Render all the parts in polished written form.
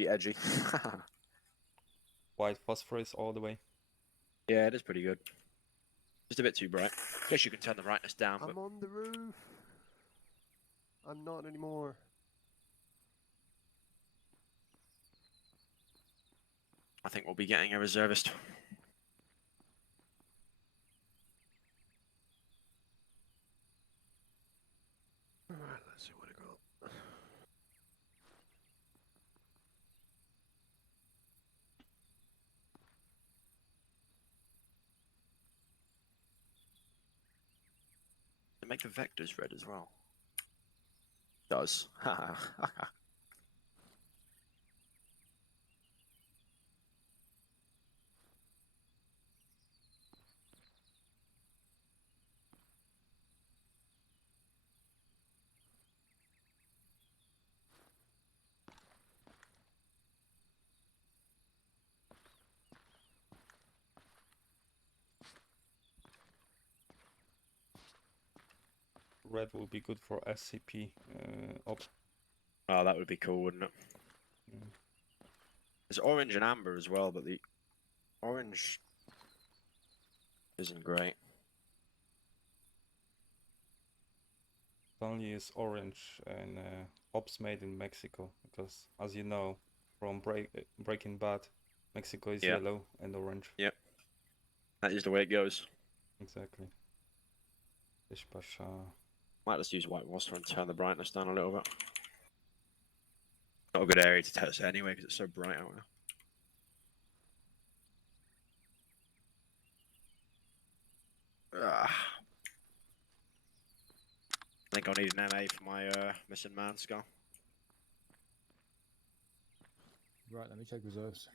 be edgy. White phosphorus all the way. Yeah, it is pretty good. Just a bit too bright. Guess you can turn the brightness down, but I'm on the roof. I'm not anymore. I think we'll be getting a reservist. Alright, let's see what I got. It make the vectors red as well. Does. Red will be good for SCP op. Oh, that would be cool, wouldn't it? Mm. There's orange and amber as well, but the orange isn't great. Only is orange and ops made in Mexico because, as you know, from Breaking Bad, Mexico is yellow and orange. Yep. That is the way it goes. Exactly. Fish Pasha. Might just use white phosphor and turn the brightness down a little bit. Not a good area to test anyway because it's so bright out there. I think I'll need an MA for my missing man skull. Right, let me check reserves.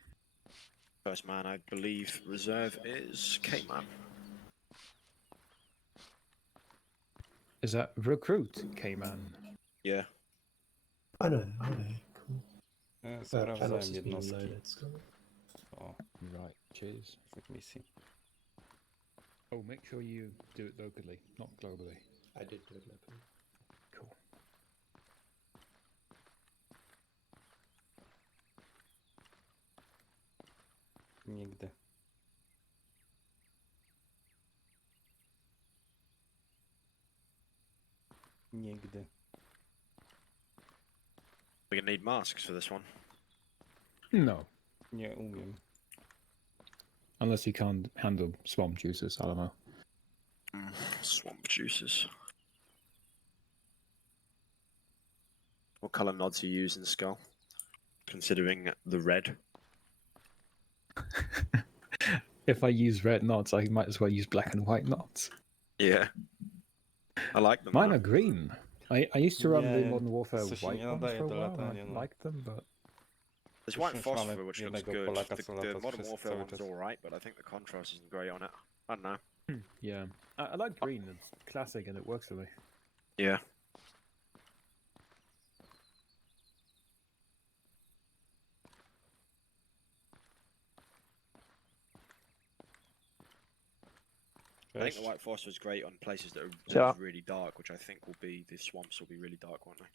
First man, I believe reserve is K-Man. Is that recruit, K-Man? Yeah. I know. Cool. Sprawdzałem Pelos is being jednostki. loaded. So. O, Right, cheers. rzut misji. Oh, make sure you do it locally, not globally. I did do it locally. Cool. Nigdy. Nigdy. We're gonna need masks for this one. No, Nie umiem. unless you can't handle swamp juices, I don't know. Swamp juices. What colour nods are you using, Skull? Considering the red. If I use red knots, I might as well use black and white knots. Yeah. I like them. Mine though. are green. I used to run the Nie, Modern Warfare coś się white nie ones nadaje for a do while, and latania, I no. liked them, but There's white Już mamy phosphor, which looks jednego good. Polaka, The co lata Modern przez Warfare cały one's czas. alright, but I think the contrast isn't great on it. I don't know. yeah, I like green. It's classic and it works for me. Yeah. I think the Cześć. white phosphor is great on places that Yeah. are really dark, which I think will be the swamps will be really dark, won't they?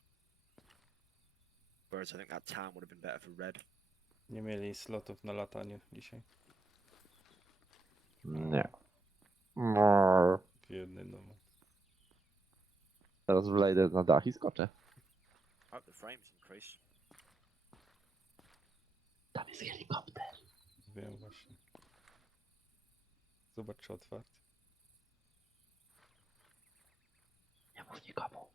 Whereas I think that tan would have been better for red. Nie mieli slotów na latanie dzisiaj. Nie. Biedny no. Teraz wlejdę na dach i skoczę. I hope the frames increase. Tam jest helikopter. Wiem właśnie. Zobacz czy otwarty. Nie mów nikomu.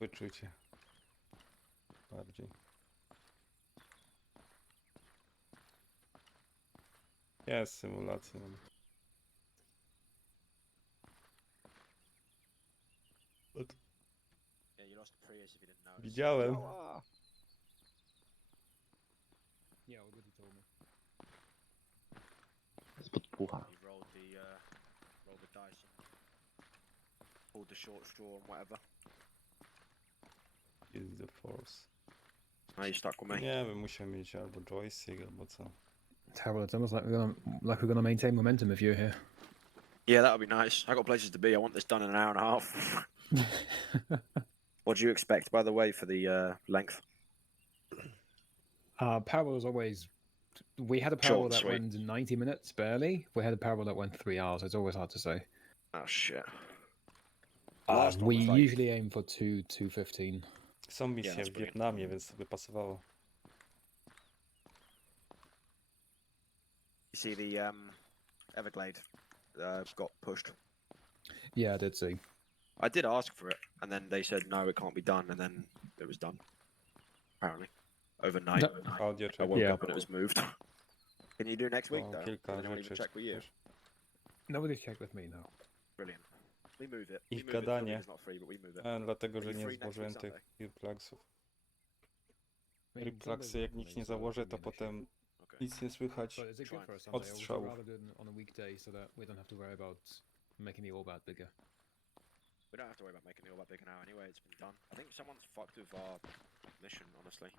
Wyczucie. Bardziej. Jest symulacja. Yeah, you lost the Prius if you didn't notice. Widziałem. Yeah, what he told me. Z podpucha. He rolled the dice and pulled the short straw and whatever. Use the force. Now you stuck with me. Nie wiem, musiał mieć albo joystick, albo co. Terrible. It's almost like we're gonna maintain momentum if you're here. Yeah, that would be nice. I got places to be. I want this done in an hour and a half. What do you expect, by the way, for the length? Parabole was always. We had a Short parabole and that sweet. went 90 minutes barely. We had a parabole that went 3 hours. It's always hard to say. Oh shit. Last one We was like, usually aim for 2:15. Są misje that's w brilliant. Wietnamie, więc sobie pasowało. you see the Everglade got pushed. Yeah, I did see. I did ask for it, and then they said no, it can't be done, and then it was done. Apparently, overnight. Audio I check. woke Yeah. up and it was moved. Can you do next week To though? kilka Did anyone even rzeczy. check with you? wiesz. Nobody's checked with me now. Brilliant. We move it. Ich we move it. gadanie. Filming is not free, but we move it. Dlatego, Are że you nie free next week złożyłem tych Sunday? earplugsów. Maybe Earplugsy, Sunday jak for nic me, nie so that założę, wouldn't to be an issue. potem Okay. nic nie słychać. But is it good Trying. for a Sunday? Or would you Odstrzałów. rather do it on a weekday so that we don't have to worry about making the orbit bigger? We don't have to worry about making the all that big now anyway. It's been done. I think someone's fucked with our mission, honestly.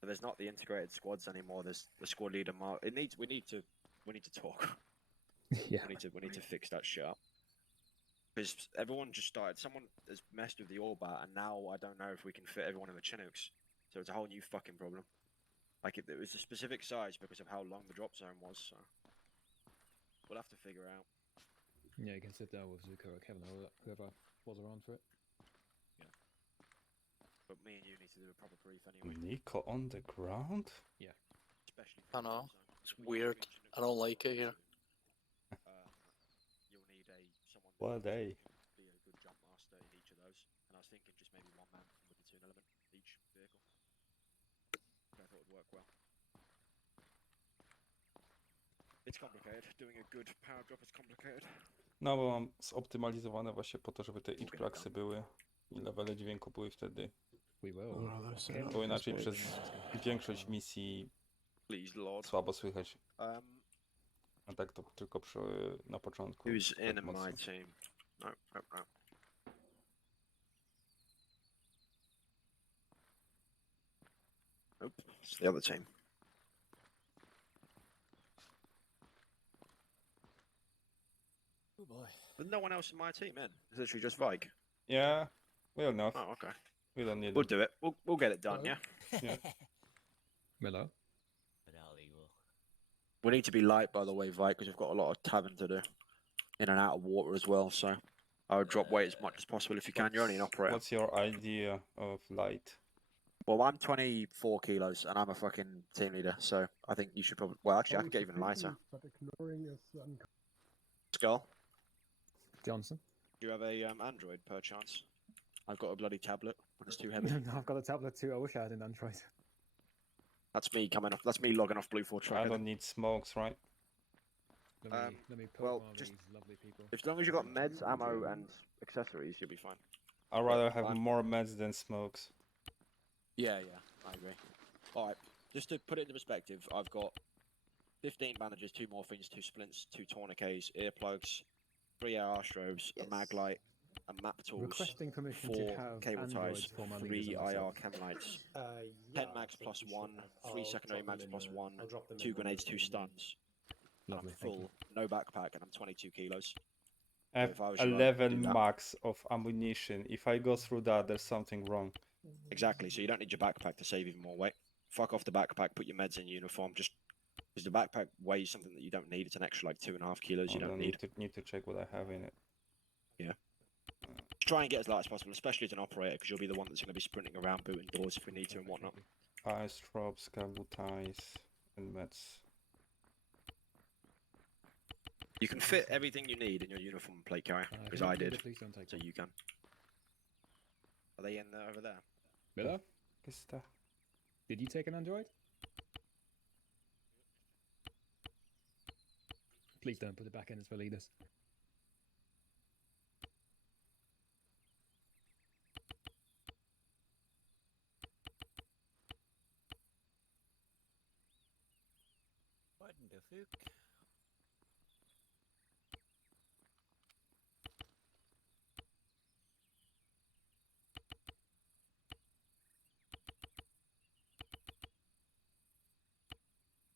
But there's not the integrated squads anymore. There's the squad leader. We need to talk. Yeah. We need to fix that shit up. Because everyone just started. Someone has messed with the Orbat, and now I don't know if we can fit everyone in the Chinooks. So it's a whole new fucking problem. Like it was a specific size because of how long the drop zone was. So we'll have to figure out. Yeah, you can sit there with Zuko or Kevin or whoever was around for it. But me and you need to do a proper brief anyway. Nico on the ground? Especially. I know. It's weird. I don't like it here. You'll need someone. What a day. Be a good jump master in each of those, and I was thinking just maybe one man with the tune element each vehicle. I thought would work well. It's complicated. Doing a good power drop is complicated. No bo mam zoptymalizowane właśnie po to, żeby te earplugsy były i levele dźwięku były wtedy. We will. Bo inaczej przez większość misji Please, Lord. słabo słychać. Um, A tak to tylko na początku. who's tak in mocno. my team? No, no, no. Nope, it's the other team. Oh boy. There's no one else in my team in. It's literally just Vike. Yeah, well enough. Oh, okay. We don't need We'll it. do it. We'll get it done. Yeah. Miller. We need to be light, by the way, Vike, because we've got a lot of tavern to do, in and out of water as well. So I would drop weight as much as possible if you can. You're only an operator. What's your idea of light? Well, I'm 24 kilos and I'm a fucking team leader, so I think you should probably. Well, actually, I can get even lighter. Skull, Johnson. do you have a Android per chance? I've got a bloody tablet, and it's too heavy. No, I've got a tablet too. I wish I had an Android. That's me coming off. That's me logging off Blue 4 I Tracker. don't need smokes, right? Let me poke well, one of just- these lovely people. As long as you've got meds, ammo, and accessories, you'll be fine. I'd rather have I'm- more meds than smokes. Yeah, I agree. All right, just to put it into perspective, I've got 15 bandages, 2 morphines, 2 splints, 2 tourniquets, earplugs, 3 AR strobes, a mag light, a map tools, Requesting permission 4 to have cable androids ties, for my 3 leaders and IR myself. chem lights, Yeah, 10 I mags think plus you should 1, have. 3 I'll secondary drop them mags in plus the- 1, I'll drop them 2 in grenades, the- 2 stuns. And I'm Lovely, thank you. full, no backpack, and I'm 22 kilos. I have if I was you, I'd 11 do that. max of ammunition. If I go through that, there's something wrong. Exactly, so you don't need your backpack to save even more weight. Fuck off the backpack, put your meds in uniform, just because the backpack weighs something that you don't need. It's an extra like 2.5 kilos you Hold don't on, need. need to check what I have in it. Just try and get as light as possible, especially as an operator, because you'll be the one that's going to be sprinting around, booting doors if we need to and whatnot. Ice drops, cable ties, and meds. You can fit everything you need in your uniform plate carrier, because I did, Please don't take so one. you can. Are they in there over there? Miller, ¿Qué está? did you take an Android? Please don't put it back in. It's for leaders. What the fuck?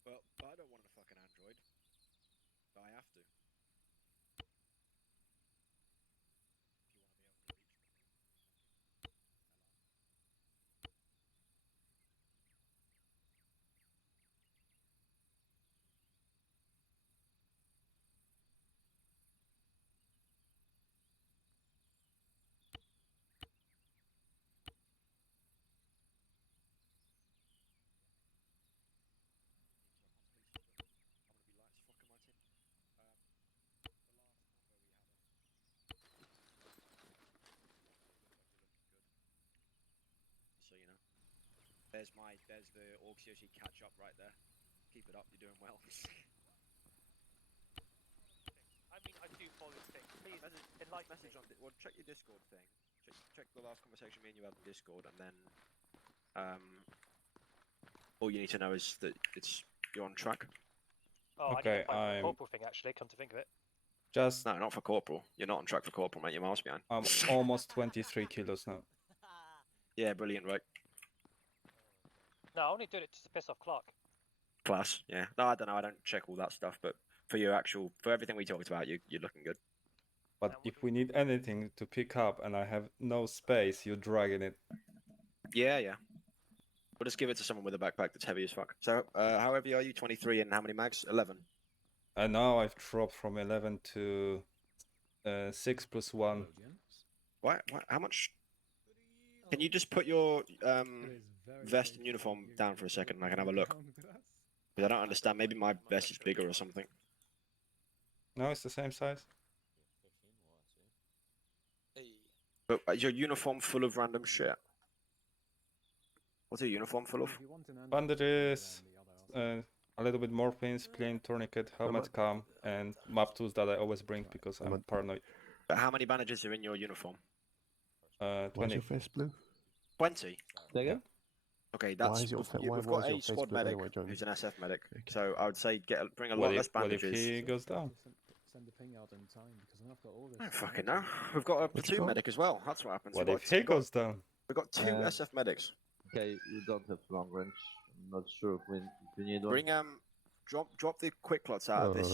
Well, I don't want a fucking Android, but I have to. There's the Orciosi catch up right there. Keep it up, you're doing well. I mean, I do follow this thing. Please, enlighten Message me. on well, check your Discord thing. Check the last conversation me and you had on Discord, and then all you need to know is that you're on track. Oh, Okay, I need to find the I'm- corporal thing, actually, come to think of it. Just No, not for corporal. You're not on track for corporal, mate. You're miles behind. I'm almost 23 kilos now. Yeah, brilliant, right? No, I only did it just to piss off Clark. Class. Yeah. No, I don't know. I don't check all that stuff, but for everything we talked about, you're looking good. But if we need anything to pick up and I have no space, you're dragging it. Yeah, yeah. We'll just give it to someone with a backpack that's heavy as fuck. So, how heavy are you? 23 and how many mags? 11. And now I've dropped from 11 to 6 plus 1. What? How much? Can you just put your vest and uniform down for a second and I can have a look? Because I don't understand. Maybe my vest is bigger or something. No, it's the same size. Hey. But is your uniform full of random shit? What's your uniform full of? Bandages, a little bit morphine, splint, tourniquet, helmet cam, and map tools that I always bring because I'm paranoid. But how many bandages are in your uniform? Why is 20. your face blue? 20. Say again? Okay, Why that's is your we've why got is your a face squad blue medic anyway, Johnny? who's an SF medic. Okay. So I would say bring a What lot less if bandages. he goes down? Send a ping out in time because then I've got all this. I don't fucking know. We've got a What you platoon got? medic as well. That's what happens. What We've if got- he we've got- goes down? We've got two SF medics. Okay, you don't have long range. I'm not sure if we need one. Bring drop the quick clots out of this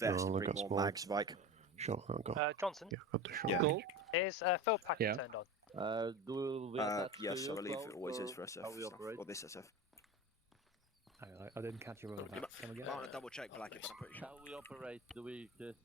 vest no, and I bring got more small. mags, Vike. Shotgun got. Johnson, Yeah, got the shotgun. Yeah. Cool. is field packing Yeah. turned on? Do we attach to Yes, I you believe clothes, it always is or for SF how we stuff, operate? or this SF. I didn't catch your other that. Come again? I want to double check, Black, if I'm pretty sure. How we operate? Do we just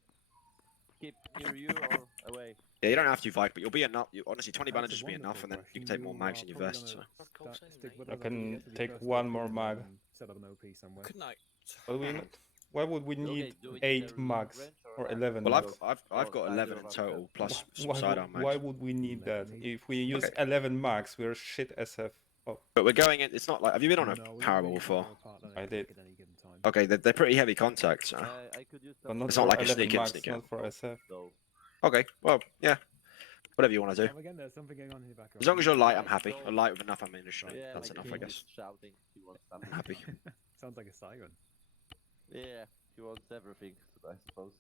keep near you or away? Yeah, you don't have to, Vike, but you'll be enough. Honestly, 20 That's a bandages will be enough, and then you can wonderful take more question. mags in your You vest. are So. probably gonna stick with I us can until you get to the take first one bit more and mag. then set up an OP somewhere. Good night. What do we need? Why would we need Okay, do we 8 need a long mags range or not? 11 Well, mags? I've got Or 11 either in of total, them. plus some Why sidearm why mags. would we need that? 11 If we use Okay. 11 mags, we're shit SF. Oh, But we're going in. It's not like. Have you been on a No, we Parabole really before? fall apart then I at did. any given time. Okay, they're pretty heavy contacts. I could use but some not It's for not like a 11 sneak in, mags, sneak not out. for SF. So Okay, well, yeah, whatever you want to do. Come again, there's something going on in the background. As long as you're light, I'm happy. A light with enough ammunition. yeah, That's my enough, I king guess. is shouting. He wants I'm something. happy. Sounds like a siren. Yeah, he wants everything, I suppose.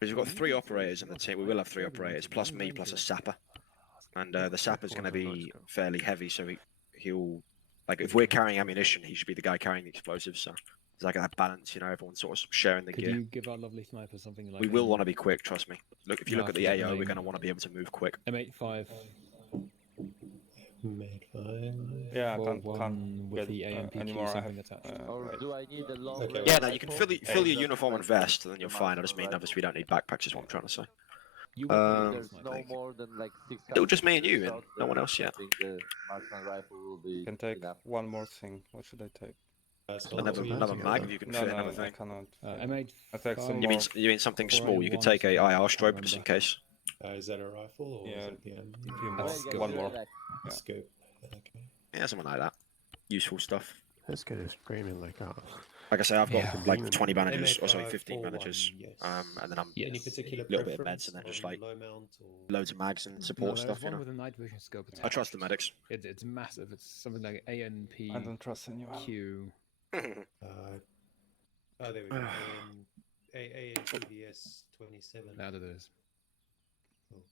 Because we've got 3 operators in the team. We will have 3 operators, plus me, plus a sapper. And the sapper's going to be fairly heavy, so he'll... Like, if we're carrying ammunition, he should be the guy carrying the explosives, so... It's like that balance, you know, everyone's sort of sharing the Could gear. you give our lovely sniper something like We will want to be quick, trust me. Look, if you No, look I at the forget the AO, we're name. going to want to be able to move quick. M85 Made 5. Yeah, I for can't one with get the AMPQ anymore. I something have, attached. Or wait. do I need a long Okay. range Yeah, no, you can rifle? fill your Just uniform and like vest, and then you're the fine. I mountain just mean, rifle. obviously, we don't need backpacks, is what I'm trying to say. You There's no Like- more than like 6 Still just me and you, and shots, no one then else yet. I think the marksman rifle will be I can take enough. one more thing. What should I take? Another mag if you can No, fit no, another I thing. cannot. M85. I take some You more. mean something Before small? You could anyone take a says, I IR can't strobe just in remember. case. Is that a rifle or Yeah, is it the a few more. That's Well, One guys, more. do that. Yeah. scope? Okay. Yeah, something like that. Useful stuff. This kid is screaming like, oh, Like I say, I've got Yeah. like 20 bandages, or sorry, MA5 15 4-1, bandages. yes. And then I'm Yes. Any particular little bit of preference meds and then just, on like, low mount or loads of mags and No, support there's stuff, you one know. with a night vision scope attached. I trust the medics. It's massive. It's something like ANP I don't trust anyone. Q. oh, there we go. ANPVS 27. That it is. Cool.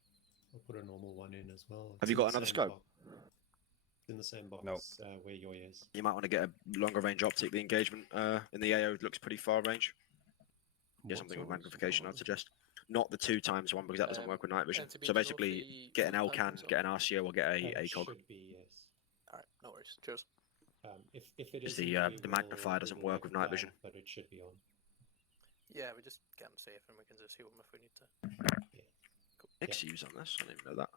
I'll put a normal one in as well. Have It's you in got the another same scope? box. It's in the same box No. where your is. You might want to get a longer range optic. The engagement in the AO looks pretty far range. Get What something with size? magnification, I'd suggest. Not the 2x one because that doesn't work with night vision. NTB So basically, trophy get an full LCAN, package get an RCO, or get a It ACOG. should be, yes. Alright, no worries. Cheers. If it Because isn't, the magnifier doesn't work with night vision. But it should be on. Yeah, we just get them safe and we can just heal them if we need to. Nick's use on this. I didn't even know that.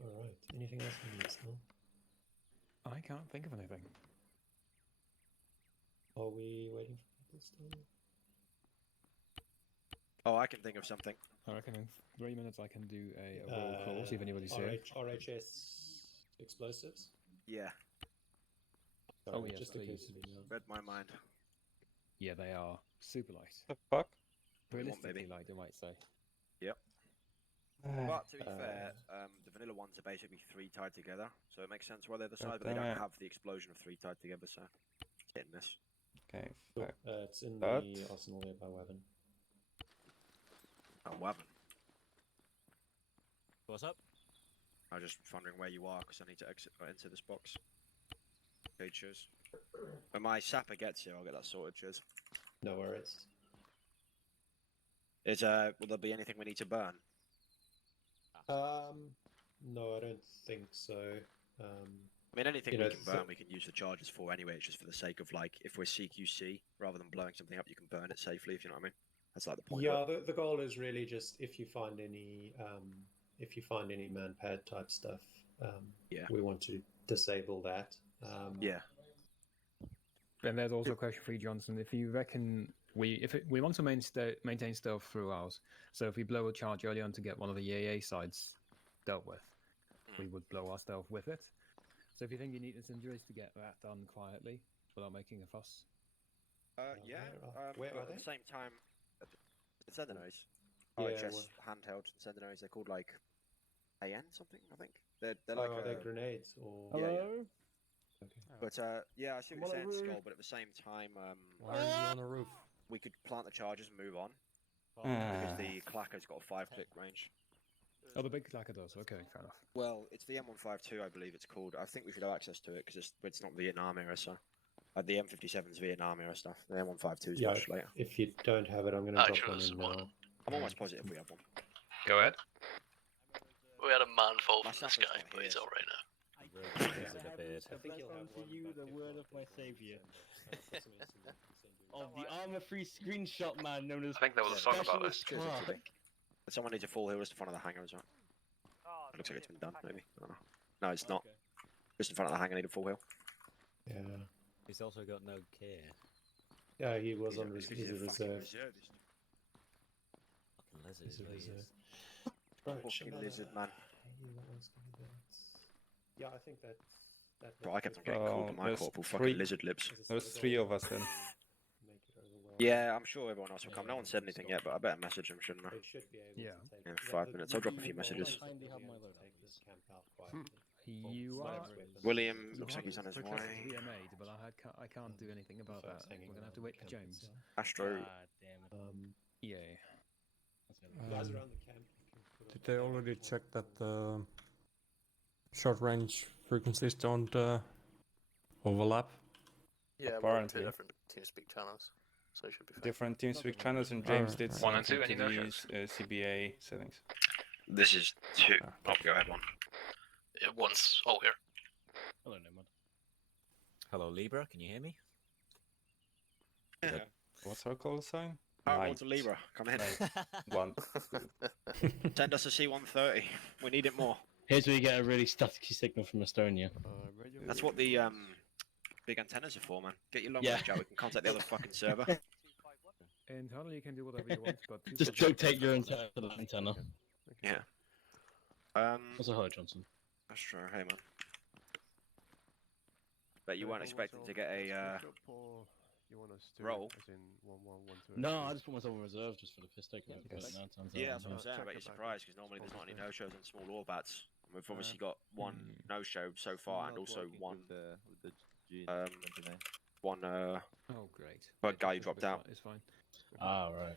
Alright, anything else on this now? I can't think of anything. Are we waiting for people still? Oh, I can think of something. I reckon in 3 minutes I can do a roll call, see if anybody's here. RHS explosives. Yeah, Oh, yes, just in please. case of email. read my mind. Yeah, they are super light. The fuck? We want, Realistically baby. light, I might say. But to be fair, the vanilla ones are basically 3 tied together, so it makes sense why they're the size, but they damn don't it. have the explosion of 3 tied together, so it's hit and miss. Okay, Cool. fuck. It's in That. the arsenal there by weapon. Oh, weapon. What's up? I was just wondering where you are because I need to exit or enter this box. Okay, cheers. When my sapper gets here, I'll get that sorted. Cheers. No worries. Will there be anything we need to burn? No, I don't think so. I mean, anything You we know, can burn, we can use the charges for anyway. It's just for the sake of like, if we're CQC, rather than blowing something up, you can burn it safely. If you know what I mean. That's like the point. Yeah, the goal is really just if you find any man-pad type stuff, Yeah. we want to disable that. Yeah. And there's also a question for you, Johnson. If you reckon we want to maintain stealth throughout, so if we blow a charge early on to get one of the EAA sides dealt with, we would blow our stealth with it. So if you think you need incendiaries to get that done quietly without making a fuss, Yeah. where but are at they? the same time, incendiaries. Yeah, RHS handheld incendiaries. They're called like AN something. I think they're like. Are they grenades or? Yeah, yeah. Okay. But yeah, I see what you're saying, Skull. But at the same time, Why are you on a roof? we could plant the charges and move on because Ah. the clacker's got a 5-click range. oh, the big clacker does. Okay, fair enough. Well, it's the M152, I believe it's called. I think we should have access to it because it's not Vietnam era, so the M57's Vietnam era stuff. The M152 is Yeah, much later. if you don't have it, I'm going to drop one Actually, in there's now. I'm almost positive we have one. Go ahead. We had a man fall My from the sapper's sky, not but he's here. alright now. I think you'll have one you, the back word there. of my saviour. Oh, Of the armor-free screenshot man known as I think there was a song about this. Specialist Clark. But someone needs a full heal just in front of the hangar as well. Oh, It looks like it's been done, brilliant. maybe. I don't know. No, it's not. Okay. Just in front of the hangar, need a full heal. Yeah. He's also got no care. Yeah, he was He's on a- res- he's he's a fucking reserve. reservist. Fucking lizard. He's a he is. reserve. Right, Fucking Shamala. lizard, man. What else can we do? Yeah, I think that. Bro, I kept on getting called by my there's corporal three- fucking lizard lips. There's 3 of us then. Make it overwhelming. Yeah, I'm sure everyone else will come. No one said anything yet, but I better message them, shouldn't I? They should be able Yeah. to take Yeah, the- 5 the- minutes. the I'll drop a few goal messages. is to Kindly have be my able to loadout, take this please. camp out quietly. You Whatever are. weapons. William you looks like he's on his requested way. to be MA'd, but I can't do anything about that. First hanging We're gonna have to around wait the for camp James. itself. Astro. God damn it. Yeah. Guys around the camp. you can put Did up they a already camp check or- that the short range frequencies don't overlap? Yeah, we're on Apparently. 2 different TeamSpeak channels, so it should be fine. Different TeamSpeak channels, and James did Alright. 1 and 2, something any to no-shows? these CBA settings. This is 2. Ah. Oh, go ahead, 1. Yeah, one's all here. Hello, Nomad. Hello, Libra. Can you hear me? What's our call sign? Alright, to Libra. Come in. 1. Send us a C-130. We need it more. Here's where you get a really staticky signal from Estonia. That's what the big antennas are for, man. Get your long Yeah. range out. We can contact the other fucking server. 251. Internally, you can do whatever you want, but Just rotate your antenna to the antenna. Yeah. Also, hello, Johnson. That's true. Hey, man. Bet you weren't expecting to get a You want us to roll? As in 1-1-1-2. No, I just put myself in reserve just for the piss take. Yeah, that's what I'm saying. I bet you're surprised because normally there's not any no-shows on small orbats. We've obviously got one no-show so far, and also one one Oh, great. But guy who It's a dropped bit out. It's fine. Ah, right.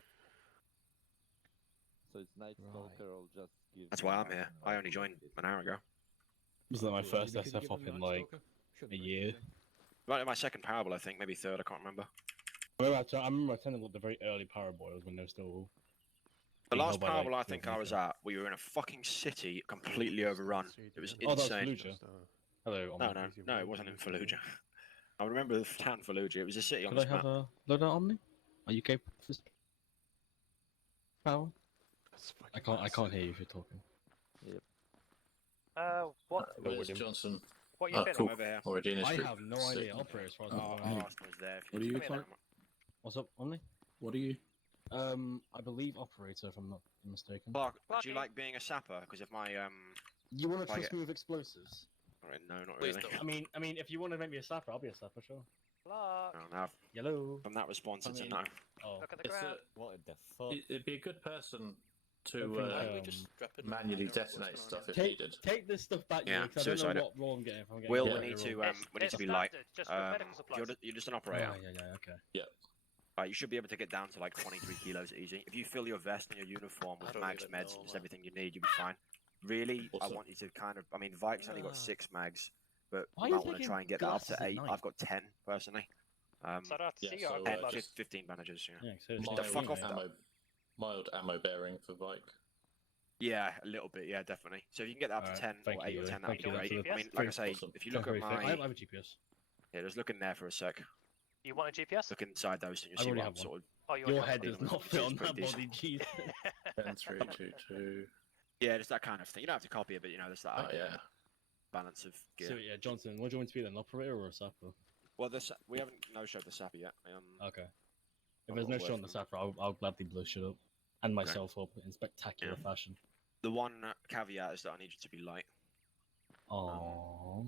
So it's Night Stalker will just give. That's why I'm here. I only joined an hour ago. Was that my Could first you give SF them op in Night like Stalker? Shouldn't a really, year? should Right, my second parable, I think, maybe third. I can't remember. I remember attending like the very early Paraboils when they were still. The being last held by, parable like, I think the I was United. at, we were in a fucking city completely overrun. It was Oh, that was insane. Fallujah. Hello, No, Omni. no, it wasn't in Fallujah. I remember the town Fallujah. It was a city on Could I this have map. a loadout, Omni? Are you capable of this? Power? I can't hear you if you're talking. What? Where's Johnson? What you Ah, been? cool. Over here. Already in his I street. have no idea. Operator, as far as I'm Oh, aware. Arsenal's there. What are you Come here, talking- then. What's up, Omni? What are you? I believe operator, if I'm not mistaken. Clark, do Clarky. you like being a sapper? Because if my You want if to I trust get- me with explosives? Alright, no, not Please really. don't. I mean, if you want to make me a sapper, I'll be a sapper, sure. Clark, No, no, Yellow. from that response, I it's mean- a no. Oh. look at the ground. What the fuck? It'd be a good person to Why Why don't we just strap in manually minor, what's detonate going on stuff here? if needed. Take this stuff back, Yeah, because I don't suicide know it. what role I'm getting. If I'm getting Will, a we military need to role. we need It's to be light. standard, just for medical supplies. You're just an operator. Yeah, okay. You should be able to get down to like 23 kilos easy. If you fill your vest and your uniform I with don't mags, even meds, know, and just man. everything you need, you'll be fine. Really, I Awesome. want you to kind of. I mean, Vike's only got 6 mags, but Why are you you might want to taking try and get that up to glasses at 8. night? I've got 10 personally. So that's Yeah, CR, so, 10, blood. 15 bandages. Yeah. Yeah, so Just the fuck off that. Mild ammo bearing for Vike. Yeah, a little bit. Yeah, definitely. So if you can get that up to Alright, 10 thank or 8 you, or Louis. 10, that'd Thank be you, great. that's I mean, like I say, awesome. if you look at I my, have a GPS. yeah, just look in there for a sec. You want a GPS? Look inside those, and you I see already what have I'm one. sort of. Oh, you Your want head to does It's not fit on pretty that body, jeez. 10322. Yeah, just that kind of thing. You don't have to copy it, but you know, there's that Oh yeah. balance of gear. So yeah, Johnson, what do you want to be then, an operator or a sapper? Well, we haven't no-showed the sapper yet. Okay. If I've there's got no a shot word on the from him. sapper, I'll gladly blow shit up. And myself up in spectacular Yeah. fashion. The one caveat is that I need you to be light. Oh.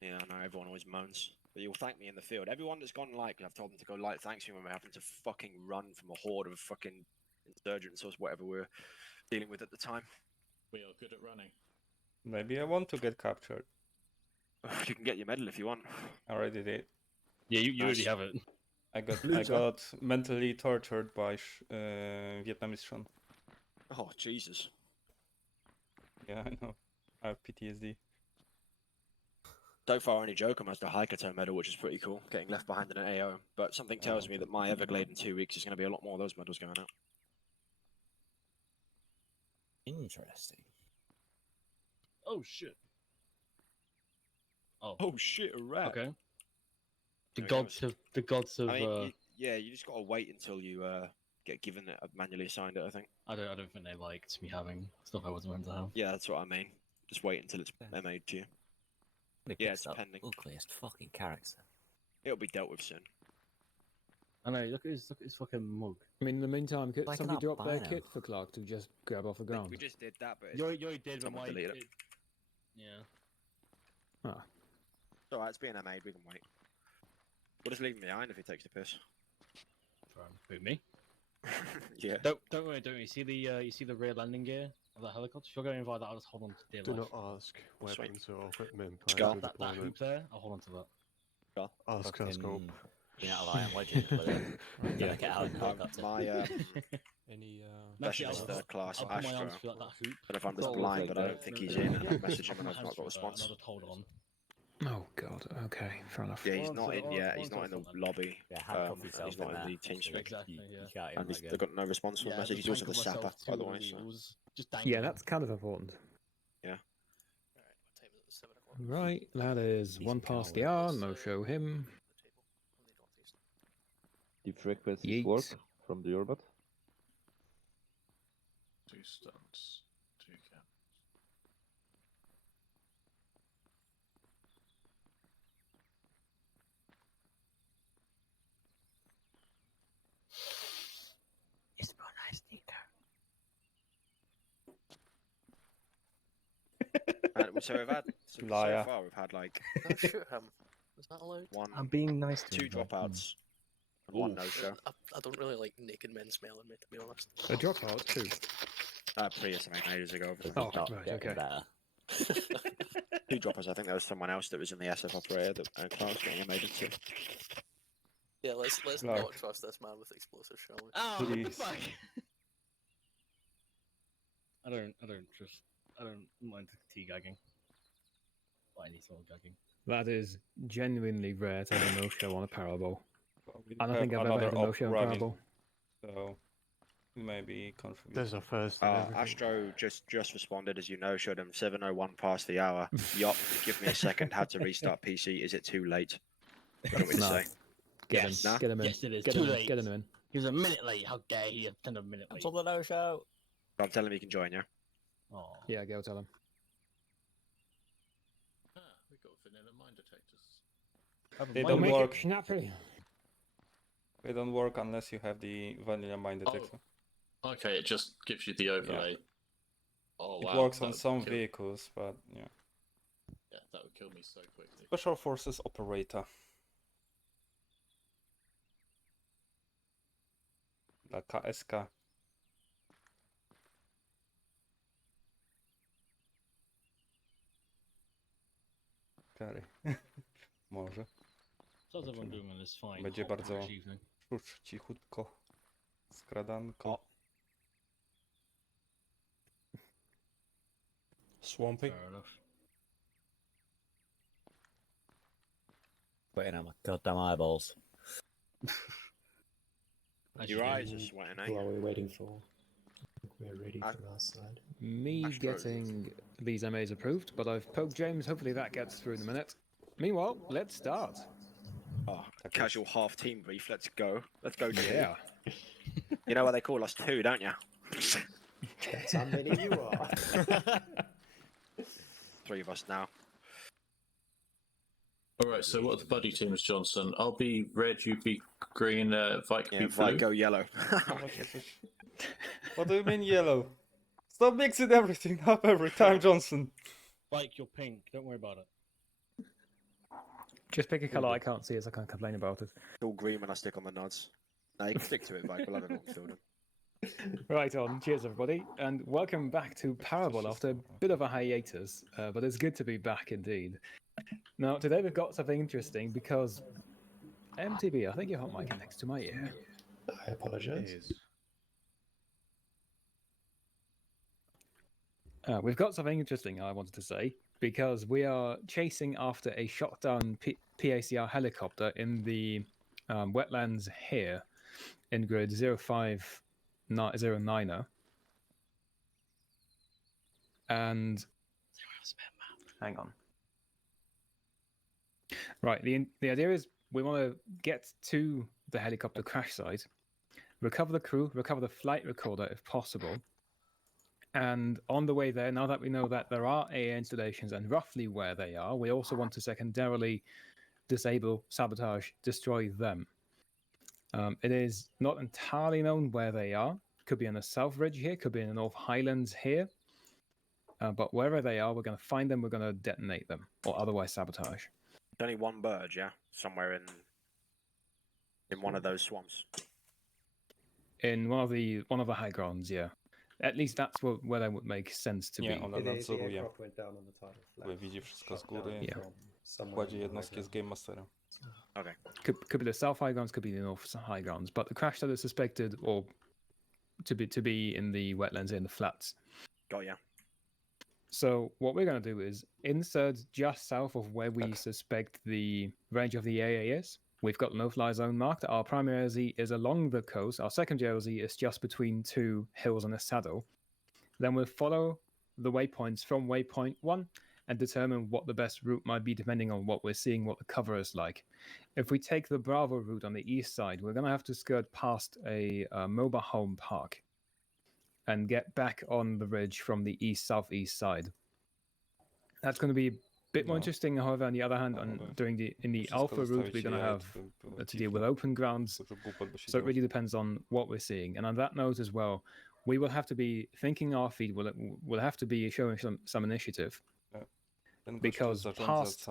Yeah, I know everyone always moans, but you'll thank me in the field. Everyone that's gone light, I've told them to go light, thanks me when we're having to fucking run from a horde of fucking insurgents or whatever we're dealing with at the time. We are good at running. Maybe I want to get captured. You can get your medal if you want. I already did. Yeah, you already Nice. have it. I Loser. got mentally tortured by Vietnamese Sean. Oh, Jesus. Yeah, I know. I have PTSD. So far, only Jokum has the Hikerto medal, which is pretty cool, getting left behind in an AO. But something tells me that my Everglade in 2 weeks is going to be a lot more of those medals going out. Interesting. Oh shit. Oh. Oh shit, a rat. Okay. The There we gods go. of I mean, uh, yeah, you just got to wait until you get given it, manually assigned it, I think. I don't think they liked me having stuff I wasn't meant to have. Yeah, that's what I mean. Just wait until it's MA'd to you. Yeah, it's pending. Ugliest fucking character. It'll be dealt with soon. I know, look at his fucking mug. I mean, in the meantime, could Like an somebody drop their albino. kit for Clark to just grab off the ground? We just did that, but it's, You already did, but someone my deleted it. yeah. it's alright, it's being MA'd, we can wait. We'll just leave him behind if he takes the piss. Try and boot me. Yeah. Don't worry. You see the rear landing gear of that helicopter? If you're going to invite that, I'll just hold on to the Do left. not ask Sweet. weapons or equipment Scar. prior to That hoop deployment. there, I'll hold on to that. Ask our scope. You know, I am legend with it. Yeah. Get out in helicopter. My Any specialist I'll- third class I'll put my Astro. arms through that hoop. But if I'm It's just always blind, like but I that. don't think he's in, and I message him and Put I've my not got a hands through that, response. and I'll just hold on. Oh god. Okay, fair enough. Yeah, he's Hold on not to in the- yet. hold He's on not in to the something. lobby. Yeah, handcuff And yourself he's not in in there. the team speak. Exactly, yeah. You can't And even they've got no response from the message. He's also the just sapper, handcuff by myself the to way. the So. wheels, just Yeah, dangling. that's kind of important. Alright, what time is it? 7 o'clock. Right, that is He's one a past the coward. hour. No show him. Deep frequencies Yeet. work from the orbit. 2 stunts, 2 cams. It's a nice sneaker. So we've had so Liar. far we've had like No, shoot him. Is that allowed? one, I'm being nice to 2 you, though. dropouts, and 1 no show. I don't really like naked men smelling me, to be honest. A dropout too. Prius, I mean, ages ago. Oh, Not right, getting okay. better. 2 droppers. I think there was someone else that was in the SF operator that Clark's getting made into. Yeah, let's No. not trust this man with explosives, shall we? Oh, Please. fuck. I don't mind teagagging. Or any sort of gagging. That is genuinely rare to have a no show on a Parabole. We I don't have think I've ever another had a no op show on running, Parabole. so maybe contribute. There's a first in everything. Astro just responded, as you know, showed him 7:01 past the hour. Yup, give me a second. Had to restart PC. Is it too late? What do we No. say? Get Yes. him. Get him in. Yes, it is. Get Too him in. late. Get him in. He was a minute late. How dare he attend a minute late? Cancel the no-show. I'll tell him he can join you. Oh. Yeah, go tell him. We've got vanilla mine detectors. They Don't don't make work. it snappy. They don't work unless you have the vanilla mine detector. Okay, it just gives you the overlay. Oh It wow. works that on would some kill- vehicles, but yeah. Yeah, that would kill me so quickly. Special Forces Operator. Dla KSK. Kary. Może. How's everyone doing on this fine Będzie hot bardzo Irish evening? cichutko. Skradanko. Swampy. Fair enough. Putting out my goddamn eyeballs. Your eyes are sweating, eh? Who are we waiting for? I think we're ready from our side. Me getting these MAs approved, but I've poked James. Hopefully that gets through in a minute. Meanwhile, let's start. Oh, casual half team brief. Let's go. Let's go. Yeah. You know what they call us, two, don't you? That's how many you are. 3 of us now. Alright, so what are the buddy teams, Johnson? I'll be red, you be green, Vike Yeah, be Vike blue. go yellow. What do you mean yellow? Stop mixing everything up every time, Johnson. Vike, you're pink. Don't worry about it. Just pick a colour I can't see as I can't complain about it. It's all green when I stick on the nods. No, you can stick to it, Vike. We'll have it on field. Right on. Cheers, everybody, and welcome back to Parabole after a bit of a hiatus, but it's good to be back indeed. Now, today we've got something interesting because MTB, I think your hot mic is next to my ear. I apologize. We've got something interesting I wanted to say because we are chasing after a shot down PACR helicopter in the wetlands here in grid 0509er. And hang on. Right, the idea is we want to get to the helicopter crash site, recover the crew, recover the flight recorder if possible. And on the way there, now that we know that there are AA installations and roughly where they are, we also want to secondarily disable, sabotage, destroy them. It is not entirely known where they are. Could be on the South Ridge here, could be in the North Highlands here. But wherever they are, we're going to find them, we're going to detonate them, or otherwise sabotage. Only one bird, yeah? Somewhere in one of those swamps. In one of the high grounds, yeah. At least that's where they would make sense to Nie, be. ona The nadzoruje. aircraft went down on the tidal flat. Widzi wszystko z Shut down góry. Yeah. from somewhere Kładzie in the jednostki z high Game Mastera. Okay. Could be the South High Grounds, could be the North High Grounds, but the crash site is suspected or to be in the wetlands in the flats. Got ya. So what we're going to do is insert just south of where we suspect the range of the AA is. We've got no-fly zone marked. Our primary LZ is along the coast. Our secondary LZ is just between two hills and a saddle. Then we'll follow the waypoints from waypoint 1 and determine what the best route might be depending on what we're seeing, what the cover is like. If we take the Bravo route on the east side, we're going to have to skirt past a mobile home park and get back on the ridge from the east-southeast side. That's going to be a bit more interesting, however, on the other hand, in the Alpha route, we're going to have to deal with open grounds, so it really depends on what we're seeing. And on that note as well, we will have to be thinking our feet, we'll have to be showing some initiative, because past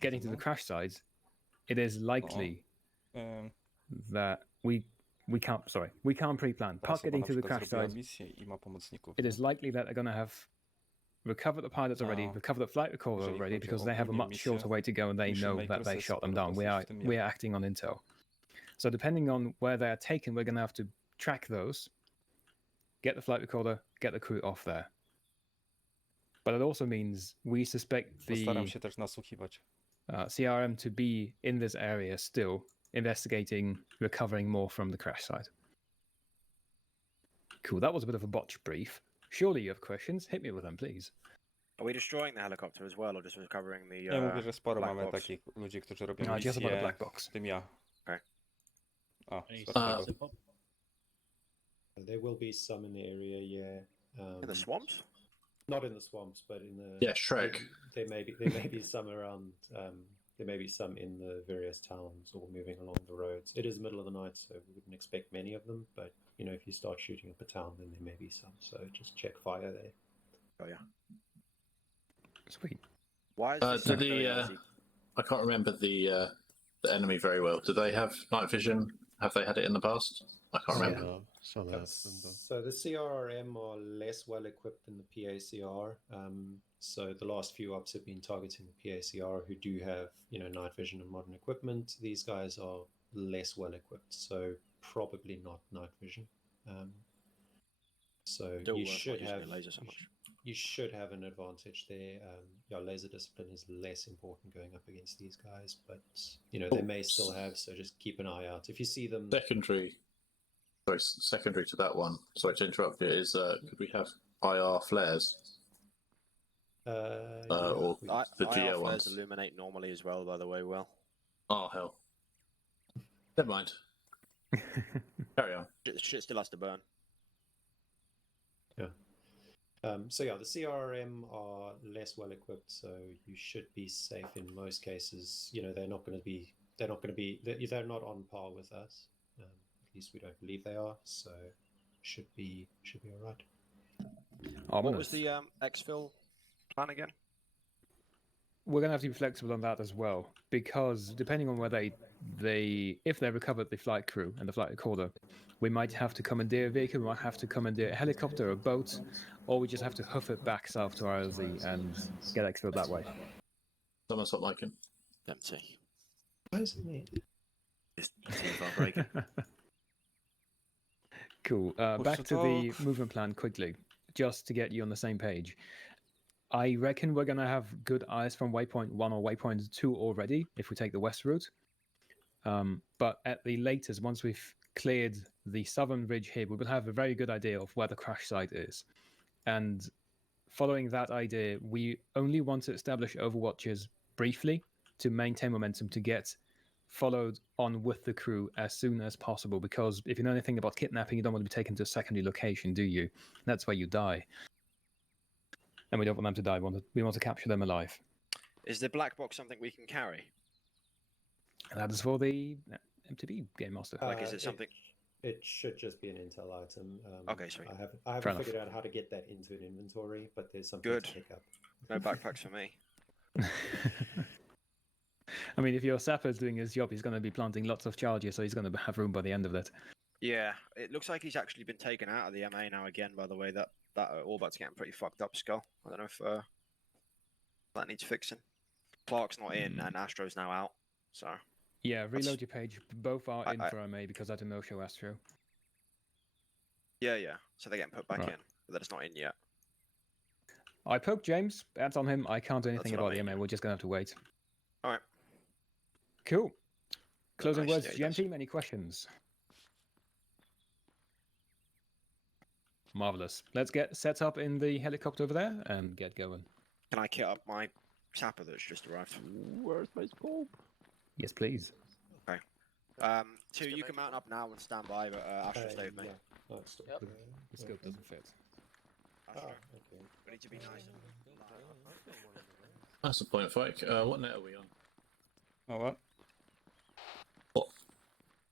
getting to the crash site, it is likely that we can't pre-plan. Past getting to the crash site, it is likely that they're going to have recovered the pilots already, recovered the flight recorder already, because they have a much shorter way to go and they know that they shot them down. We are acting on intel. So depending on where they are taken, we're going to have to track those, get the flight recorder, get the crew off there. But it also means we suspect the CRM to be in this area still, investigating, recovering more from the crash site. Cool, that was a bit of a botch brief. Surely you have questions? Hit me with them, please. Are we destroying the helicopter as well, or just recovering the Ja mówię, że sporo black mamy box? takich ludzi, którzy robią No, just about the misje, black box. w tym ja. Okay. O, There will be some in the area, yeah. In the swamps? Not in the swamps, but in the Yeah, Shrek. There may be some around there may be some in the various towns or moving along the roads. It is middle of the night, so we wouldn't expect many of them. But if you start shooting up a town, then there may be some. So just check fire there. Oh yeah. Sweet. Why is this Do so very easy? I can't remember the enemy very well. Do they have night vision? Have they had it in the past? I can't remember. So the CRRM are less well equipped than the PACR. So the last few ops have been targeting the PACR, who do have night vision and modern equipment. These guys are less well equipped, so probably not night vision. So Still you worth should not using have your laser so much. You should have an advantage there. Your laser discipline is less important going up against these guys, but they may still have. So just keep an eye out if you see them. Secondary to that one. Sorry to interrupt you. Is could we have IR flares? Or the IR GO flares ones? illuminate normally as well, by the way. Will. Oh hell. Never mind. Carry on. Shit still has to burn. Yeah. So yeah, the CRM are less well equipped, so you should be safe in most cases. They're not going to be. They're not on par with us. At least we don't believe they are. So should be all right. What was the exfil plan again? We're going to have to be flexible on that as well, because depending on whether if they recovered the flight crew and the flight recorder, we might have to commandeer a vehicle, we might have to commandeer a helicopter or a boat, or we just have to hoof it back south to RLZ and get exfilled that way. Someone stop liking. Empty. Why is it me? It's breaking. Cool. Back to the movement plan quickly, just to get you on the same page. I reckon we're going to have good eyes from waypoint 1 or waypoint 2 already if we take the west route. But at the latest, once we've cleared the southern ridge here, we will have a very good idea of where the crash site is. And following that idea, we only want to establish overwatches briefly to maintain momentum, to get followed on with the crew as soon as possible. Because if you know anything about kidnapping, you don't want to be taken to a secondary location, do you? That's where you die. And we don't want them to die. We want to capture them alive. Is the black box something we can carry? And that is for the MTB Game Master. Like, is it something? It should just be an intel item. Okay, sweet. I haven't figured out how to get that into an inventory, but there's something Good. to pick up. No backpacks for me. I mean, if your sapper's doing his job, he's going to be planting lots of charges, so he's going to have room by the end of that. Yeah, it looks like he's actually been taken out of the MA now again, by the way. That Orbat's getting pretty fucked up, Skull. I don't know if that needs fixing. Clark's not in, and Astro's now out, so... Yeah, reload your page. Both are in for MA because I don't know show Astro. Yeah, so they're getting put back Right. in, but they're just not in yet. I poked James. That's on him. I can't do anything That's what about I the mean. MA. We're just going to have to wait. Alright. Cool. Closing Nice, words, yeah, he GM does. team. Any questions? Marvelous. Let's get set up in the helicopter over there and get going. Can I kit up my sapper that's just arrived? Where's my scope? Yes, please. Okay. Two, you can mount up now and stand by, but Astro, stay with me. Yeah. Oh, stop. Yep. The scope doesn't fit. Astro, Okay. we need to be nice. That's the point, Fike. What net are we on? Oh, what?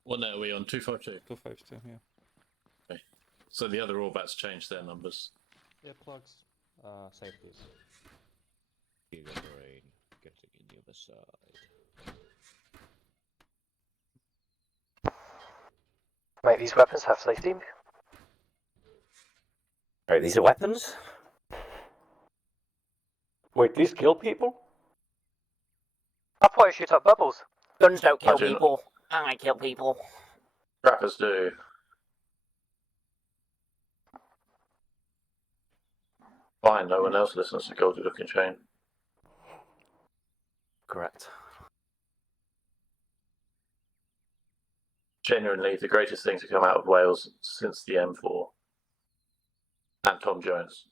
What net are we on? 252. 252, yeah. Okay. So the other Orbats changed their numbers. Yeah, plugs. Safeties. See the brain getting in the other side. Wait, these weapons have safety? Right, these are weapons? Wait, these kill people? I thought you shoot up bubbles. Guns don't kill I do not. people. I kill people. Trappers do. Fine, no one else listens to Goldie Looking Chain. Correct. Genuinely, the greatest thing to come out of Wales since the M4. And Tom Jones.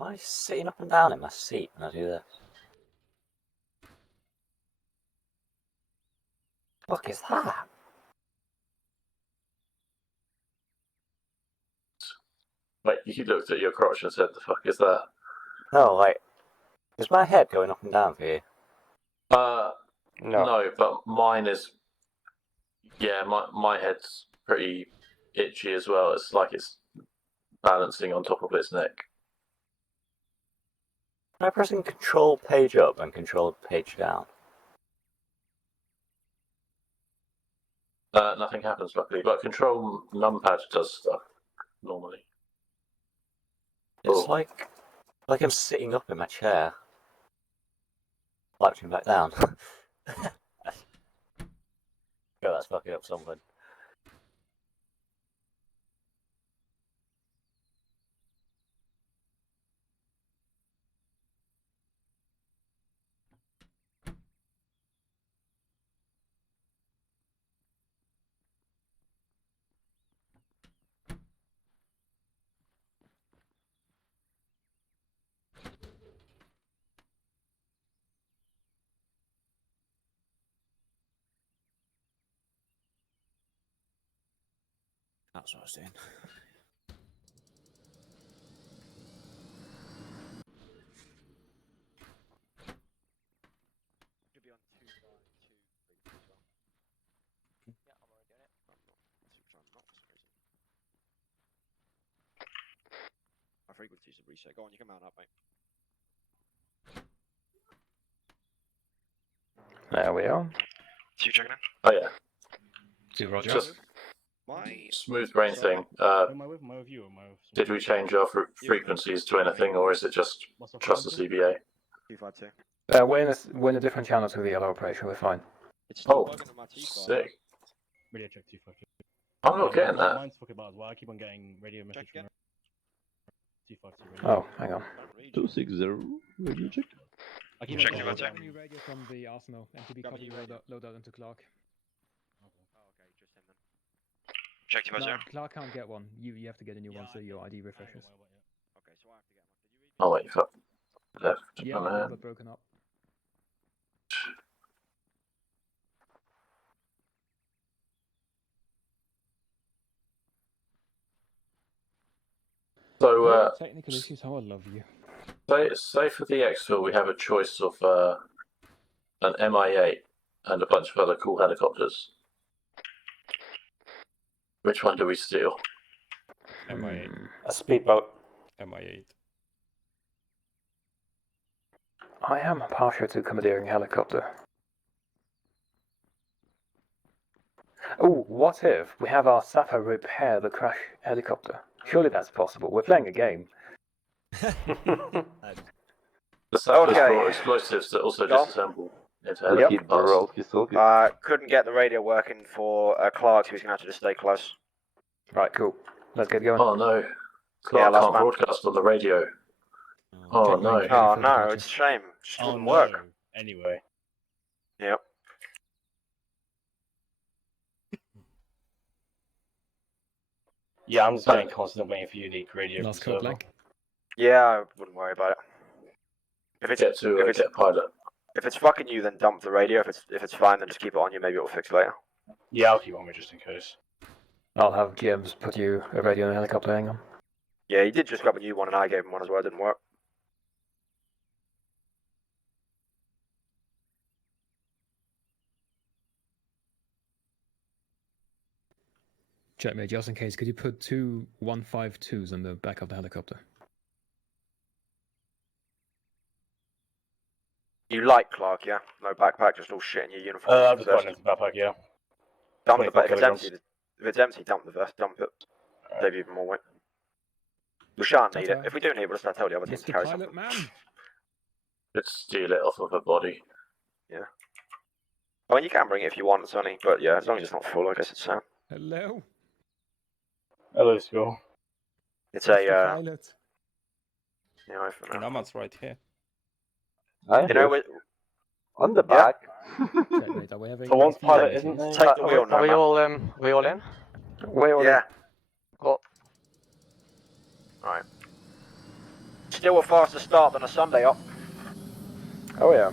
Am I sitting up and down in my seat when I do this? What is that? Wait, you looked at your crotch and said, the fuck is that? Oh, like Is my head going up and down for you? No, but mine is. Yeah, my head's pretty itchy as well. It's like it's balancing on top of its neck. Am I pressing Control page up and Control page down? Nothing happens luckily, but Control numpad does stuff normally. It's like I'm sitting up in my chair, slouching back down. God, that's fucking up something. That's what I was doing. Should be on 2 by 2 as well. Yeah, I'm already on it. My frequencies have reset. Go on, you can mount up, mate. There we are. So you checking in? Oh yeah. Do Roger. Just My smooth brain sorry. thing. Am I with you or am I with Did we change our frequencies to anything, or is it just trust the CBA? 252. We're in a different channel to the other operation. We're fine. It's still Oh, working on my T-bar. sick. Radio check 252. I'm not getting that. Mine's fucking bad as well. I keep on getting radio message from 252 radio. Oh, hang on. 260 radio check. I keep Check on your getting check. New radio from the Arsenal. MTB copy load out into Clark. Oh, okay, just him then. Check 250. No, Clark can't get one. You have to get a new one so your ID refreshes. Okay, so I have to get one. Did you read? Oh wait, fuck. Left. Yeah, my I hand. got broken up. So, technical issues. How I love you. say for the exfil we have a choice of an Mi-8 and a bunch of other cool helicopters. Which one do we steal? Mi-8. A speedboat. Mi-8. I am partial to commandeering helicopter. Oh, what if we have our Sapper repair the crash helicopter? Surely that's possible. We're playing a game. The sappers brought explosives that also disassemble into helicopter parts. Couldn't get the radio working for Clark, so he's going to have to just stay close. Right, cool. Let's get going. Oh no. Clark can't broadcast on the radio. Oh no. Oh no, it's a shame. It just wouldn't work. Anyway. Yep. Yeah, I'm just getting constant waiting for unique radio. Last call blank. Yeah, I wouldn't worry about it. If it's get pilot. If it's fucking you, then dump the radio. If it's fine, then just keep it on you. Maybe it'll fix later. Yeah, I'll keep on me just in case. I'll have GMs put you a radio in a helicopter. Hang on. Yeah, he did just grab a new one, and I gave him one as well. It didn't work. Checkmate, just in case, could you put 2 152s on the back of the helicopter? You like Clark, yeah? No backpack, just all shit in your uniform. I've just got it into the backpack, yeah. Dump the 24 back. If it's empty, dump the vest. Dump it. Save you even more weight. We shan't need it. If we do need it, we'll just tell the other team to carry something. Man. Let's steal it off of her body. Yeah. I mean, you can bring it if you want, Sonny, but yeah, as long as it's not full, I guess it's sound. Hello. Hello, school. It's a pilot. Yeah, Namad's right here. You know, on the back. Checkmate, are we having For once, pilot isn't there? Take the wheel now. Are we all in? We're all Yeah. Cool. Right. Still a faster start than a Sunday op. Oh yeah.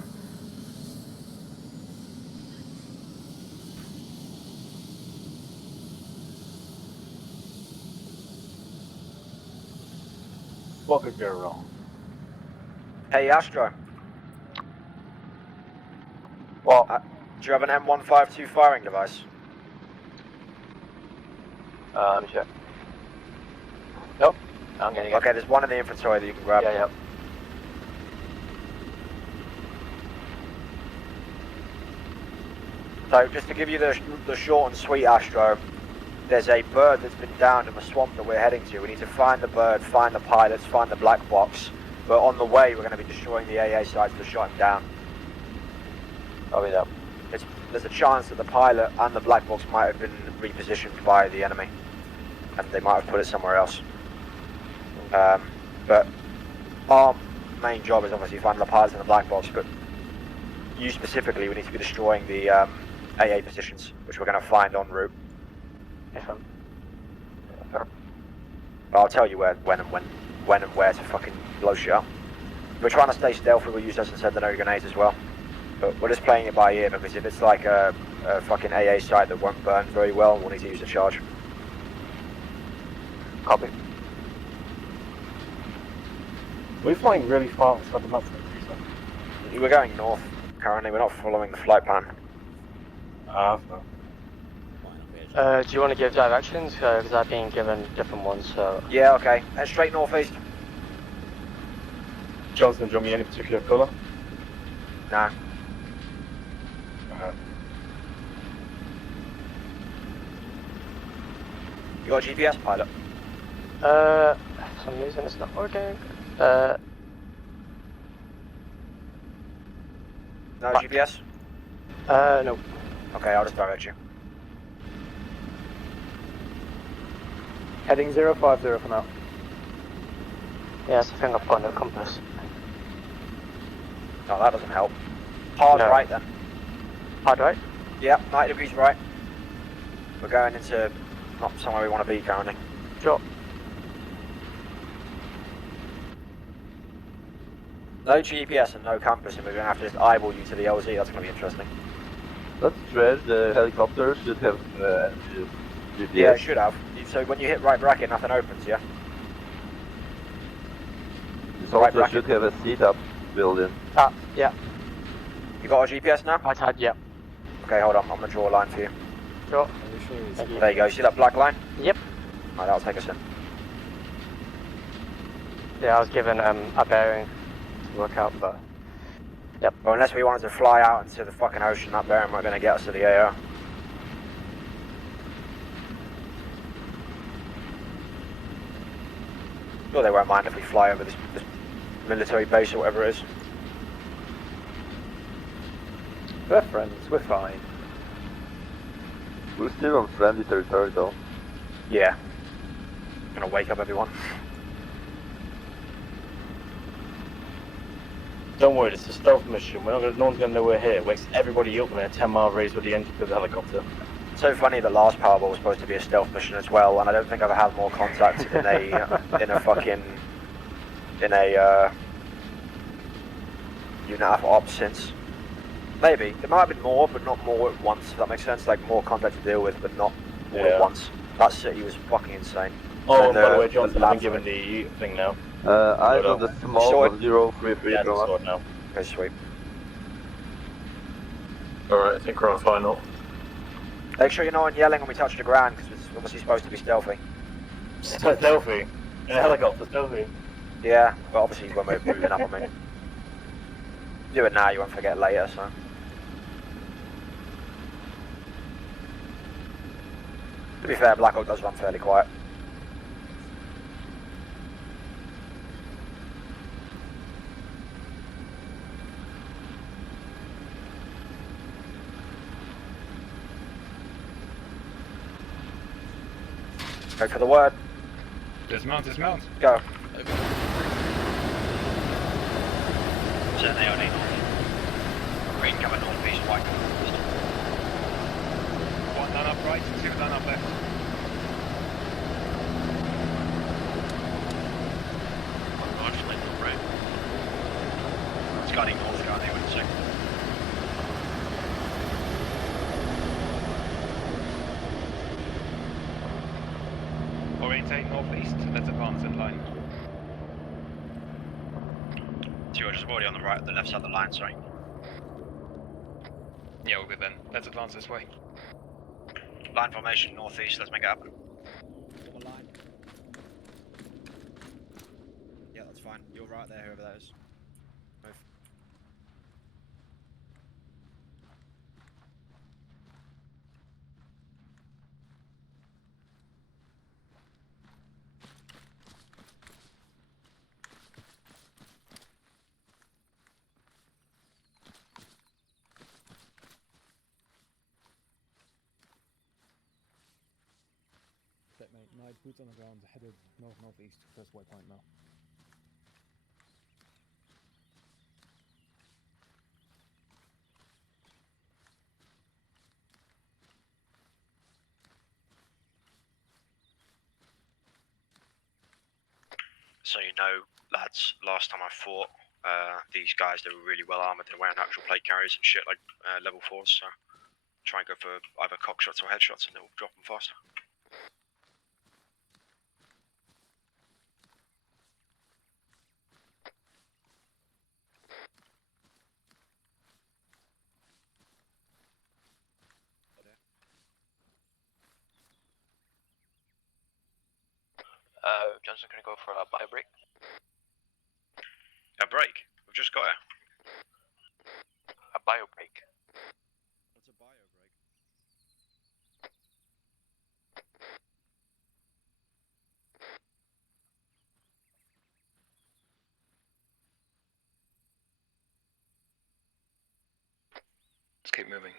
What could go wrong? Hey Astro, Well, do you have an M152 firing device? let me check. Nope. I'm getting it. Okay, there's one in the inventory that you can grab. Yeah. So just to give you the short and sweet, Astro, there's a bird that's been downed in the swamp that we're heading to. We need to find the bird, find the pilots, find the black box. But on the way, we're going to be destroying the AA sites to shut him down. Copy that. There's a chance that the pilot and the black box might have been repositioned by the enemy, and they might have put it somewhere else. But our main job is obviously finding the pilots and the black box, but you specifically, we need to be destroying the AA positions, which we're going to find en route. Sure. I'll tell you when and where to fucking blow shit up. If we're trying to stay stealthy, we'll use incendiary grenades as well. But we're just playing it by ear, because if it's like a fucking AA site that won't burn very well, we'll need to use a charge. Copy. We're flying really fast at the moment. We're going north currently, we're not following the flight plan. Do you want to give directions? Because I've been given different ones, so... Yeah, okay. Head straight northeast. Johnson, do you want me any particular colour? Nah. You got a GPS, pilot? For some reason it's not working. No GPS? No. Okay, I'll just direct you. Heading 050 for now. Yes, I think I've got no compass. No, that doesn't help. Hard No. right then. Hard right? Yep, 90 degrees right. We're going into not somewhere we want to be currently. Sure. No GPS and no compass, and we're going to have to just eyeball you to the LZ. That's going to be interesting. That's rare. The helicopter should have GPS. Yeah, it should have. So when you hit right bracket, nothing opens, yeah? It Right also bracket. should have a seat up built in. Yeah. You got a GPS now? Right side, yeah. Okay, hold on. I'm going to draw a line for you. Sure. Thank you. There you go. See that black line? Yep. Right, that'll take us in. Yeah, I was given a bearing to work out, but... Yep. Well, unless we wanted to fly out into the fucking ocean, that bearing weren't going to get us to the AO. Well, they won't mind if we fly over this military base or whatever it is. We're friends, we're fine. We're still on friendly territory though. Yeah. Gonna wake up everyone. Don't worry, it's a stealth mission. No one's gonna know we're here. It wakes everybody up within a 10-mile radius with the engine of the helicopter. It's so funny the last Parabole was supposed to be a stealth mission as well, and I don't think I've had more contact in a UNITAF ops since. Maybe. There might have been more, but not more at once, if that makes sense. Like, more contact to deal with, but not more at once. That city was fucking insane. Oh, and by the way, Johnson, I've been given the thing now. I got the small 033 Yeah, it's from sorted now. Okay, sweet. Alright, I think we're on final. Make sure you're not yelling when we touch the ground, because it's obviously supposed to be stealthy. Stealthy? In a helicopter, stealthy? Yeah, but obviously when we're moving up, I mean. Do it now, you won't forget later, so. To be fair, Black Hawk does run fairly quiet. Go for the word. Dismount, dismount. Go. Turn AOD north. Green cover northeast, white cover northeast. One down up right, two down up left. Actually, right. It's guarding north, guarding wait a second. Orientate northeast, let's advance in line. Two, just already on the right, the left side of the line, sorry. Yeah, we're good then. Let's advance this way. Line formation northeast, let's make it happen. Form a line. Yeah, that's fine. You're right there, whoever that is. Move. Mate, Knight, boots on the ground, headed north-northeast, first waypoint now. So you know, lads, last time I fought these guys, they were really well armoured. They're wearing actual plate carriers and shit like level 4s, so try and go for either cock shots or headshots and it'll drop them faster. Johnson, can I go for a bio break? A break? We've just got it. A bio break. What's a bio break? Let's keep moving.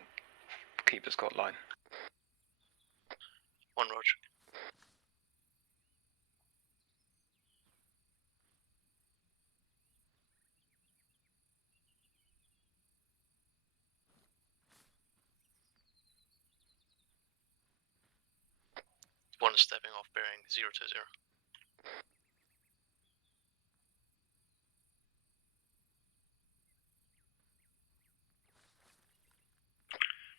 Keep the Scott line. One Roger. One stepping off bearing 020.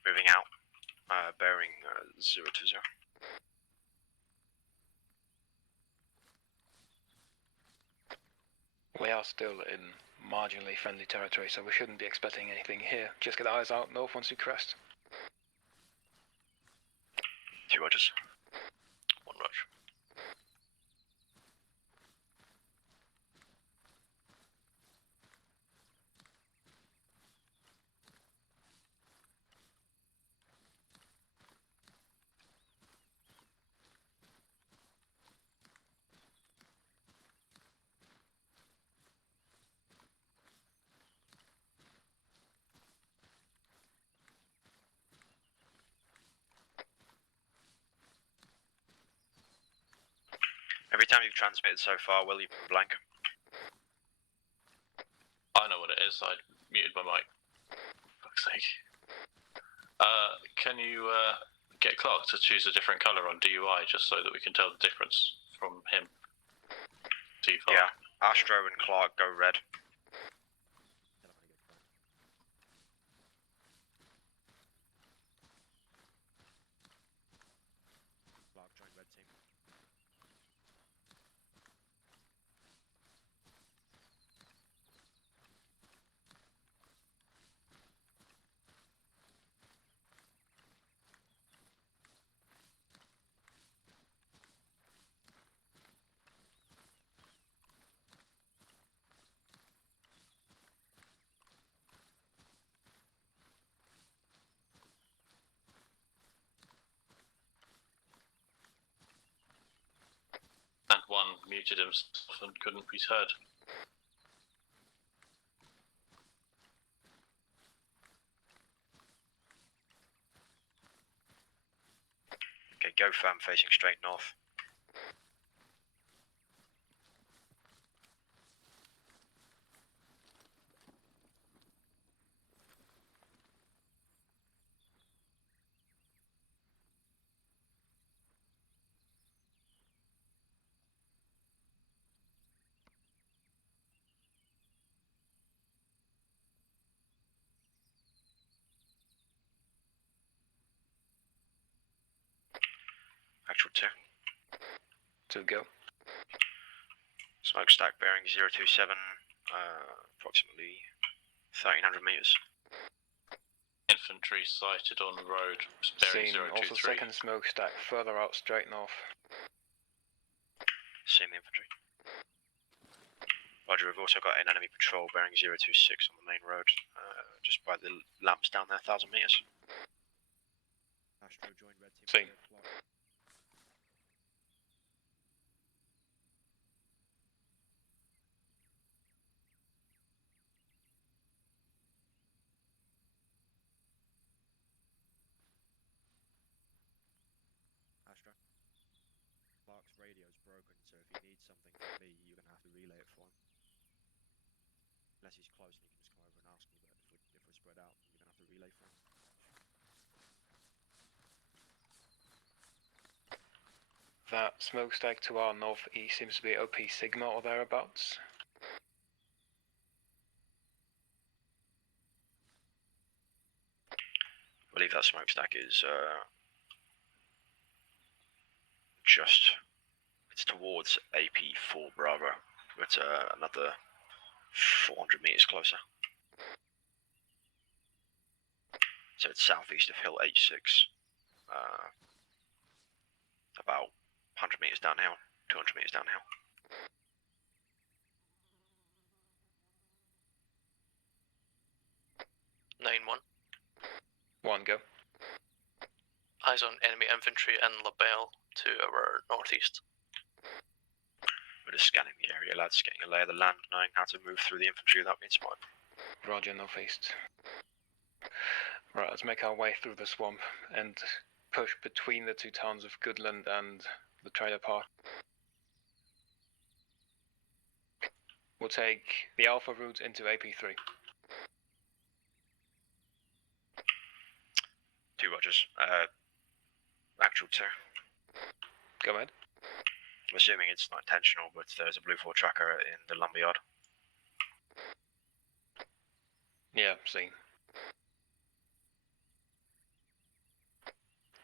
Moving out, bearing 020. We are still in marginally friendly territory, so we shouldn't be expecting anything here. Just get eyes out north once you crest. 2 Rogers. 1 Roger. Every time you've transmitted so far, will you blank? I know what it is. I muted my mic. Fuck's sake. Can you get Clark to choose a different colour on DUI just so that we can tell the difference from him? T5. Yeah, Astro and Clark go red. Clark, join red team. And one muted himself and couldn't be heard. Okay, go firm facing straight north. Actual 2. 2 go. Smokestack bearing 027, approximately 1300 metres. Infantry infantry sighted on the road, bearing Seen. 023. Also second smokestack further out straight north. Seen the infantry. Roger, we've also got an enemy patrol bearing 026 on the main road, just by the lamps down there, 1,000 meters. Astro joined red team. Seen. Astro. Clark's radio's broken, so if he needs something from me, you're gonna have to relay it for him. Unless he's close and he can just come over and ask me, but if we're spread out, you're gonna have to relay for him. That smokestack to our northeast seems to be OP Sigma or thereabouts. I believe that smokestack is it's towards AP4 Bravo, but another 400 meters closer. So it's southeast of Hill H6, about 100 meters downhill, 200 meters downhill. One go. Eyes on enemy infantry and Labelle to our northeast. We're just scanning the area, lads, getting a lay of the land, knowing how to move through the infantry without being spotted. Roger, northeast. Right, let's make our way through the swamp and push between the two towns of Goodland and the trailer park. We'll take the Alpha route into AP3. 2 Rogers. Actual 2. Go ahead. I'm assuming it's not intentional, but there's a Blue 4 tracker in the lumberyard. Yeah, seen.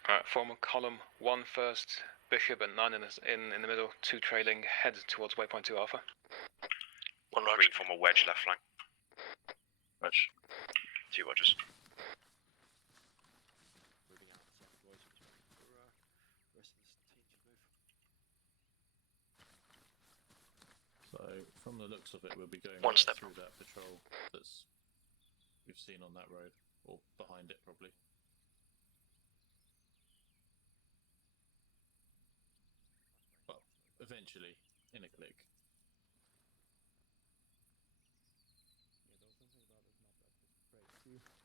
Alright, form a column 1 first, Bishop and 9 in the middle, 2 trailing, head towards waypoint 2 Alpha. 1 Roger. Green form a wedge left flank. Wedge. 2 Rogers. Moving out the south boys, just waiting for the rest of this team to move. So, from the looks of it, we'll be going One step. through that patrol that's we've seen on that road, or behind it probably. Well, eventually, in a click.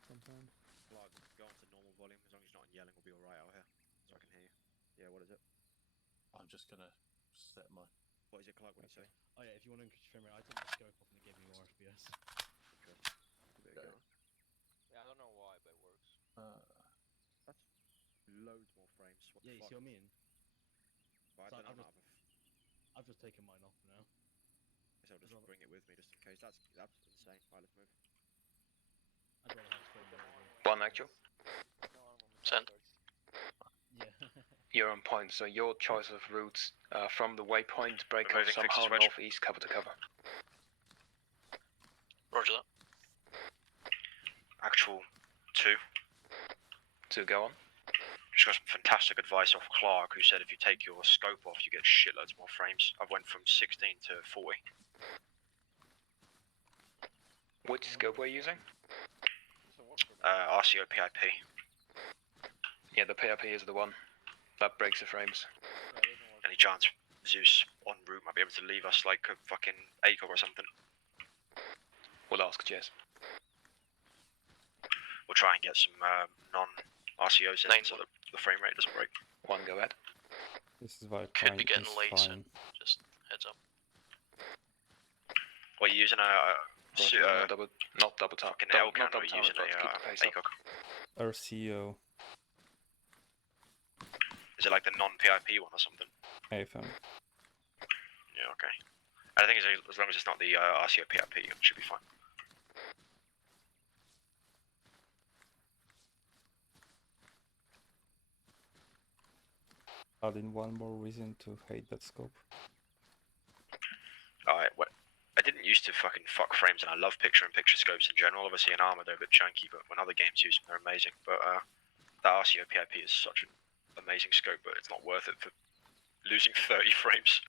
Sometimes. Clark, go on to normal volume, as long as you're not yelling, we'll be alright out here. So I can hear you. Yeah, what is it? I'm just gonna set my... What is it, Clark, what do you say? Oh yeah, if you want to confirm it, I took my scope off and it gave me more FPS. Okay. There you go. Yeah, I don't know why, but it works. That's loads more frames. What Yeah, the you fuck? see what I mean? But I So don't know. I've just taken mine off for now. Guess I'll just bring it with me just in case. That's insane. Right, let's move. I'd rather have phone than 1 actual. Send. Yeah. You're on point, so your choice of routes from the waypoint, break off Removing fixes somehow wedge. northeast, cover to cover. Roger that. Actual 2. 2 go on. Just got some fantastic advice off Clark, who said if you take your scope off, you get shitloads more frames. I went from 16 to 40. Which scope we're using? RCO PIP. Yeah, the PRP is the one. That breaks the frames. Any chance Zeus en route might be able to leave us like a fucking ACOG or something? We'll ask Jess. We'll try and get some non-RCOs in so that the frame rate doesn't break. 1 go ahead. This is why Could be getting is late fine. soon. Just heads up. What, are you using a not double tap. fucking Not Elcan, or double are you tap, using but keep the pace up. ACOG? RCO, Is it like the non-PIP one or something? AFM. Yeah, okay. And the thing is, as long as it's not the RCO PIP, it should be fine. Adding 1 more reason to hate that scope. Alright, I didn't used to to fucking fuck frames, and I love picture-in-picture scopes in general. Obviously in Arma they're a bit janky, but when other games use them they're amazing. But that RCO PIP is such an amazing scope, but it's not worth it for losing 30 frames.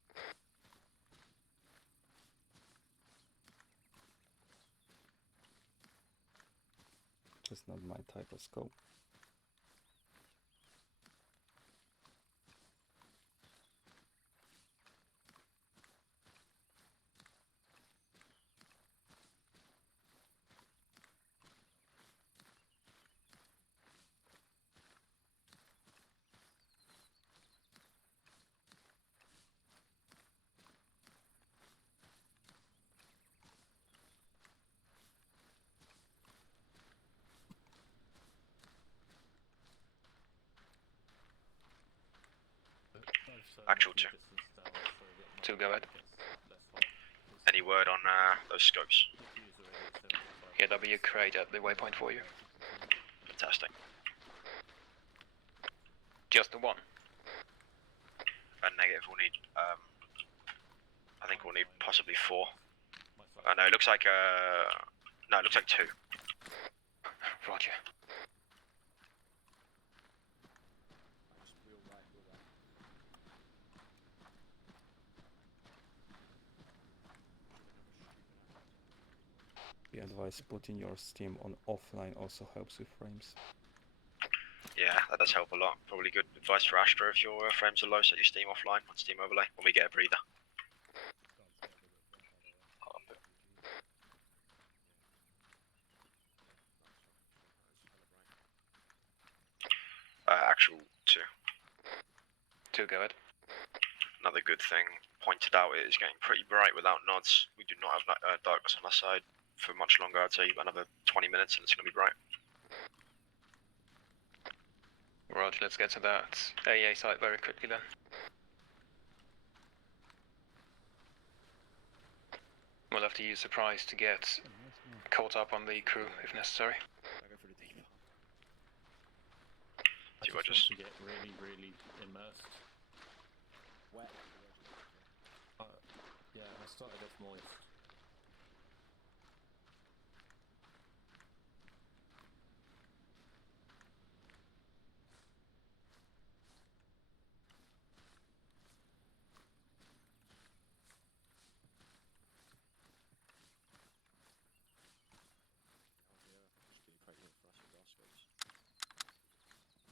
It's not my type of scope. Actual 2. 2, go ahead. Any word on those scopes? Yeah, W create at the waypoint for you. Fantastic. Just the one. Negative, we'll need, I think we'll need possibly 4. No, it looks like, no, it looks like 2. Roger. Be advised, putting your Steam on offline also helps with frames. Yeah, that does help a lot. Probably good advice for Astra if your frames are low, set your Steam offline on Steam overlay when we get a breather. Actual 2. 2, go ahead. Another good thing pointed out, it is getting pretty bright without nods. We do not have darkness on our side for much longer. I'd say another 20 minutes and it's going to be bright. Roger, let's get to that AA site very quickly then. We'll have to use surprise to get caught up on the crew if necessary. I just want to get really, really immersed. Wet. Yeah, I started off moist.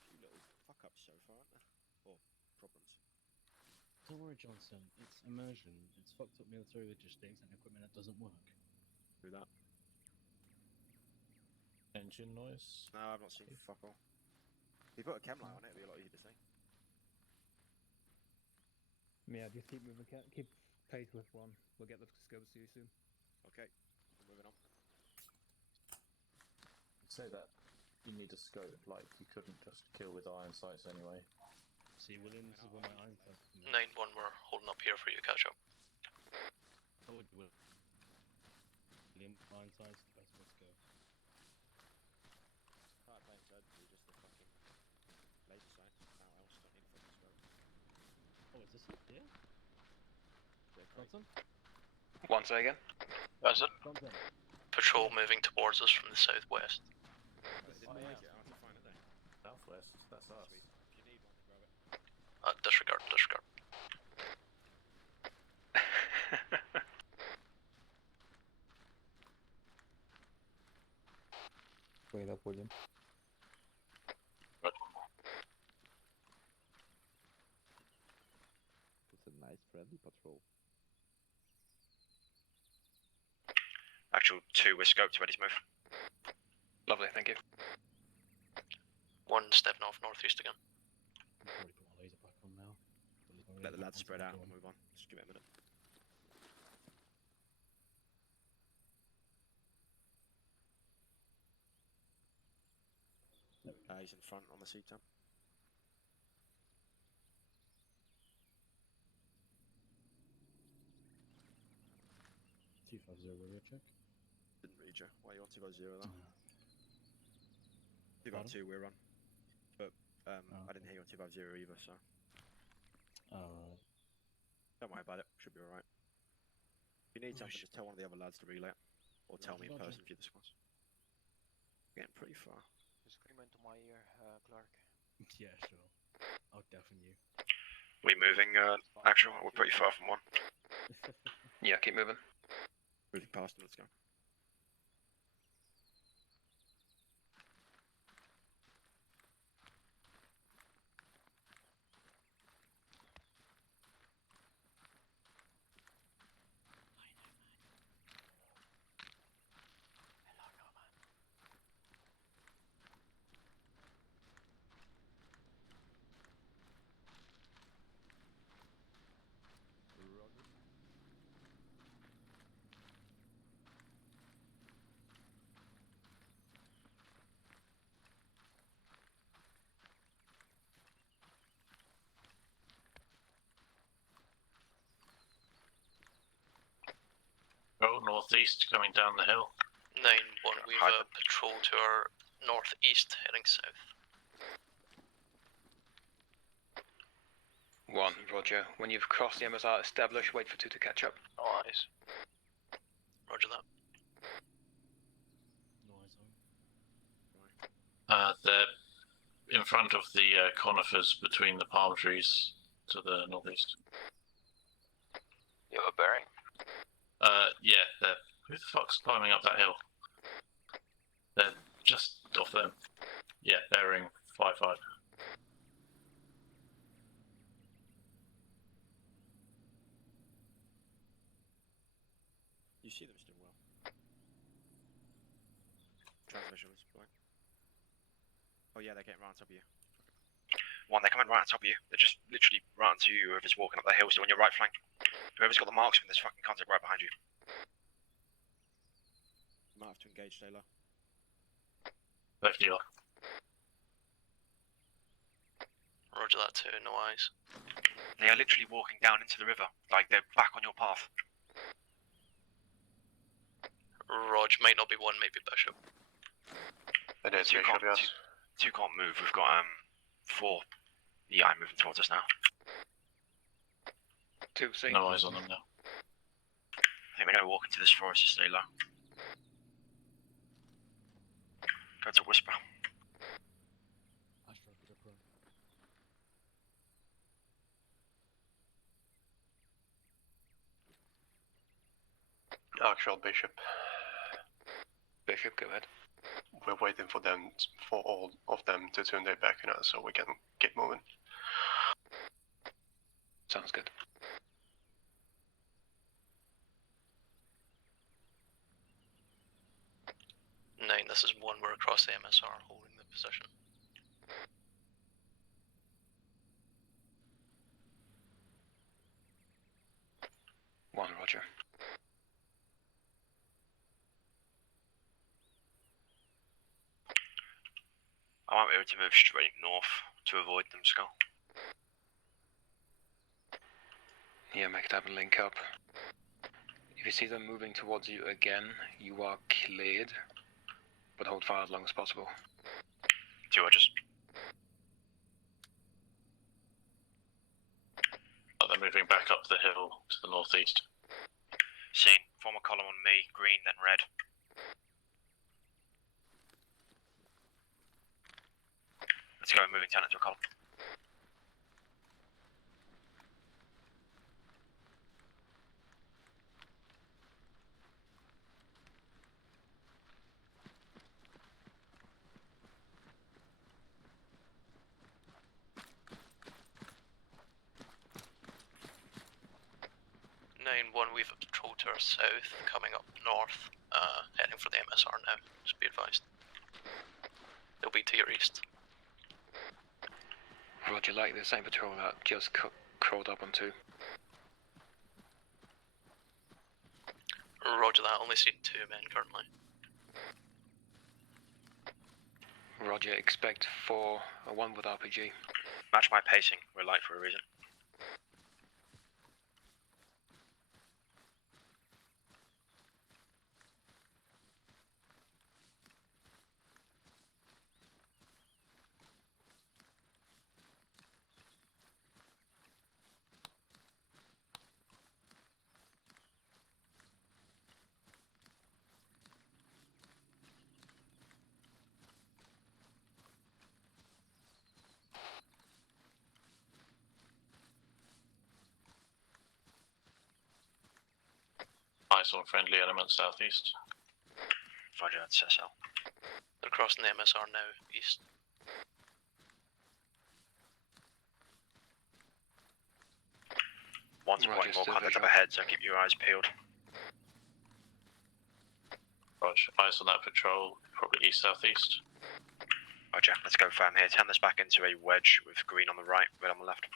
Few little fuck ups so far, aren't there? Or problems. Don't worry, Johnson. It's immersion. It's fucked up military logistics and equipment that doesn't work. Do that. Engine noise? No, I've not seen fuck all. If you put a chem light on it, it'd be a lot easier to see. Yeah, just keep moving. Keep pace with 1. We'll get the scopes to you soon. Okay, we're moving on. I'd say that you need a scope, like you couldn't just kill with iron sights anyway. See, William, this is where my iron sights come in. 9-1, we're holding up here for you, catch up. Oh, William, iron sights, the best way to go. Start playing third, do just the fucking laser sight. Now else, don't need a fucking scope. Oh, is this it? Yeah? Johnson? Once again. That's it. Johnson. Patrol moving towards us from the southwest. Southwest, that's us. If you need one, grab it. Disregard, disregard. Wait up, William. It's a nice friendly patrol. Actual 2, we're scoped, ready to move. Lovely, thank you. 1 stepping off northeast again. Probably put my laser back on now. Let the lads spread out and move on. Just give it a minute. He's in front on the C-10. radio check. Didn't read you. Why are you on 250 though? 252 we're on. But I didn't hear you on 250 either, so. Alright. Don't worry about it. Should be alright. If you need something, just tell one of the other lads to relay it. Or tell me in Roger. person if you're the squads. Getting pretty far. Just scream into my ear, Clark. Yeah, sure. I'll deafen you. We moving, actual? We're pretty far from one. Yeah, keep moving. Moving past them, let's go. Oh, northeast coming down the hill. 9-1, we've a patrol to our northeast heading south. 1, roger. When you've crossed the MSR established, wait for 2 to catch up. All eyes. Roger that. They're in front of the conifers between the palm trees to the northeast. You have a bearing? Yeah, who the fuck's climbing up that hill? They're just off them. Yeah, bearing 5-5. You see them still well. Transmission was blank. Oh yeah, they're getting right on top of you. 1, they're coming right on top of you. They're just literally right onto you, whoever's walking up the hill, still on your right flank. Whoever's got the marks from this fucking contact right behind you. Might have to engage, stay low. Left you off. Roger that too, no eyes. They are literally walking down into the river, like they're back on your path. Rog, might not be 1, maybe Bishop. It is Bishop, yes. Two can't move, we've got 4. Yeah, I'm moving towards us now. 2, see. No eyes on them now. I think we're going to walk into this forest to stay low. Go to Whisper. Actual Bishop. Bishop, go ahead. We're waiting for them, for all of them to turn their back on us so we can get moving. Sounds good. Nine, this is 1, we're across the MSR holding the position. One, roger. I might be able to move straight north to avoid them, Skull. Yeah, make it happen, link up. If you see them moving towards you again, you are cleared, but hold fire as long as possible. 2, Rogers. Oh, they're moving back up the hill to the northeast. Seen. Form a column on me, green, then red. Let's go, moving down into a column. One, we've a patrol to our south, coming up north, heading for the MSR now, just be advised. They'll be to your east. Roger, like the same patrol that just crawled up onto. Roger that, only seen 2 men currently. Roger, expect 4, 1 with RPG. Match my pacing, we're light for a reason. eyes on friendly elements southeast. Roger, that's SL. They're crossing the MSR now, east. One's Roger, pointing more still contact up visual. ahead, so keep your eyes peeled. Roger, eyes on that patrol, probably east-southeast. Roger, let's go firm here. Turn this back into a wedge with green on the right, red on the left.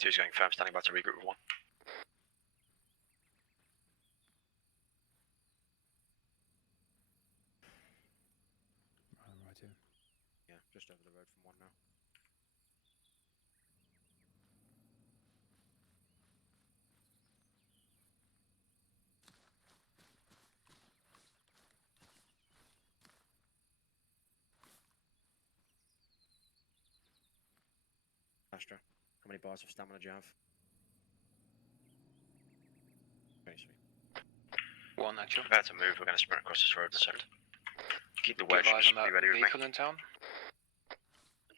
Two's going firm, standing by to regroup with one. Right here. Yeah, just over the road from one now. Astra, how many bars of stamina do you have? Okay, sweet. One actual. Prepare to move, we're going to sprint across this road in a second. Keep the Give wedge and eyes just on be that ready with me. vehicle in town.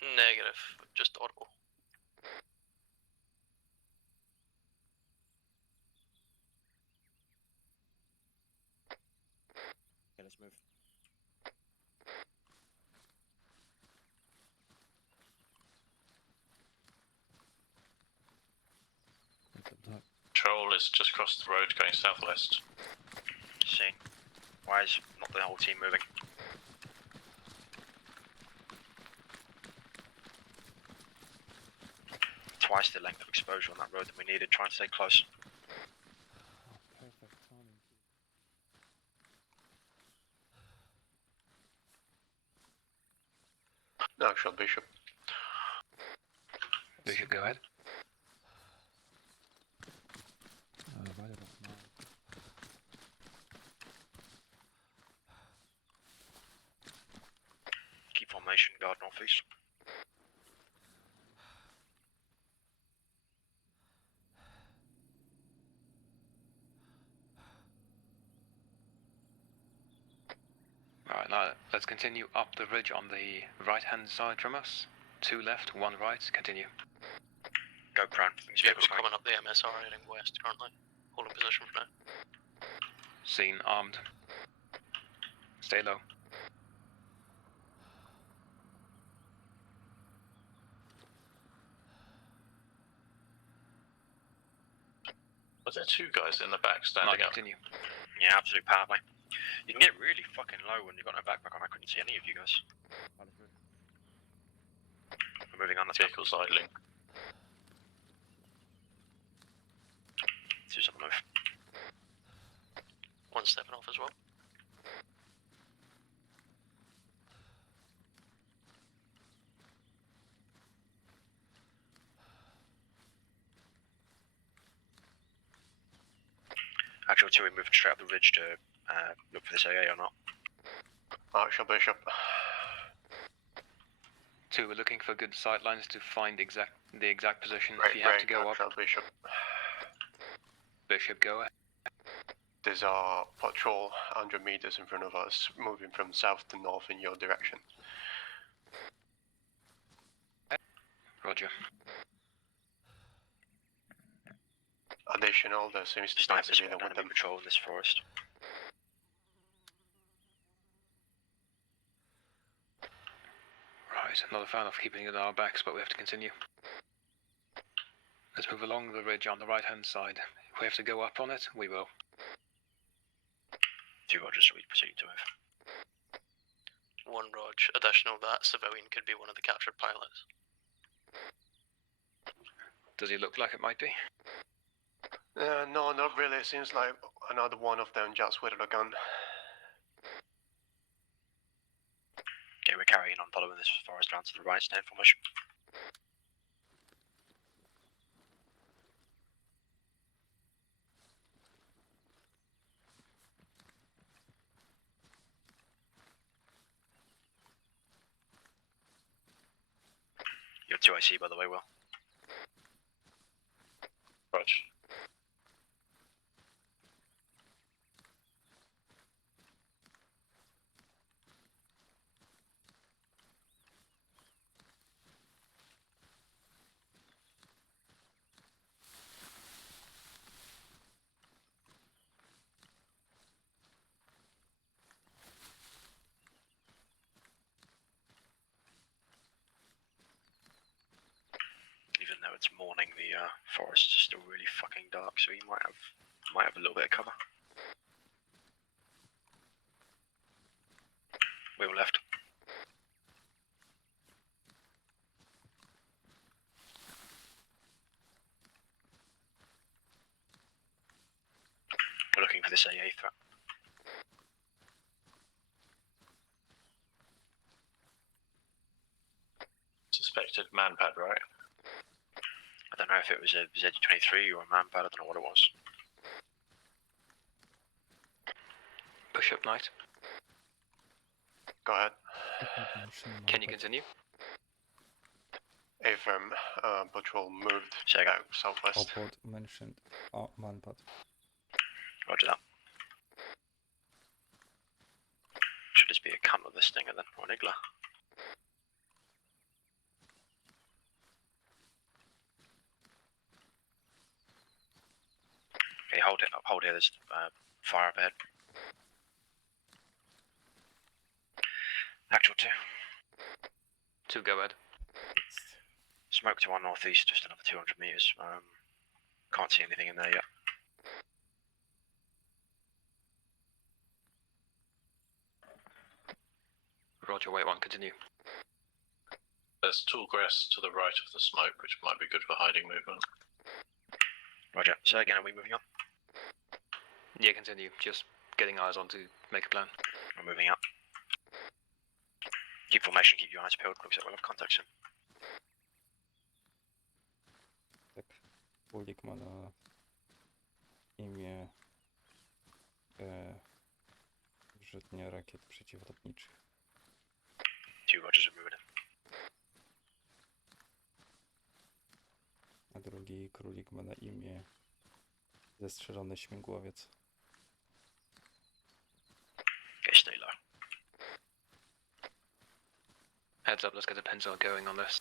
Negative, just audible. Okay, let's move. Patrol is just across the road going southwest. Seen. Why is not the whole team moving? Twice the length of exposure on that road that we needed. Try and stay close. Perfect timing. Actual Bishop. Bishop, go ahead. Right about now. Keep formation, guard northeast. Alright, now let's continue up the ridge on the right hand side from us. 2 left, 1 right, continue. Go prone. Vehicles coming up the MSR heading west currently. Holding position for now. Seen, armed. Stay low. Was there 2 guys in the back standing up? Continue. Yeah, absolute power play. You can get really fucking low when you've got no backpack on. I couldn't see any of you guys. We're moving on, let's go. Vehicles idling. Two's on the move. One stepping off as well. Actual 2, we moved straight up the ridge to look for this AA or not. Actual Bishop. 2, we're looking for good sight lines to find the exact position. Right, if you have right, to go up, actual Bishop. Bishop, go ahead. There's a patrol 100 meters in front of us, moving from south to north in your direction. Roger. Additional, there seems to be a Snipers civilian spotted with enemy them. patrol in this forest. Right, not a fan of keeping it on our backs, but we have to continue. Let's move along the ridge on the right hand side. If we have to go up on it, we will. 2 Rogers, we proceed to move. 1 Rog. Additional, that civilian could be one of the captured pilots. Does he look like it might be? No, not really. It seems like another one of them just with a gun. Okay, we're carrying on following this forest down to the right, stand formation. You're 2 IC by the way, Will. Roger. Forest is still really fucking dark, so he might have a little bit of cover. Wheel left. We're looking for this AA threat. Suspected manpad, right? I don't know if it was a Z23 or a manpad, I don't know what it was. Push up Knight. Go ahead. Can you continue? Affirm, patrol moved Second. out southwest. Opod mentioned manpad. Roger that. Should just be a cunt with this stinger then, or an Igla. Okay, hold it up, hold here, there's fire up ahead. Actual 2. 2, go ahead. Smoke to our northeast, just another 200 meters. Can't see anything in there yet. Roger, wait 1, continue. There's tall grass to the right of the smoke, which might be good for hiding movement. Roger. So again, are we moving on? Yeah, continue. Just getting eyes on to make a plan. We're moving up. Keep formation, keep your eyes peeled, looks like we'll have contact soon. Tak, Bulik ma na imię wyrzutnia rakiet przeciwlotniczych. 2 Rogers are moving in. A drugi królik ma na imię zestrzelony śmigłowiec. Okay, stay low. Heads up, let's get a pencil going on this.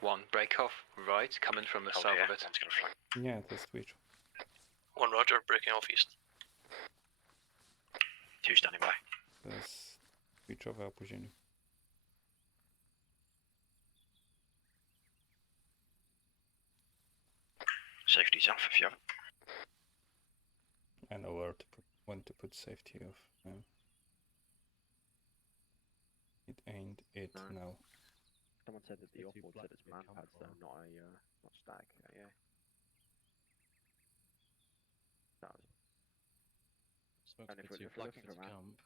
1, break off right, coming from the south of it. One's gonna flank. Nie, to jest Twitch. 1 Roger, breaking off east. 2 standing by. To jest Twitchowe opóźnienie. Safety's off if you haven't. I know when to put safety off. It ain't it now. Someone said that the offboard said it's manpads though, not static. Yeah. That was. And if we're looking for manpads,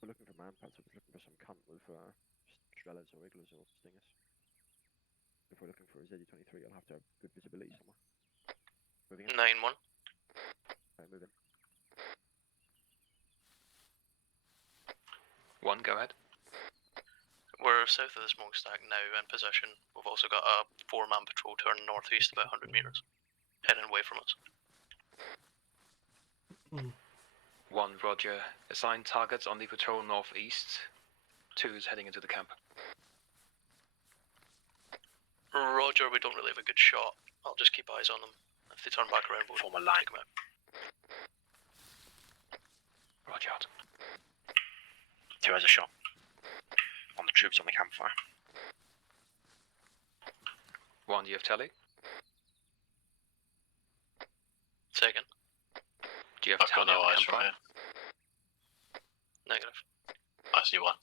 we're looking for some cunt with Strellas or Iglas or Stingers. If we're looking for a Z23, you'll have to have good visibility somewhere. Moving in. 9-1. Okay, moving. 1, go ahead. We're south of the smokestack now in position. We've also got a 4-man patrol turning northeast about 100 meters, heading away from us. 1, Roger. Assign targets on the patrol northeast. 2 is heading into the camp. Roger, we don't really have a good shot. I'll just keep eyes on them. If they turn back around, we'll form a line. take them out. Roger out. 2 has a shot. On the troops on the campfire. 1, do you have tele? Second. Do you have I've got tele no on the eyes from campfire? here. Negative. I see 1.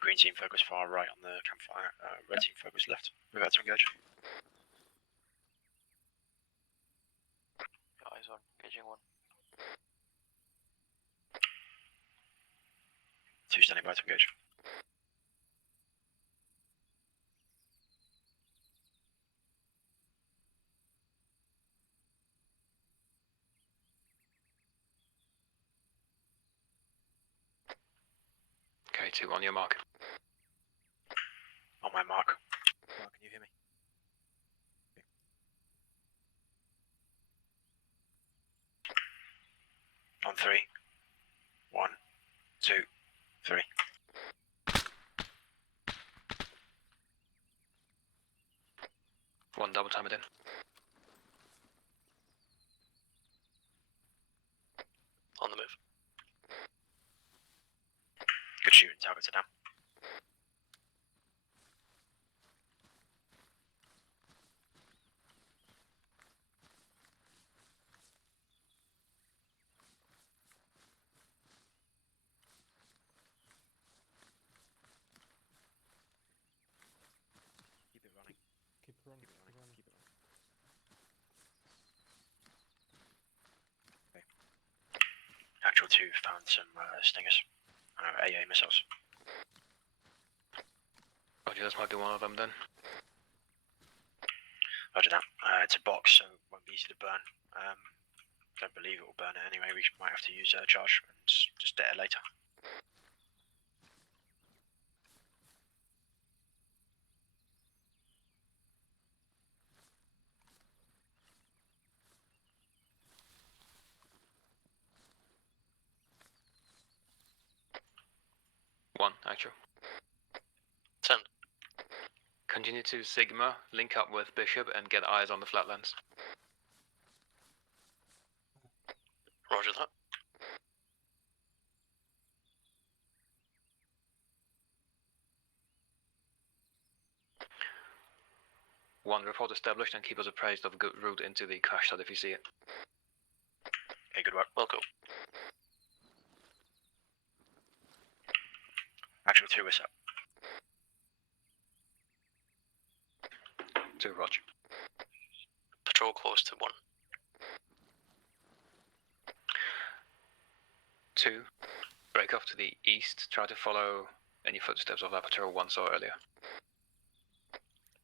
Green team focus far right on the campfire. Red team focus left. Move out to engage. Eyes on, engaging 1. 2 standing by to engage. Okay, 2, on your mark. On my mark. Can you hear me? On 3. 1, 2, 3. One, double time it in. On the move. Good shooting, targets are down. 2 found some stingers. AA missiles. Roger, this might be one of them then. Roger that. It's a box, so it won't be easy to burn. Don't believe it will burn it anyway. We might have to use a charge and just detonate later. One, actual. Send. Continue to Sigma, link up with Bishop and get eyes on the flatlands. Roger that. One, report established and keep us appraised of a good route into the crash site if you see it. Okay, good work. We'll go. Actual 2 is up. 2, Roger. Patrol close to 1. 2, break off to the east, try to follow any footsteps of that patrol 1 saw earlier.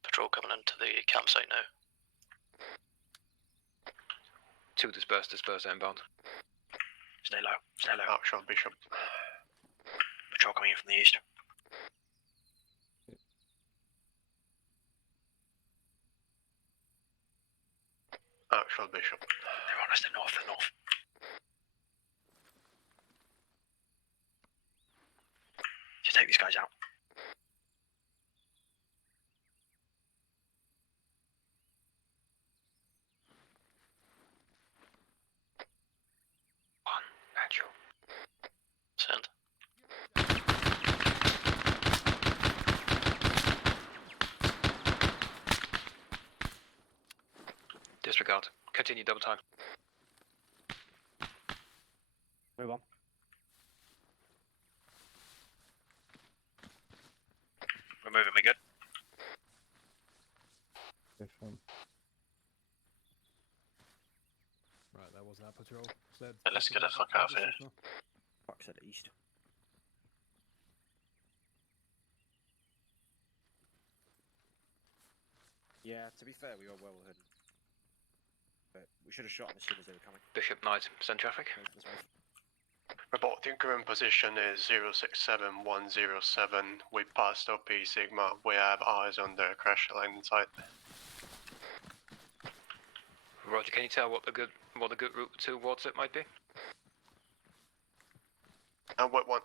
Patrol coming into the campsite now. 2, disperse inbound. Stay low, stay low. Actual Bishop. Patrol coming in from the east. Actual Bishop. They're on us, they're north, they're north. Just take these guys out. One, actual. Send. Disregard. Continue double time. Move on. We're moving, we good? Right, that was that patrol. Said Let's get the fuck out of here. Fuck said east. Yeah, to be fair, we were well hidden. But we should have shot them as soon as they were coming. Bishop Knight, send traffic. This way. Reporting current position is 067107. We passed OP Sigma. We have eyes on the crash line site. Roger, can you tell what the good route towards it might be? And what one?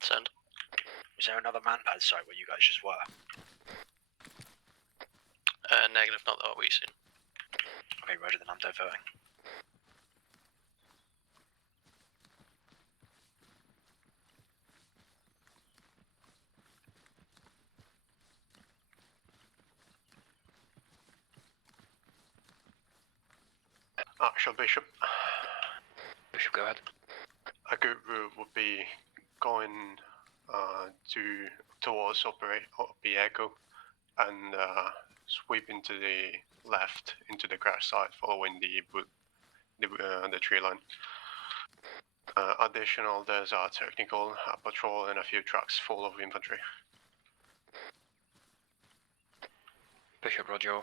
Send. Was there another manpad site where you guys just were? Negative, not that we've seen. Okay, roger, then I'm diverting. Actual Bishop. Bishop, go ahead. A good route would be going towards OP Echo and sweeping to the left into the crash site, following the tree line. Additional, there's a technical, a patrol, and a few trucks full of infantry. Bishop, Roger.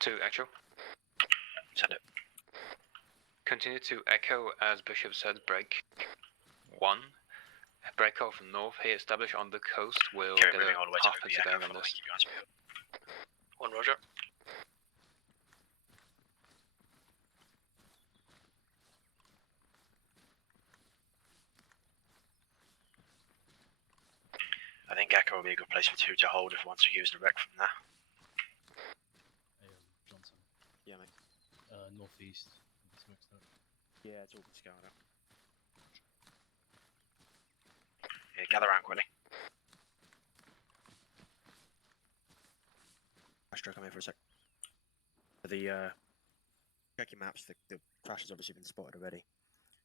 Two, actual. Send it. Continue to echo as Bishop said, break. 1. Break off north here, establish on the coast. We'll Carry get moving a all the way half to the picture echo going on for this. keep you on speed. 1, Roger. I think Echo will be a good place for 2 to hold if once we use the wreck from there. Johnson. Yeah, mate. Northeast. Yeah, it's all been scoured out. Yeah, gather around quickly. Astro, come here for a sec. Check your maps. The crash has obviously been spotted already.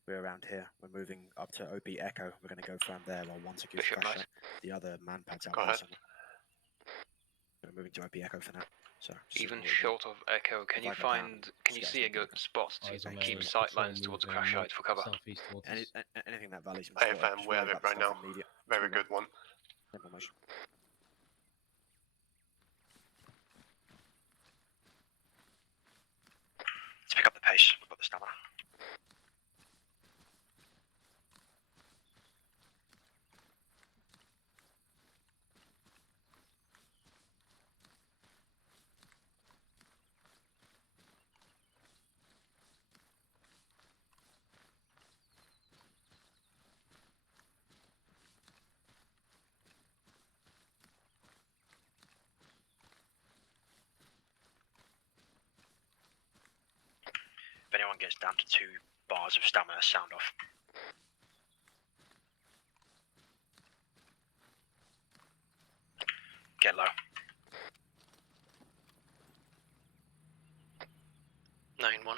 We're around here. We're moving up to OP Echo. We're going to go from there while one secures Bishop, crash nice. site. The other man pads out Go there ahead. somewhere. We're moving to OP Echo for now. So Even short of Echo, can you see a good spot to Eyes on keep a sight patrol lines towards the moving crash site for cover? southeast towards us. Anything that valley's been spotted. AFM, just we worry have it about the right stuff now. immediate Very to good one. information. Let's pick up the pace. We've got the stamina. If anyone gets down to 2 bars of stamina, sound off. Get low. 9-1.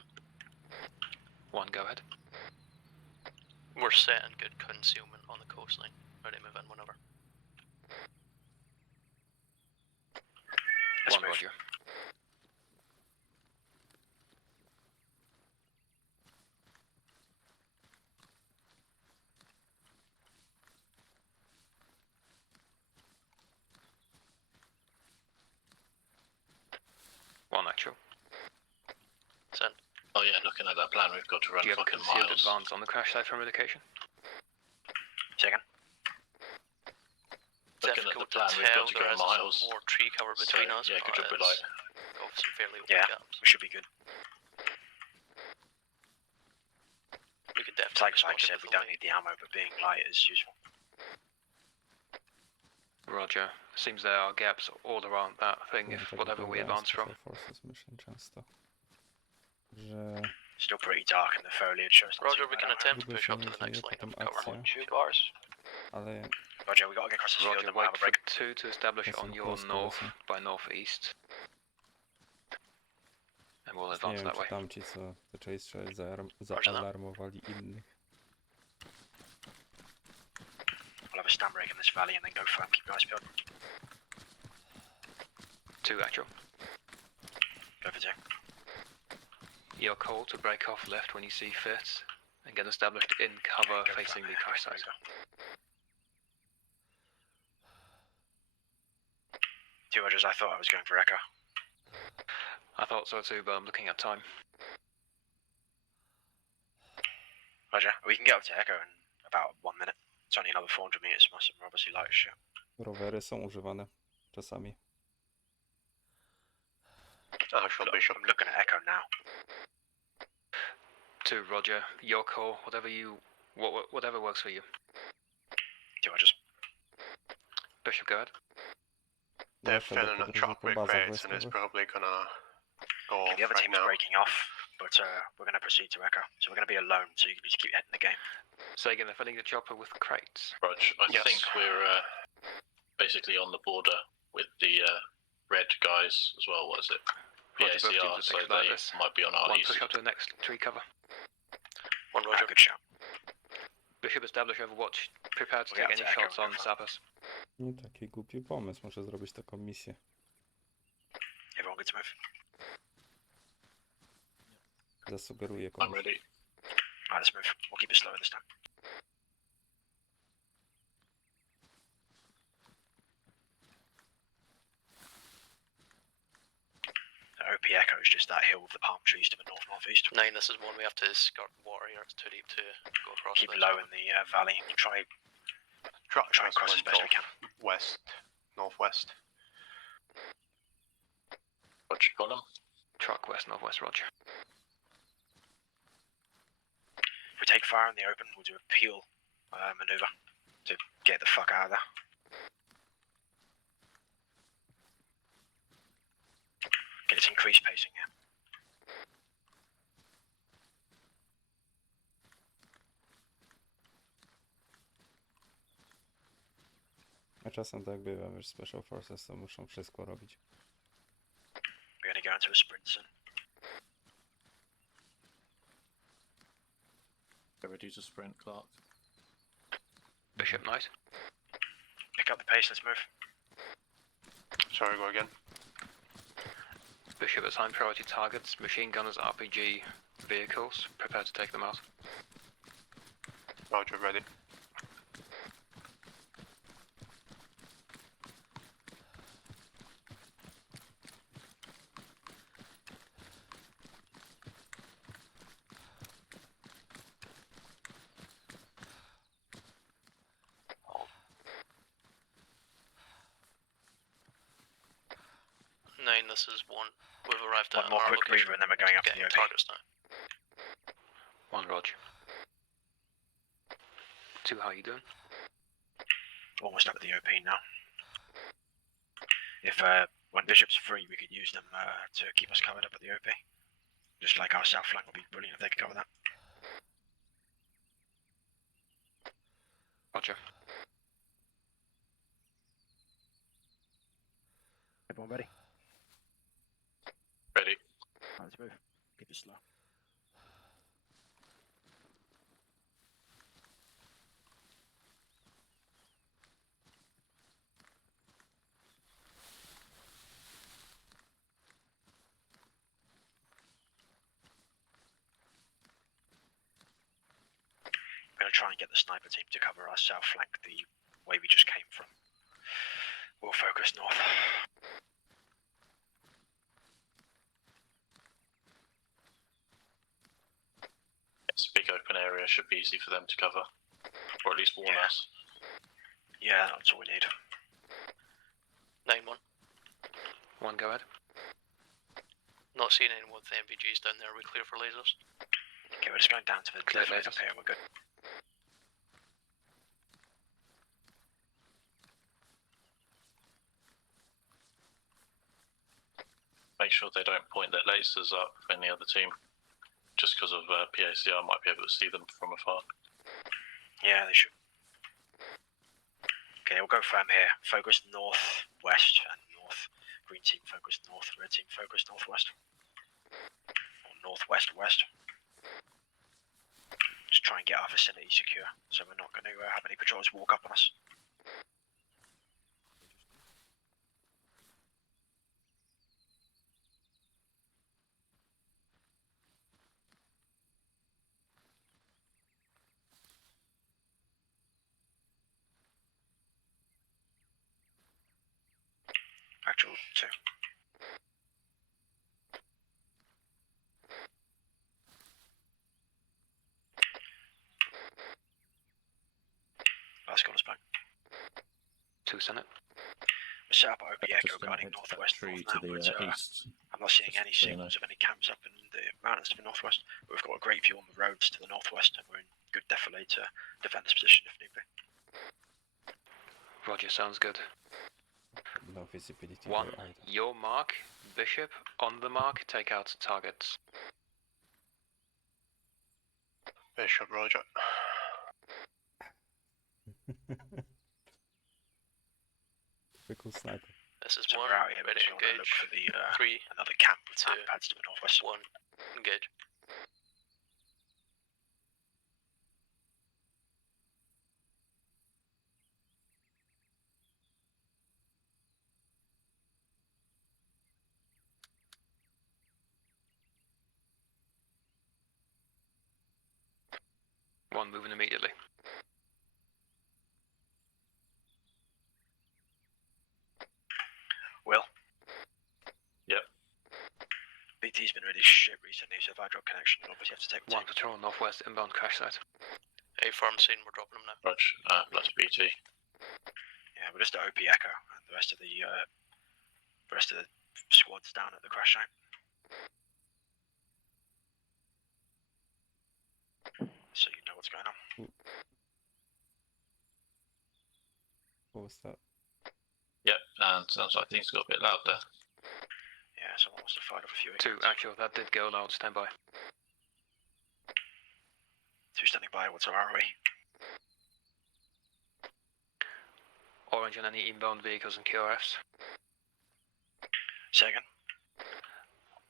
1, go ahead. We're set and good concealment on the coastline. Ready to move in whenever. 1, roger. One actual. Send. Oh yeah, looking at that plan, we've got to run Do you have a fucking concealed miles. advance on the crash site from relocation? Second. Looking at the Difficult plan, to we've tell, got to there go is some miles. more tree cover between us, Yeah, but good job with it's light. got some fairly open Yeah, gaps. we should be good. We could definitely Like respond Spike said, we don't need the ammo, but being light is useful. Roger. Seems there are gaps all around that thing if whatever we advance from. Forces myślę często, że Still pretty dark in the foliage. So it's not Roger, too we bad can out attempt to długo push się up to the dzieje next line potem of cover. akcja, 2 bars. ale Roger, we got to get across this field Roger, and we'll have wait a for break. 2 to establish on your polskie north lecą. by northeast. And we'll Nie advance wiem, that czy way. tamci, co zaczęli strzelać, zaalarmowali innych. We'll have a stand break in this valley and then go firm. Keep your eyes peeled. 2 actual. Go for 2. Your call to break off left when you see fit and get established in cover Go facing firm. the crash There we site. go. 2 Rogers, I thought I was going for Echo. I thought so too, but I'm looking at time. Roger, we can get up to Echo in about 1 minute. It's only another 400 meters from us and we're obviously light as shit. Rowery są używane czasami. Actual Bishop. I'm looking at Echo now. 2 Roger, your call, whatever works for you. 2 Rogers. Bishop, go ahead. They're filling a truck with crates and it's probably gonna go off The other right team's now. breaking off, but we're going to proceed to Echo. So we're going to be alone, so you need to keep your head in the game. So you're going to filling the chopper with crates? Rog, I Yes. think we're basically on the border with the red guys as well. What is it? Roger, both teams PACR, will so think about they this. might be on our 1 east. push up to the next tree cover. 1 Roger. Good shot. Bishop, establish overwatch. Prepare to We'll take get any to Echo shots and on go for it. sappers. Nie taki głupi pomysł, muszę zrobić taką misję. Everyone good to move? Zasugeruję I'm komuś. ready. Alright, let's move. We'll keep it slower this time. OP Echo is just that hill with the palm trees to the north-northeast. 9, this is 1. We have to skirt water here. It's too deep to go across. Keep the low in the valley. Try and cross as best we can. West, northwest. What you got them? Truck west, northwest, Roger. If we take fire in the open, we'll do a peel maneuver to get the fuck out of there. Get its increased pacing here. A czasem tak bywa, wiesz, Special Forces to muszą wszystko robić. We're going to go into a sprint soon. Get ready to sprint, Clark. Bishop Knight. Pick up the pace, let's move. Sorry, go again. Bishop assign priority targets, machine gunners, RPG vehicles. Prepare to take them out. Roger, ready. Nine, this is one. We've arrived at One more our quick location. mover and then we're going up to the Getting OP. targets now. One Rog. 2, how you doing? Almost up at the OP now. If when Bishop's free, we could use them to keep us covered up at the OP. Just like our south flank would be brilliant if they could cover that. Roger. Everyone ready? Ready. Right, let's move. Keep it slow. We're going to try and get the sniper team to cover our south flank the way we just came from. We'll focus north. It's a big open area, should be easy for them to cover. Or at least warn us. Yeah, that's all we need. 9-1. 1, go ahead. Not seeing anyone with MPGs down there. Are we clear for lasers? Okay, we're just going down to the Clear cliff lasers. up here, we're good. Make sure they don't point their lasers up any other team. Just because of PACR might be able to see them from afar. Yeah, they should. Okay, we'll go from here. Focus north, west, and north. Green team focus north, red team focus northwest. Or northwest, west. Just try and get our vicinity secure, so we're not going to have any patrols walk up on us. Actual 2. Last call us back. 2 Senate. We're set up at OP Just Echo gonna guarding head to that northwest tree north to now, the but east. I'm not seeing Just any so you know. signals of any camps up in the mountains to the northwest. But we've got a great view on the roads to the northwest, and we're in good defilade to defend this position if need be. Roger, sounds good. No visibility 1, there either. your mark. Bishop, on the mark, take out targets. Bishop, roger. Typical sniper. This is So 1. we're out here, Ready just to gonna look engage. for the 3, another camp with 2, pads to the northwest. 1. Engage. One moving immediately. Will? Yep. BT's been really shit recently, so if I drop connection, you'll obviously have to take the 1 patrol northwest inbound crash site. A farm scene, we're dropping them now. Roger, that's BT. Yeah, we're just at OP Echo, and the rest of the squad's down at the crash site. So you know what's going on. What was that? Yep, and sounds like things got a bit loud there. Yeah, someone must have fired off a few 2, actual, that did go loud, stand by. 2 standing by, what's our ROE? Orange on any inbound vehicles and QRFs. Say again?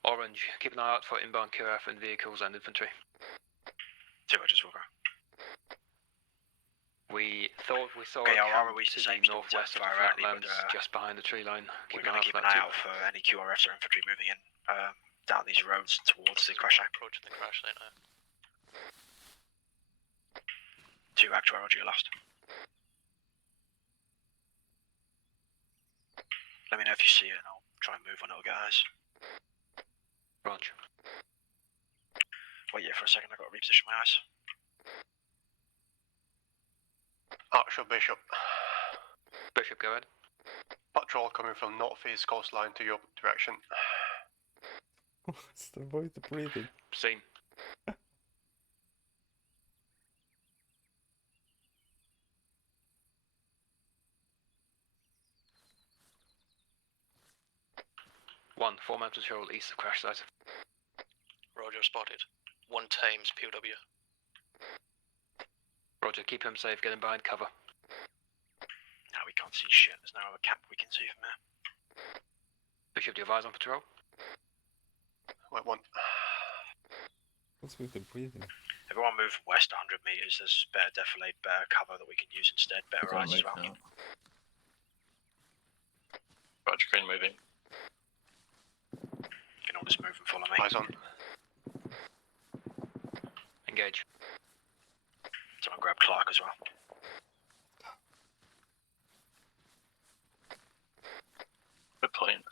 Orange, keep an eye out for inbound QRF and vehicles and infantry. 2 Rogers, Walker. We thought we saw Okay, a our camp ROE's to the same, the still northwest of the fire early, but, flatlands, just behind the tree line. We're Keep an going eye to out keep for an that eye too. out for any QRFs or infantry moving in down these roads towards the crash site. Approaching the crash site now. 2 actual, Roger, you're last. Let me know if you see it and I'll try and move on it, guys. Roger. Wait, yeah, for a second, I've got to reposition my eyes. Actual Bishop. Bishop, go ahead. Patrol coming from northeast coastline to your direction. It's to avoid the breathing. Seen. One, 4 men patrol east of crash site. Roger, spotted. 1 times POW. Roger, keep him safe, get him behind cover. Now we can't see shit, there's no other camp we can see from here. Bishop, do you have eyes on patrol? Wait, 1. What's with the breathing? Everyone move west 100 metres, there's better defilade, better cover that we can use instead, better eyes as well. Roger, green moving. You can all just move and follow me. Eyes on. Engage. Someone grab Clark as well. Good point.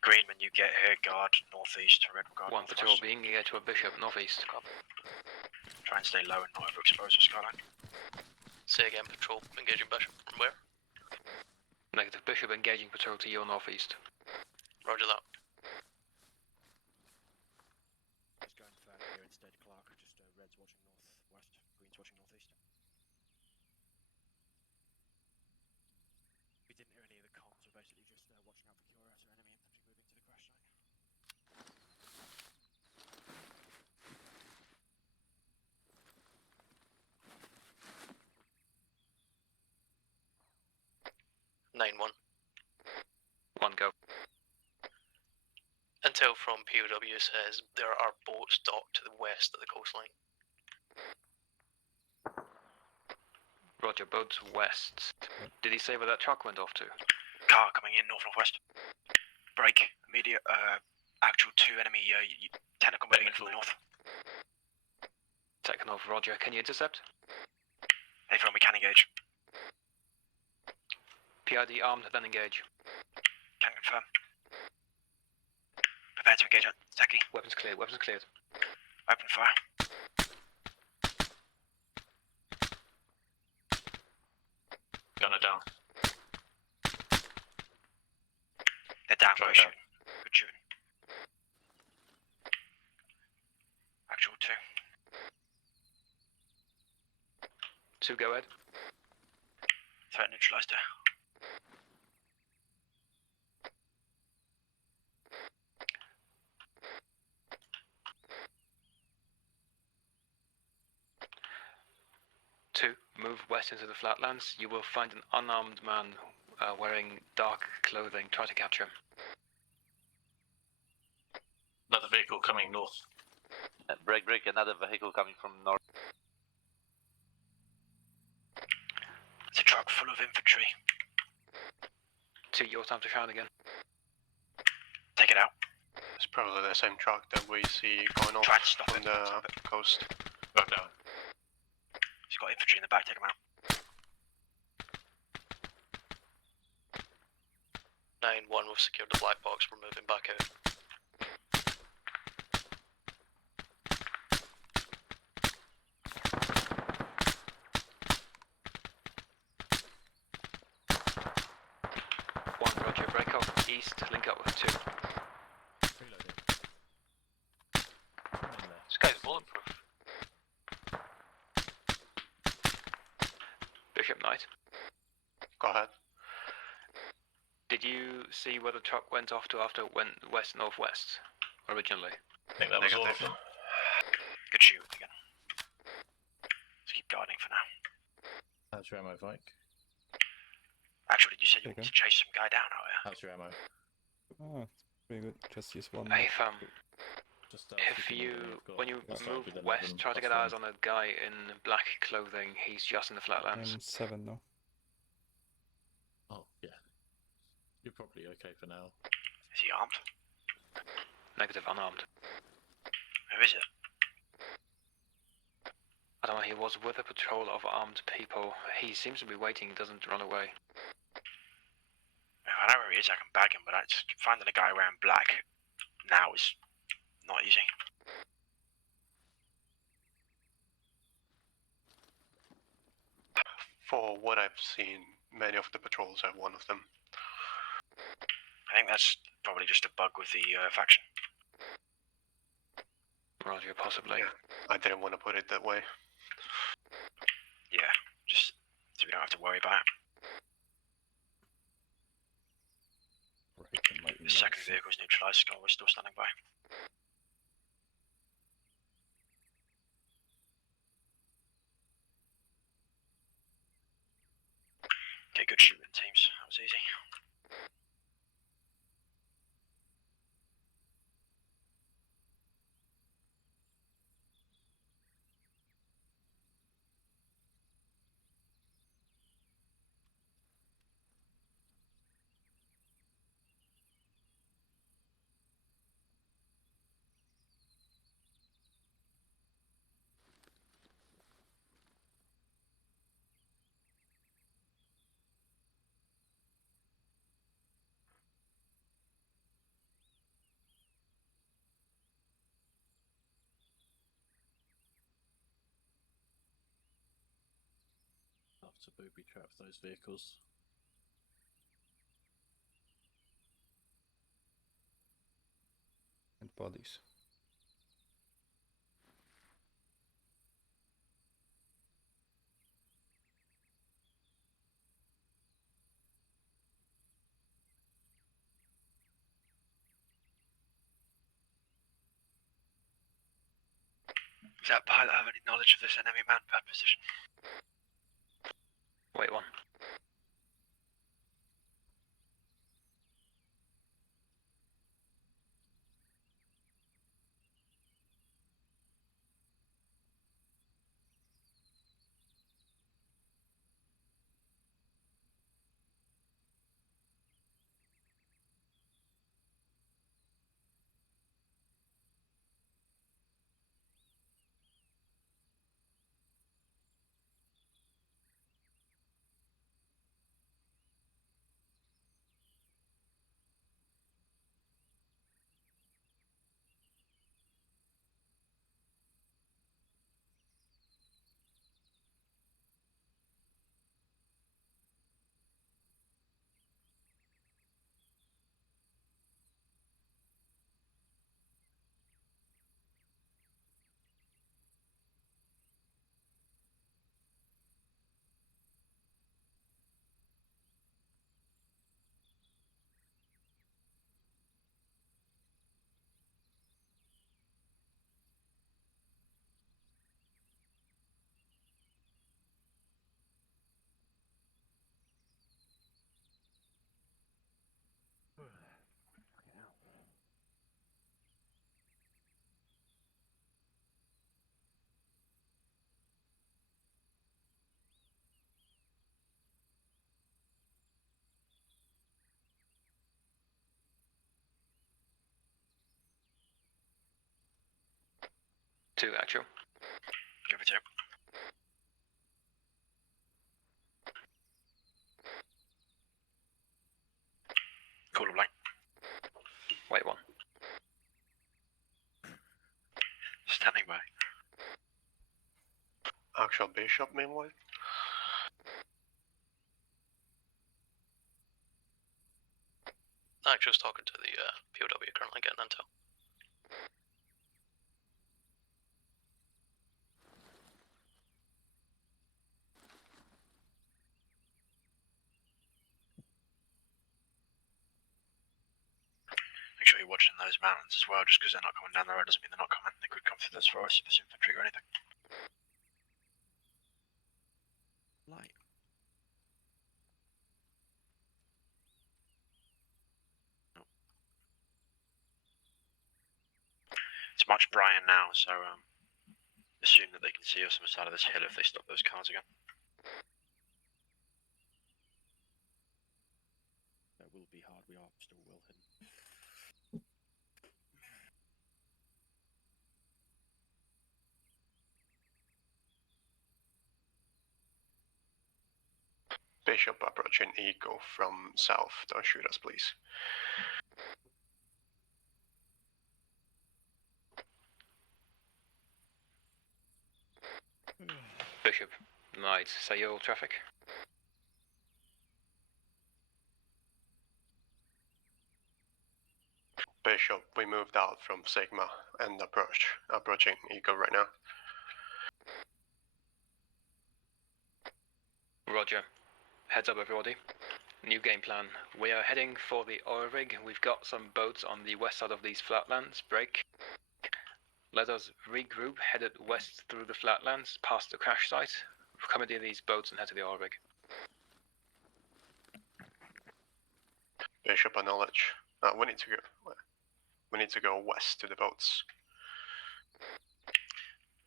Green, when you get here, guard northeast, red guard 1 patrol northwest. being engaged to a Bishop northeast. Try and stay low and not overexpose the skyline. Say again, patrol. Engaging Bishop. From where? Negative, Bishop engaging patrol to your northeast. Roger that. Just going further here instead, Clark. Just red's watching northwest, green's watching northeast. We didn't hear any of the comms, we're basically just watching out for QRS or enemy infantry moving to the crash site. 9-1. 1 go. Intel from POW says there are boats docked to the west of the coastline. Roger, boats west. Did he say where that truck went off to? Car coming in north-northwest. Break, immediate, actual 2 enemy technical moving in from the north. Technov, Roger. Can you intercept? Everyone, we can engage. PID armed, then engage. Can confirm. Prepare to engage on Techie. Weapons cleared, weapons cleared. Open fire. Gunner down. They're down, Try right down. shooting. Good shooting. Actual 2. 2 go ahead. Threat neutralized there. Move west into the flatlands. You will find an unarmed man wearing dark clothing. Try to capture him. Another vehicle coming north. Break, another vehicle coming from north. It's a truck full of infantry. 2, your time to shine again. Take it out. It's probably the same truck that we see going off Try to stop on it. the coast. Go down. He's got infantry in the back, take him out. 9-1, we've secured the black box, we're moving back out. Roger, break up east, link up with 2. This guy's bulletproof. Bishop Knight. Go ahead. Did you see where the truck went off to after it went west-northwest originally? I think that was all of them. Good shooting again. Let's keep guarding for now. How's your ammo, Vike? Actually, you said you wanted to chase some guy down out here. How's your ammo? Oh, it's pretty good. Just use one. Hey, fam. Just If you, when you move west, try to get eyes on a guy in black clothing. He's just in the flatlands. I'm 7 now. Oh, yeah. You're probably okay for now. Is he armed? Negative, unarmed. Who is it? I don't know, he was with a patrol of armed people. He seems to be waiting, doesn't run away. I know where he is, I can bag him, but finding a guy wearing black now is not easy. For what I've seen, many of the patrols have one of them. I think that's probably just a bug with the faction. Roger, possibly. Yeah, I didn't want to put it that way. Yeah, just so we don't have to worry about it. The second vehicle's neutralised, Skull, we're still standing by. Okay, good shooting, teams. That was easy. Have to booby trap those vehicles. And bodies. Does that pilot have any knowledge of this enemy manpad position? Wait, one. Two actual. Give it to him. Call him blank. Wait, one. Standing by. Actual Bishop, meanwhile. Actual's talking to the POW currently getting intel. watching those mountains as well. Just because they're not coming down the road doesn't mean they're not coming. They could come through those forests if it's infantry or anything. Light. Oh. It's much brighter now, so assume that they can see us on the side of this hill if they stop those cars again. That will be hard. We are still well hidden. Bishop approaching Eco from south. Don't shoot us, please. Bishop, Knight, say all traffic. Bishop, we moved out from Sigma and approaching Eco right now. Roger. Heads up, everybody. New game plan. We are heading for the oil rig. We've got some boats on the west side of these flatlands. Break. Let us regroup, head it west through the flatlands, past the crash site. Commandeer these boats and head to the oil rig. Bishop, acknowledge. We need to go west to the boats.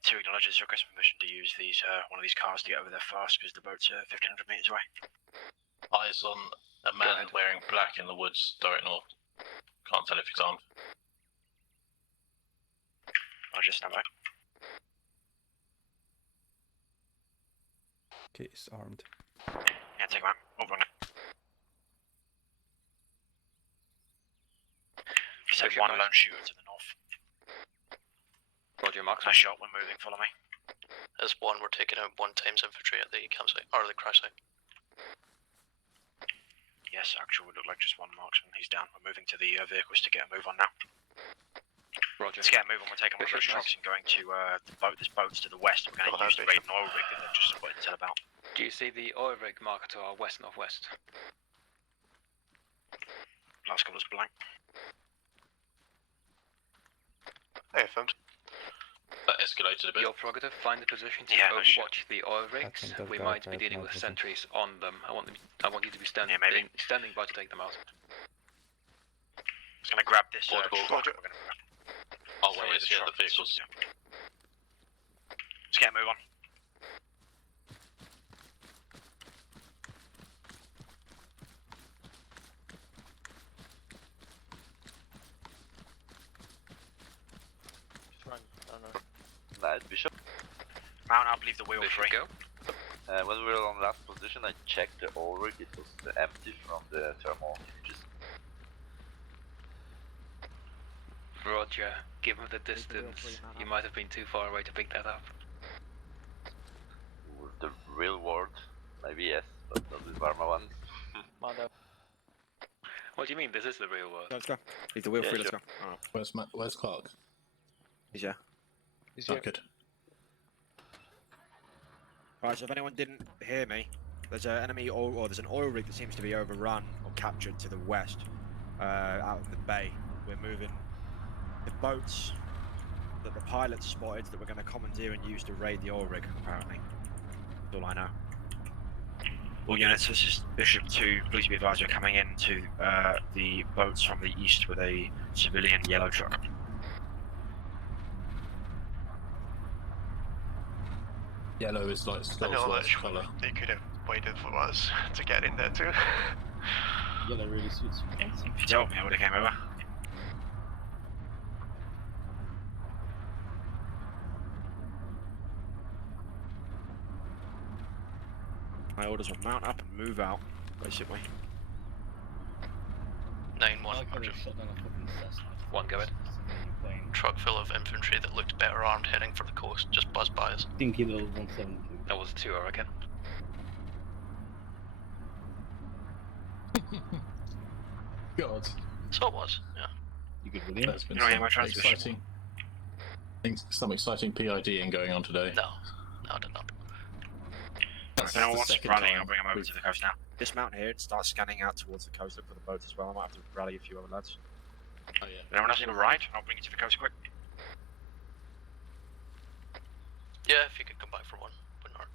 Two acknowledges request permission to use these one of these cars to get over there fast because the boat's 1,500 meters away. Eyes on a man wearing black in the woods, direct north. Can't tell if he's armed. Roger, stand by. Okay, he's armed. Yeah, take him out. Over on it. You said one lone shooter to the north. Roger, Mark. Nice shot, we're moving, follow me. As one, we're taking out 1 times infantry at the campsite, or the crash site. Yes, actually, would look like just one marksman. He's down. We're moving to the vehicles to get a move on now. Roger. Let's get a move on. We're taking one of those trucks and going to the boat. This boat's to the west. We're going to use the raid and oil rig that they've just spotted intel about. Do you see the oil rig marker to our west-northwest? Last colour's blank. Affirmed. That escalated a bit. Your prerogative, find the position to Yeah, no shit. overwatch the oil rigs. think that We guy might be tried dealing with marking. sentries on them. I want you to be standing, Yeah, maybe. standing by to take them out. Just going to grab this Portable. truck. Roger. We're going to Oh wait, it's the vehicles. Let's get a move on. Nice, Bishop. Mount up, leave the wheel Bishop, free. go. When we were on last position, I checked the oil rig. It was empty from the thermal images. Roger. Given the distance, you might have been too far away to pick that up. The real world, maybe yes, but not the Varma one. What do you mean? This is the real world. Let's go. Leave the wheel Yeah, free, let's sure. go. Alright. Where's Clark? He's here. Oh, good. Alright, so if anyone didn't hear me, there's an enemy oil, or there's an oil rig that seems to be overrun or captured to the west, out of the bay. We're moving the boats that the pilots spotted that we're going to commandeer and use to raid the oil rig, apparently. That's all I know. All units, this is Bishop 2. Please be advised we're coming into the boats from the east with a civilian yellow truck. Yellow is like Skull's Acknowledge. colour. They could have waited for us to get in there too. Yellow really suits you. If you told me, I would have came over. My orders will mount up and move out, basically. 9-1, I could Roger. have shot down a fucking Cessna. One, go ahead. Plane. Truck full of infantry that looked better armed heading for the coast, just buzzed by us. Dinky little 172. That was a 2, I reckon. God. So it was, yeah. You good, William? There's been You know, yeah, some my transmission. exciting PIDing going on today. No, I did not. If the anyone wants to second rally, time I'll bring them over we've- to the coast now. Dismount here and start scanning out towards the coast, look for the boats as well. I might have to rally a few other lads. Oh yeah. Anyone else need a ride? I'll bring you to the coast quick. Yeah, if you could come by for one. But not.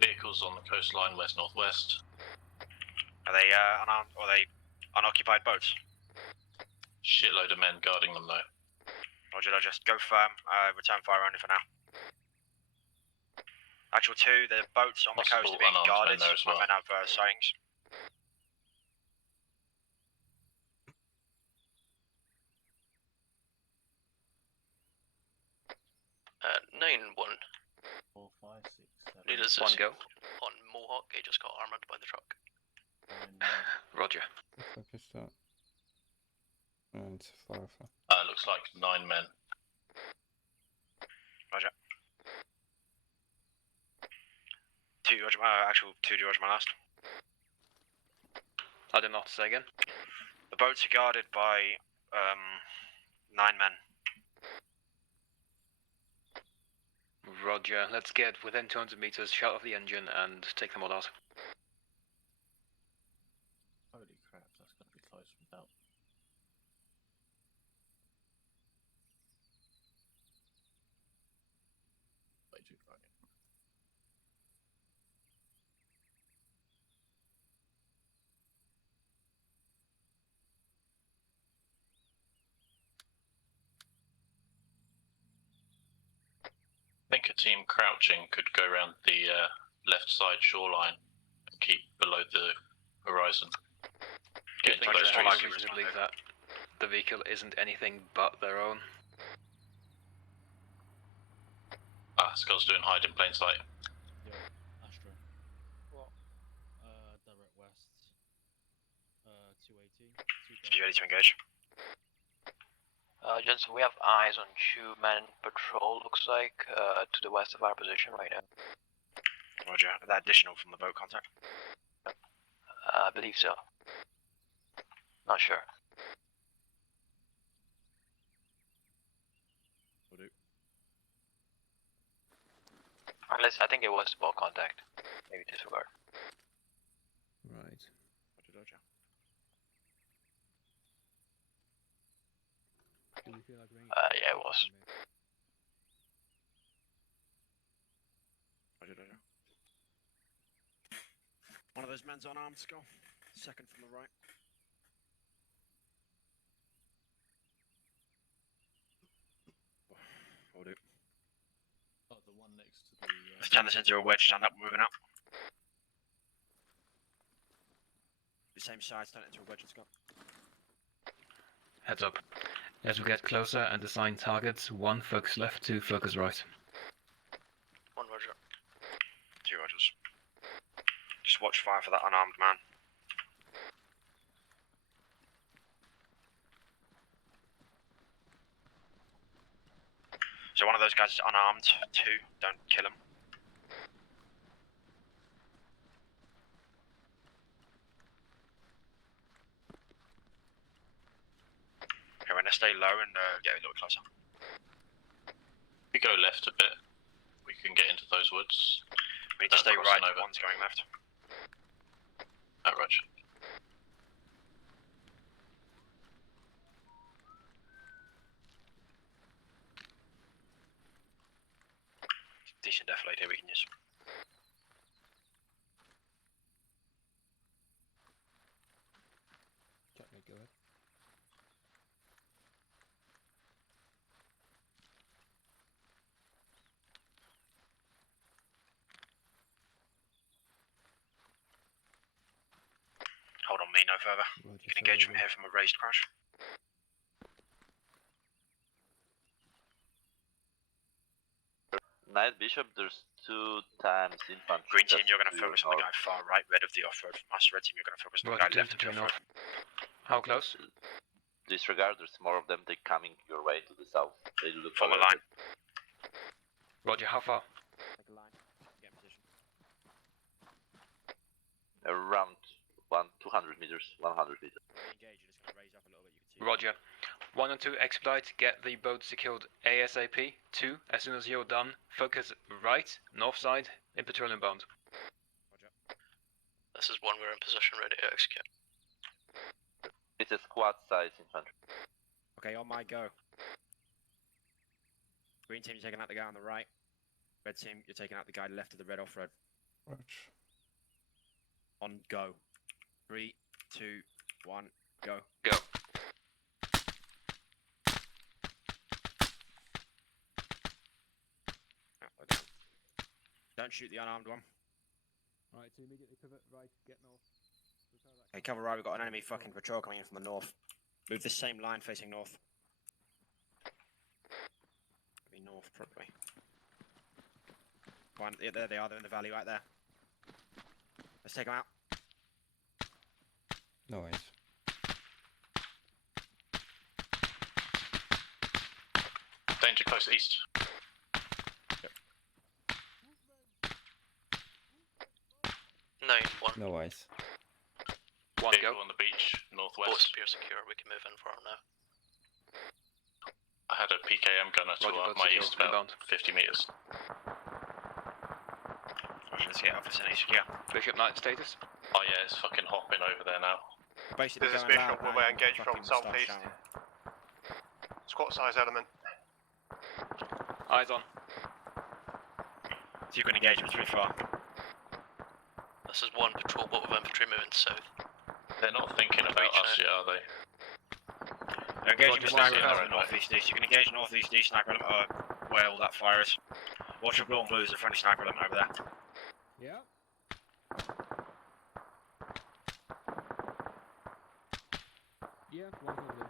Vehicles on the coastline, west-northwest. Are they unarmed or are they unoccupied boats? Shitload of men guarding them though. Roger, I'll just go firm, return fire only for now. Actual 2, the boats on the coast Possible are being unarmed guarded. men there as My well. men have sightings. Uh, 9-1. 4, 5, 6, 7. Need assist One go. on Mohawk. He just got armored by the truck. Roger. What the fuck is that? And it's a firefighter. Looks like 9 men. Roger. 2, Roger, actual 2, Roger, my last. I did not say again. The boats are guarded by 9 men. Roger. Let's get within 200 meters, shut off the engine, and take them all out. Holy crap, that's gonna be close without. Way too far. I think a team crouching could go around the left side shoreline and keep below the horizon. Get into those I trees. reason to believe that the vehicle isn't anything but their own. Skull's doing hide in plain sight. Yo, Astro. What? Direct west. 280. You ready to engage? Johnson, we have eyes on 2 men patrol, looks like, to the west of our position right now. Roger. Are that additional from the boat contact? I believe so. Not sure. Will do. Unless I think it was boat contact. Maybe disregard. Right. Roger, Roger. Yeah, it was. Roger, Roger. One of those men's unarmed, Skull. Second from the right. Will do. Oh, the one next to the. Let's turn this into a wedge, stand up, moving up. The same side, turn it into a wedge and Skull. Heads up. As we get closer and assign targets, 1 focus left, 2 focus right. 1 Roger. 2 Rogers. Just watch fire for that unarmed man. So one of those guys is unarmed. 2, don't kill him. Okay, we're gonna stay low and get a little closer. If we go left a bit, we can get into those woods. We need to stay right, over. one's going left. Oh, Roger. Decent defilade here we can use. Go ahead. Hold on me no further. Roger, You can engage from here from a raised crash. Knight Bishop, there's 2 times infantry. Green team, just you're going to to your focus on the guy north. far right, red of the off-road from us. Red team, you're going to focus on the Roger, guy left of the to off-road. How close? Disregard, there's more of them. They're coming your way to the south. They look Form a over. line. Roger, how far? Take a line. Get in position. Around 200 meters, 100 meters. Engage, you're just going to raise up a little bit. You can see. Roger. 1 and 2 expedite, get the boat secured ASAP. 2, as soon as you're done, focus right, north side, in petroleum bound. Roger. This is 1, we're in position, ready to execute. It's a squad size infantry. Okay, on my go. Green team, you're taking out the guy on the right. Red team, you're taking out the guy left of the red off-road. Roach. On go. 3, 2, 1, go. Go. Don't shoot the unarmed one. Right, so immediately pivot right, get north. Okay, cover right, we've got an enemy fucking patrol coming in from the north. Move this same line facing north. Be north, probably. One, yeah, there they are, they're in the valley right there. Let's take them out. Noise. Danger close east. Yep. 9-1. No eyes. One Vehicle go. on the beach, Both northwest. spear secure, we can move in for him now. I had a PKM gunner to Roger, both my secure, east about inbound. 50 meters. Let's get off vicinity secure. Bishop Knight status. Oh yeah, it's fucking hopping over there now. Basically, This is going Bishop, loud we're now, engaged from fucking start southeast. shouting. Squad size element. Eyes on. So you can engage them too far. This is one patrol boat with infantry moving south. They're not thinking about us yet, are they? They're engaging Roger, with sniper sniper element element. northeast east. You can engage northeast east sniper element where all that fire is. Watch your blue and blue, there's a friendly sniper element over there. Yeah. Yeah, one's over there.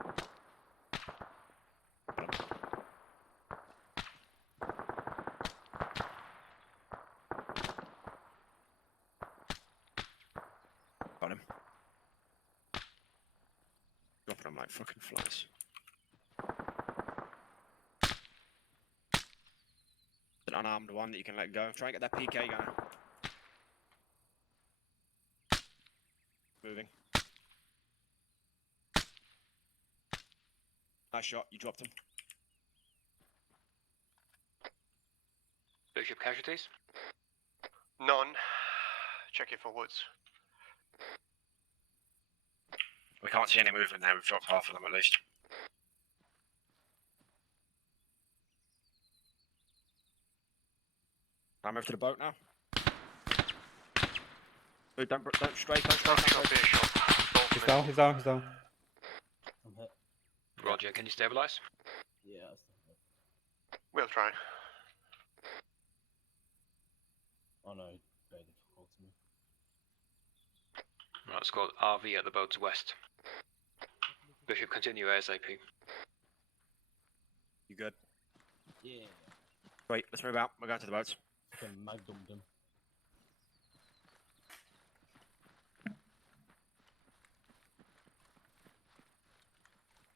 Got him. Dropping them like fucking flies. An unarmed one that you can let go. Try and get that PK going. Moving. Nice shot, you dropped him. Bishop casualties. None. Check it for woods. We can't see any movement there, we've dropped half of them at least. Can I move to the boat now? Wait, don't stray, don't stray, don't stray. He's down, he's down, he's down. I'm hit. Roger, can you stabilize? Yeah. We'll try. Oh no, very difficult to me. Right, squad RV at the boat's west. Bishop, continue ASAP. You good? Yeah. Wait, let's move out. We're going to the boats. Fucking mag dumped him.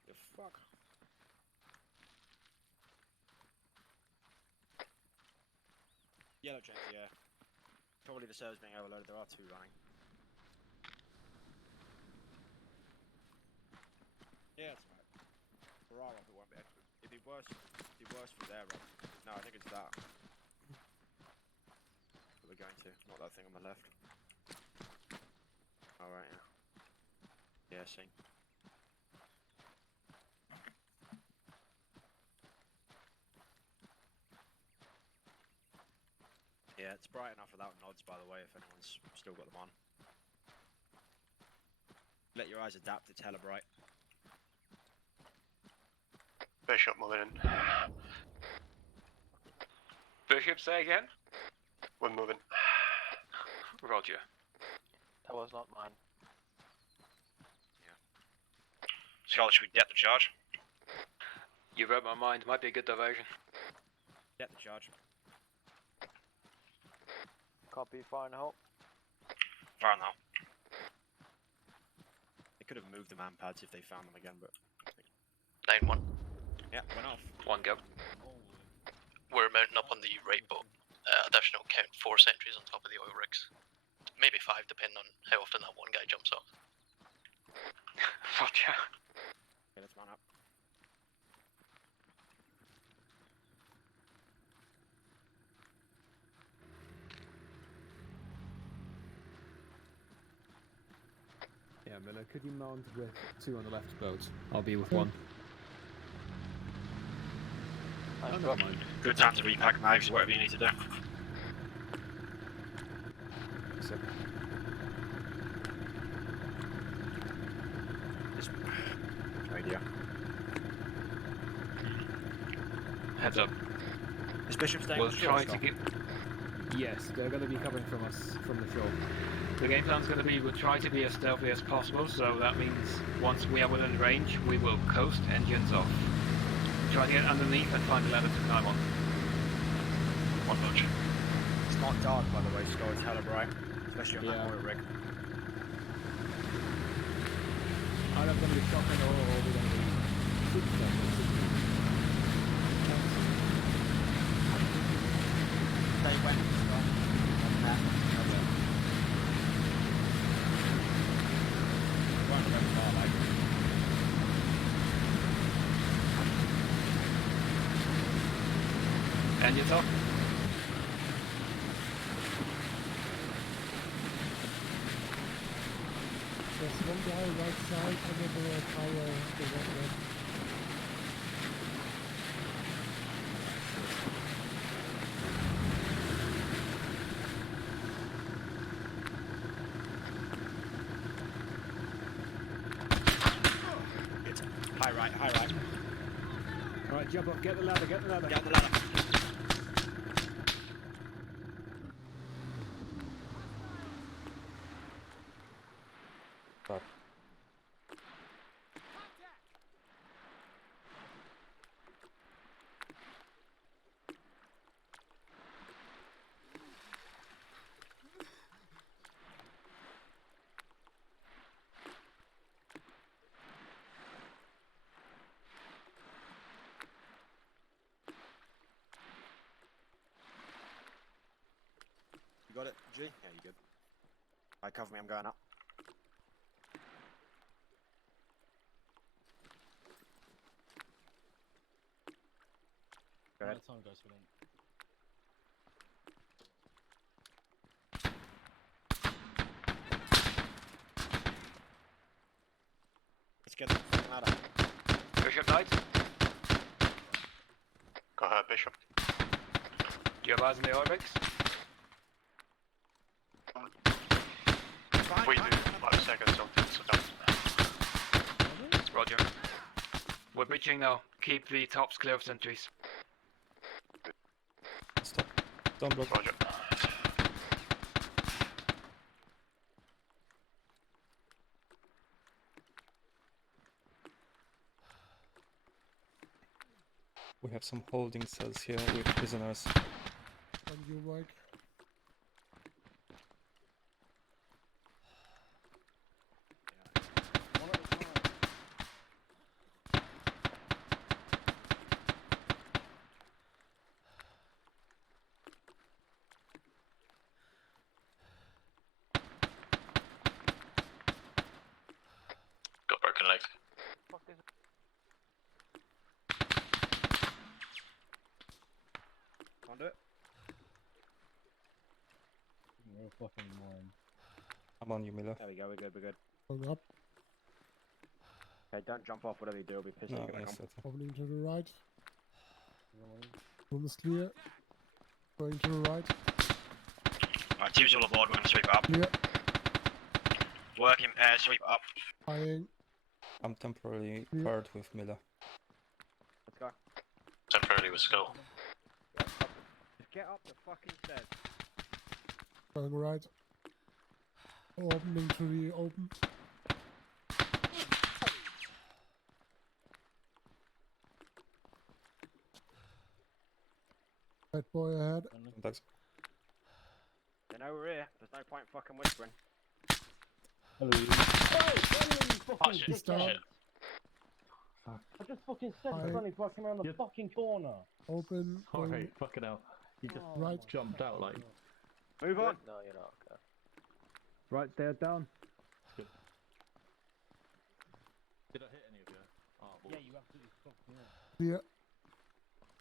The fuck? Yellow chains, yeah. Probably the servers being overloaded. There are two running. Yeah, that's right. For our it won't be. It'd be worse. It'd be worse for their run. No, I think it's that. That we're going to, not that thing on the left. All right, yeah. Yeah, see. Yeah, it's bright enough without nods, by the way, if anyone's still got them on. Let your eyes adapt, it's hella bright. Bishop moving in. Bishop, say again? We're moving. Roger. That was not mine. Scarlet, should we get the charge? You read my mind, might be a good diversion. Get the charge. Copy, fire now. Fire now. They could have moved the man pads if they found them again, but... 9-1. Yeah, went off. One go. We're mounting up on the right boat. Additional count 4 sentries on top of the oil rigs. Maybe 5, depending on how often that one guy jumps off. Roger. Okay, let's man up. Yeah, Miller, could you mount with 2 on the left boat? I'll be with 1. Oh, never mind. Good time to repack mags, whatever you need to do. So, Radio. Heads up. Is Bishop staying We'll on shore try still? to get. yes, they're going to be coming from us from the shore. The game plan's going to be we'll try to be as stealthy as possible, so that means once we are within range, we will coast, engines off. Try to get underneath and find a ladder to climb on. One bunch. It's not dark, by the way, Scott. It's hella bright, especially on that oil rig. Either going to be shotgun or we're going to be super stealthy. They went on that. Engines off. There's one guy right side under the tower, the red. High right, high right. Alright, jump off, get the ladder, get the ladder. Get on the ladder. But You got it, G? Yeah, you good. Alright, cover me, I'm going up. Go ahead. Time goes for them. Let's get the fucking ladder. Bishop Knight. Go ahead, Bishop. Do you have eyes on the oil rigs? We do 5 seconds of this, so don't. Roger. We're breaching now. Keep the tops clear of sentries. stop. Don't block. Roger. We have some holding cells here with prisoners. On your mic. Got broken leg. Can't do it. You're a fucking moron. I'm on you, Miller. There we go, we're good, we're good. Going up. Okay, don't jump off, whatever you do, I'll be pissed No, if you yes, come. Opening to the right. Room is clear. Going to the right. Alright, teams all aboard, we're going to sweep it up. Clear. Work in pairs, sweep it up. Firing. I'm temporarily Yeah. paired with Miller. Let's go. Temporarily with Skull. Just get up the fucking stairs. Going right. Opening to the open. Bad boy ahead. Contacts. They know we're here, there's no point fucking whispering. Hello. Oh shit. He's down. Shit. I just fucking said Hi. there's only fucking around the fucking corner. Open. Going Alright, fucking hell. You just right. jumped out like. Move on! No, you're not. Okay. Right, they're down. Did I hit any of you? Oh, Yeah, you absolutely fucked me up. Clear.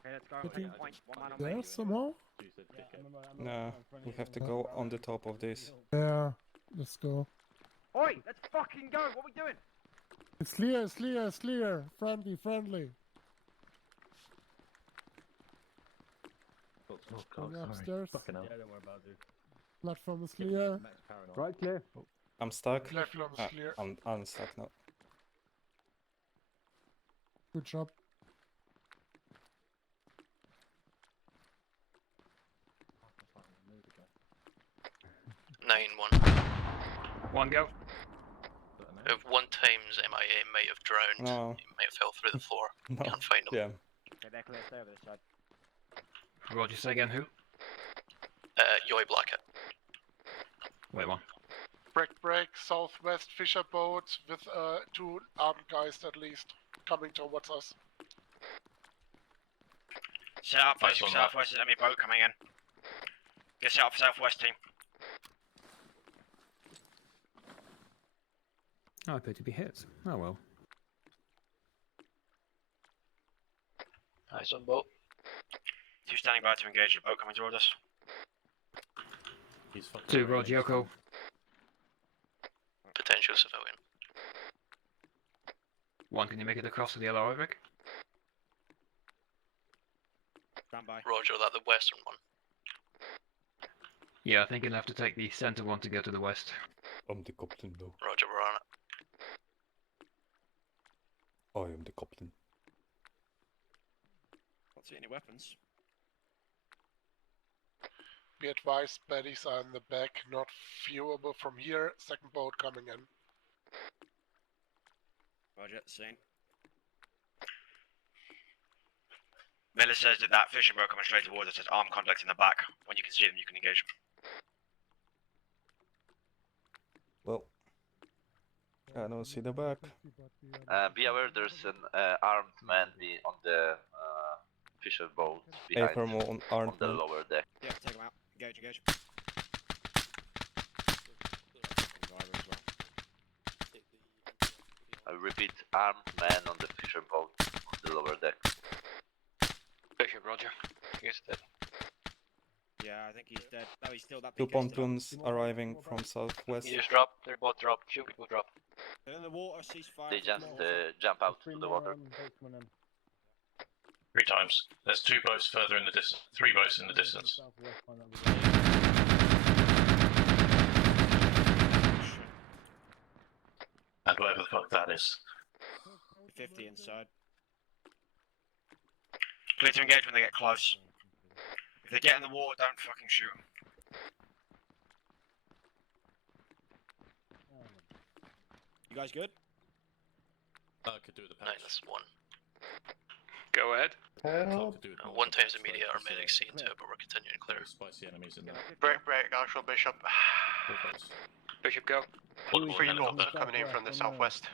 Okay, let's go, Getting take point, one man on there me. somehow. Yeah, I remember, I remember No, I was we trying have to to go on the top of this. Yeah. Let's go. Oi, let's fucking go. What are we doing? It's clear, it's clear, it's clear. Friendly, friendly. Oh Going god, sorry. upstairs. Fucking hell. Yeah, don't worry about it. Platform is clear. Max paranoid. Right, clear. I'm stuck. Platform is clear. I'm unstuck now. Good job. Nine one. One go. If one time's MIA may have drowned, No. he may have fell through the floor. No. Can't find him. Yeah. Okay, they're clear. Stay over this side. Roger, say again who? Yoy Blackett. Wait, one. Break, southwest fisher boat with 2 armed guys at least coming towards us. Set up Nice facing on that. southwest, enemy boat coming in. Get set up for southwest team. I appear to be hit. Oh well. Nice on boat. 2 standing by to engage the boat coming towards us. He's fucking 2, Roger, Yoko. Potential civilian. 1, can you make it across to the other rig? Stand by. Roger, that the western one. Yeah, I think you'll have to take the center one to go to the west. I'm the captain though. Roger, we're on it. I am the captain. Can't see any weapons. Be advised, baddies are in the back, not viewable from here. Second boat coming in. Roger, seen. Miller says that fishing boat coming straight towards us has armed contact in the back. When you can see them, you can engage them. Well, I don't see the back. Be aware there's an armed man on the fisher boat behind Thermal armed on the man. lower deck. Yeah, take them out. Engage, engage. I repeat, armed man on the fisher boat on the lower deck. Bishop, Roger. He's dead. Yeah, I think he's dead. No, he's still that 2 PK's still up. pontoons arriving from southwest. He just dropped. They're both dropped. 2 people dropped. They're in the water, ceasefire. They just jump out to the water. 3 times. There's 2 boats further in the distance. 3 boats in the distance. And whatever the fuck that is. 50 inside. Clear to engage when they get close. If they get in the water, don't fucking shoot them. You guys good? I could do with the patch. -1. Go ahead. Could do with more 1 times patch, immediate but are medic seen to, but we're continuing clear. there's spicy enemies in there. Break, actual bishop. Four boats. Bishop, go. Free north coming in from the southwest.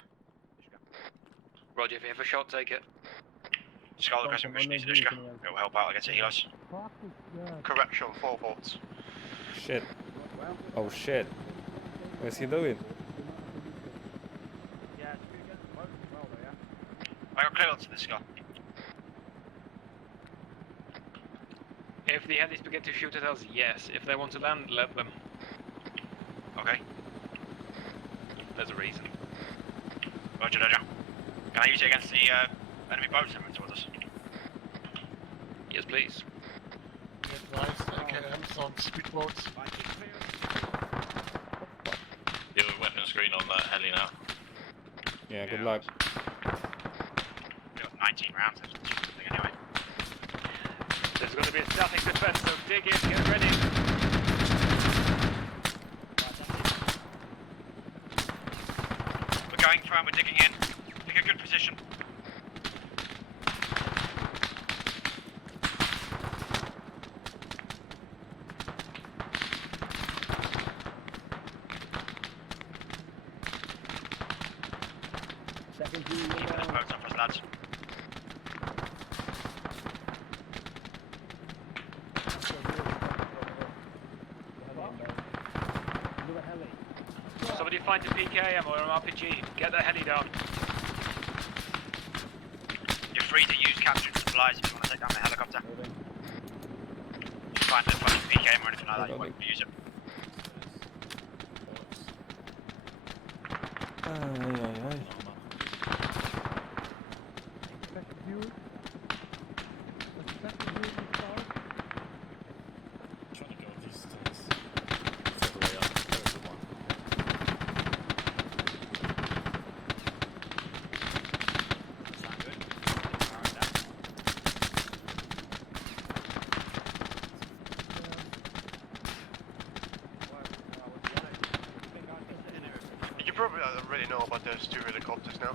Roger, if you have a shot, take it. Skull requesting mission needs Nishka. It will help out against the healers. Correction, 4 boats. Shit. Oh shit. What's he doing? Yeah, it's good against the boat as well, though, yeah? I got clearance in this skull. If the helis begin to shoot at us, yes. If they want to land, let them. Okay. There's a reason. Roger, Roger. Can I use it against the enemy boats coming towards us? Yes, please. Advised, AKMs on speedboats. You have a weapon screen on that heli now. Yeah, good luck. We got 19 rounds. That's something anyway. There's going to be a static defense, so dig in, get ready. We're going through and we're digging in. Pick a good position. Keep those boats up for us, lads. Somebody find a PKM or an RPG. Get the heli down. You're free to use captured supplies if you want to take down the helicopter. Just find a fucking PKM or anything like that, you won't use it. Second view. The second view is start. Trying to go these stairs. Further way up. There's the one. Sound good? Alright, down. You probably already know about those 2 helicopters now.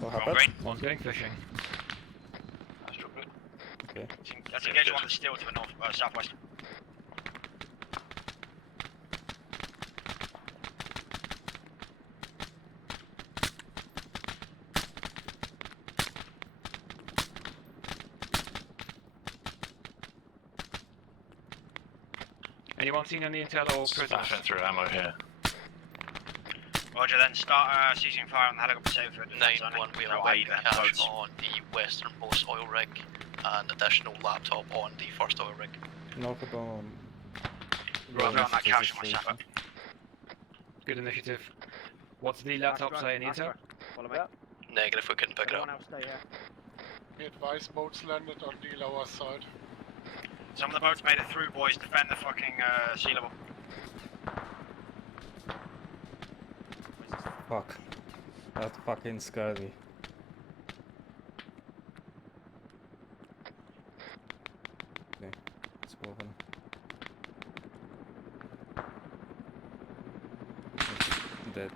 What Wrong happened? green. One's going fishing. Astral good. Okay. Let's engage one that's still to the north, southwest. Anyone seen any intel or prisoners? Spaffing through ammo here. Roger, then start ceasing fire on the helicopter safe for defense only. 9-1, we No, are i.e. waiting the cash boats. on the westernmost oil rig and additional laptop on the first oil rig. Northbound. Roger on that cash on my registration. sapper. Good initiative. What's the laptop say in the intel? Follow me. Negative, we couldn't pick it Everyone up. else stay here. Be advised, boats landed on the lower side. Some of the boats made it through, boys. Defend the fucking sea level. Fuck. That fucking scared me. Okay, let's move on. Dead.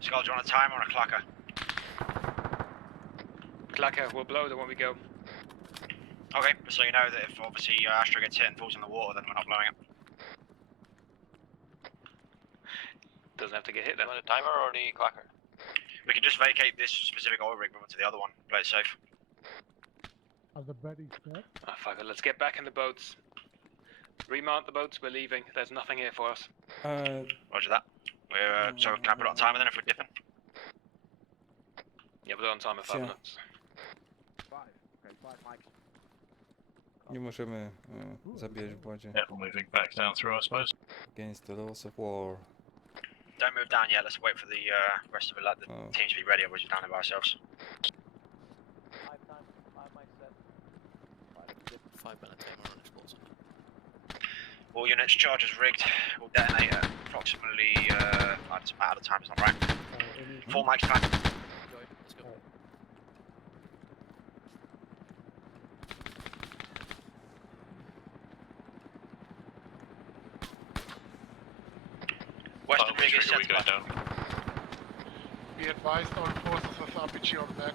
Skull, do you want a timer or a clacker? Clacker, we'll blow them when we go. Okay, so you know that if obviously Astra gets hit and falls in the water, then we're not blowing it. Doesn't have to get hit then. You want a timer or the clacker? We can just vacate this specific oil rig, move on to the other one, play it safe. Are the buddies dead? Oh, fuck it, let's get back in the boats. Remount the boats, we're leaving. There's nothing here for us. Roger that. We're, so can I put it on timer then if we're dipping? Yeah, we're on time in 5 Yeah. minutes. 5. Okay, 5 mics. Nie możemy zabijać w wodzie. Yeah, we're moving back down through, I suppose. Against the laws of war. Don't move down yet, let's wait for the rest of it, let the team to be ready, otherwise we're down there by ourselves. 5-minute timer on explosive. All units, charges rigged, will detonate at approximately, I just out of time, it's not right. 4 mics time. Let's go. Western rig is set we to go left. down. Be advised, all forces with RPG on back.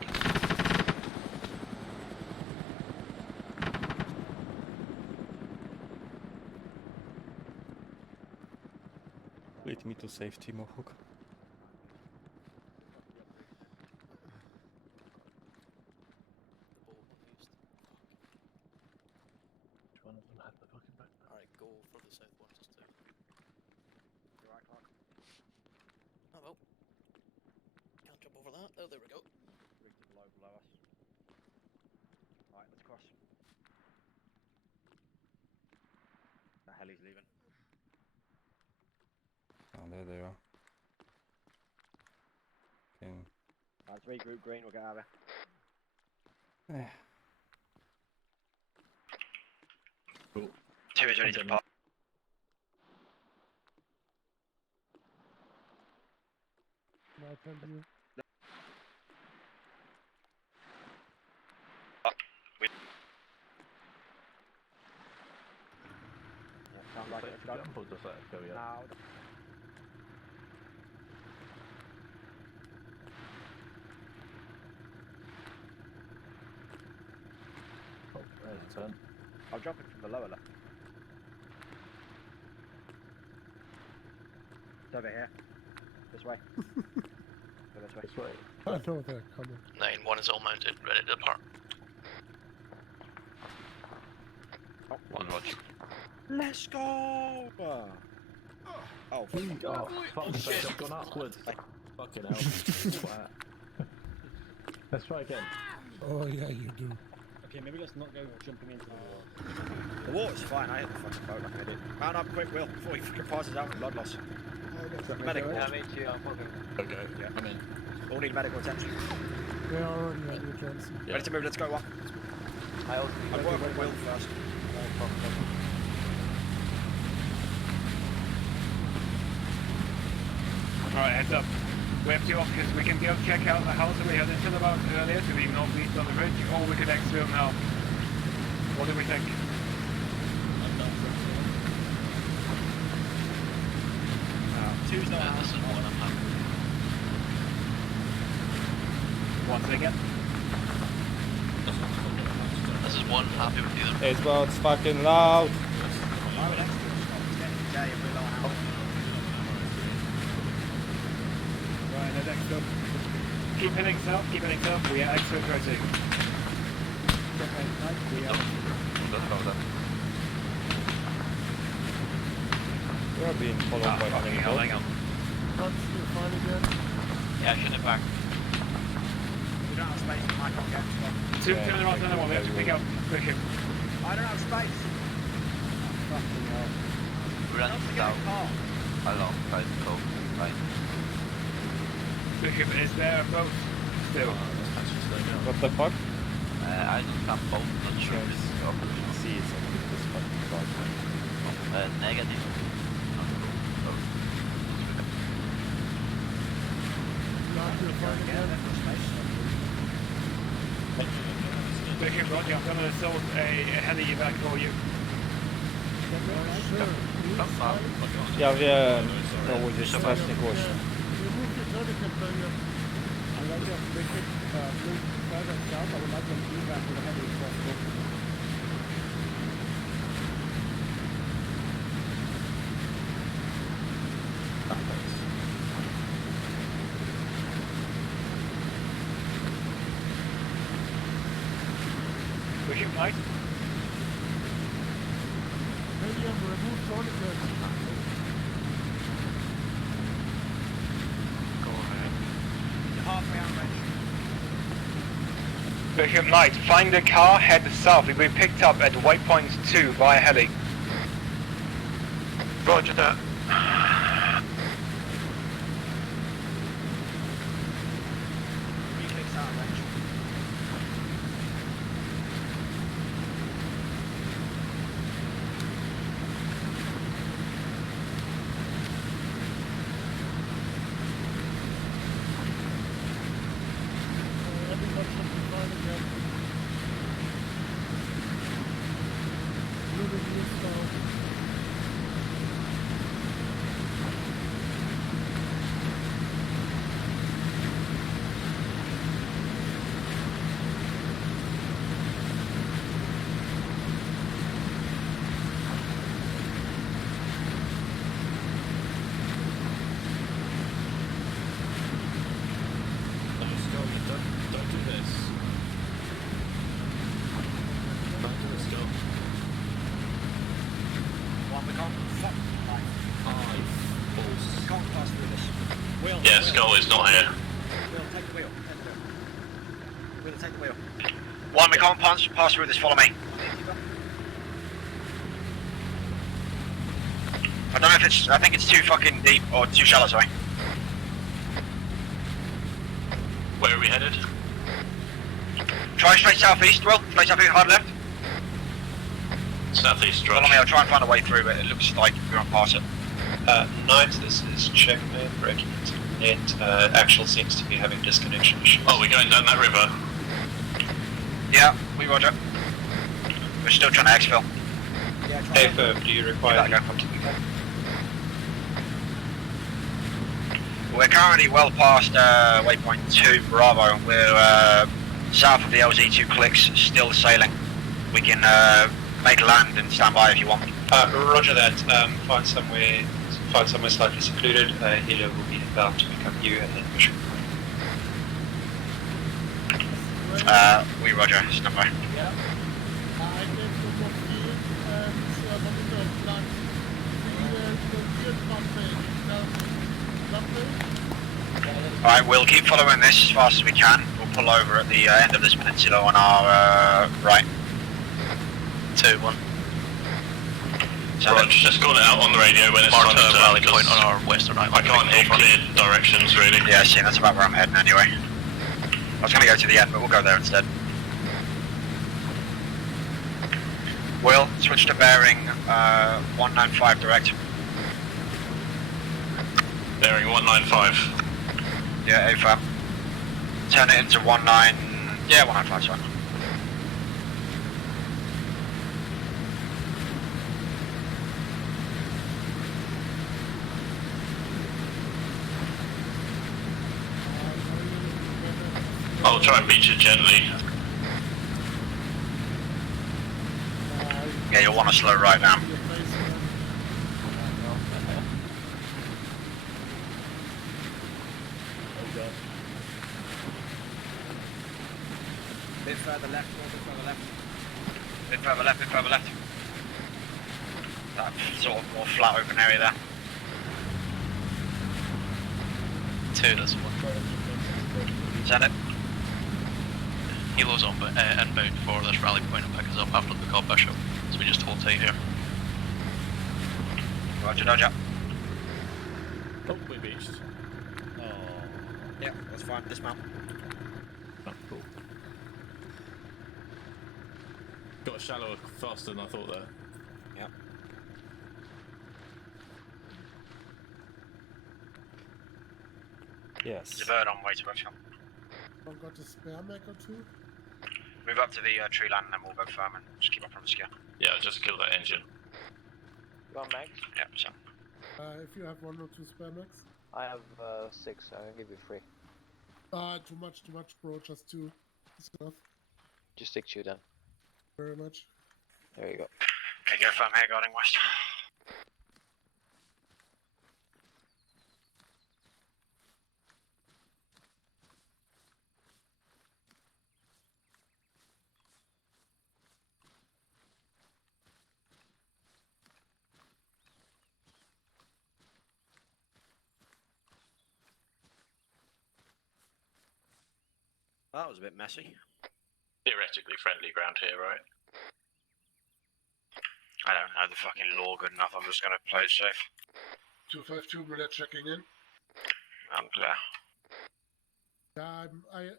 Lead me to safety, Mohawk. Alright, go for the south one just to... Oh well. Can't jump over that. Oh, there we go. Rig to below us. Alright, let's cross. The heli's leaving. Oh, there they are. Okay. Let's regroup green, we'll get out of Eh. Cool. 2 is ready to depart. My turn to you. Sounds like it's done. Now. Oh, there's a turn. I'll drop it from the lower left. It's over here. This way. Go this way. This way. I know they're coming. 9-1 is all mounted, ready to depart. One watch. Let's go! Oh, Oh, fuck's sake, I've gone upwards. Fucking hell. Let's try again. Oh yeah, you do. Okay, maybe let's not go jumping into the water. The water's fine, I hit the fucking boat like an idiot. Mount up quick, Will, before he fucking passes out from blood loss. Medical. Yeah, me too, I'm fucking. Okay, Yeah. I'm in. All need medical attention. We're already at the Johnson. Ready to move, let's go up. I also I'll work with Will first. Alright, heads up. We have two options. We can go check out the house that we had intel about earlier to the northeast on the ridge, or we could exfil now. What do we think? Two's not This is one I'm happy. Once again. This is one happy with either. It's about fucking loud. I would exfil. It's getting the day and we're not out. Right, let's exfil. Keep heading south, keep heading south. We are exfiltrating. We are being followed by fucking hell, hang on. Yeah, I should have back. We don't have space, I can't get to Turn around, we have to pick up Bishop. I don't have space. Fucking hell. We ran south along side coast, right? Bishop, is there a boat still? What the fuck? I don't have both, not sure if it's operation. See, it's on this fucking boat. Negative. Bishop, Roger, I'm going to assault a heli evac for you. Ja wiem, проводишь страшный гость. Bishop, right? Bishop Knight, find the car, head south. We've been picked up at waypoint 2 via heli. Roger that. Don't do this. Don't do this, Joe. One, we can't. Fuck. Balls. We can't pass through this. Will. Yeah, Will. Skull is not here. Will, take the wheel. Will, take the wheel. One, we can't pass through this, follow me. I don't know if it's, I think it's too fucking deep, or too shallow, sorry. Where are we headed? Try straight southeast, Will. Straight southeast, hard left. Southeast, Follow right. me, I'll try and find a way through, but it looks like we won't pass it. 9, this is checkmate, breaking it. Actual seems to be having disconnection issues. Oh, we're going down that river. Yeah, we roger. We're still trying to exfil. Yeah, try Hey, Ferb, do you require any continuity? We're currently well past waypoint 2 Bravo, and we're south of the LZ2 clicks, still sailing. We can make land and stand by if you want. Roger that. Find somewhere slightly secluded. Helio will be about to pick up you and then push. We roger, stand by. Yeah. I gave the profil und Plan die Pumpe. Alright, we'll keep following this as fast as we can. We'll pull over at the end of this peninsula on our right. 2-1. Roger, just call it out on the radio when it's time to turn. Rally point on our western right. I can't hear clear directions really. Yeah, see, that's about where I'm heading anyway. I was going to go to the end, but we'll go there instead. Will, switch to bearing 195 direct. Bearing 195. Yeah, AFAB. Turn it into 195, sorry. I'll try and beach it gently. Yeah, you'll want to slow right down. Bit further left, more bit further left. Bit further left, bit further left. That sort of more flat open area there. 2, that's 1. Send it. Helo's on inbound for this rally point and pick us up after the call Bishop. So we just hold tight here. Roger, Dodger. Oh, we beached. Oh. Yeah, that's fine. Dismount. Oh, cool. Got shallower faster than I thought there. Yep. Yes. There's a bird on way to Rochelle. I've got a spare mech or two. Move up to the tree line and then we'll go firm and just keep up on the scale. Yeah, just kill that engine. You want mags? Yep, so. If you have 1 or 2 spare mechs. I have 6, so I can give you 3. Too much, bro. Just 2. That's enough. Just stick 2 then. Very much. There you go. Okay, go firm here, guarding west. That was a bit messy. Theoretically friendly ground here, right? I don't know the fucking law good enough, I'm just gonna play it safe. 252 minute checking in. I'm clear. Yeah,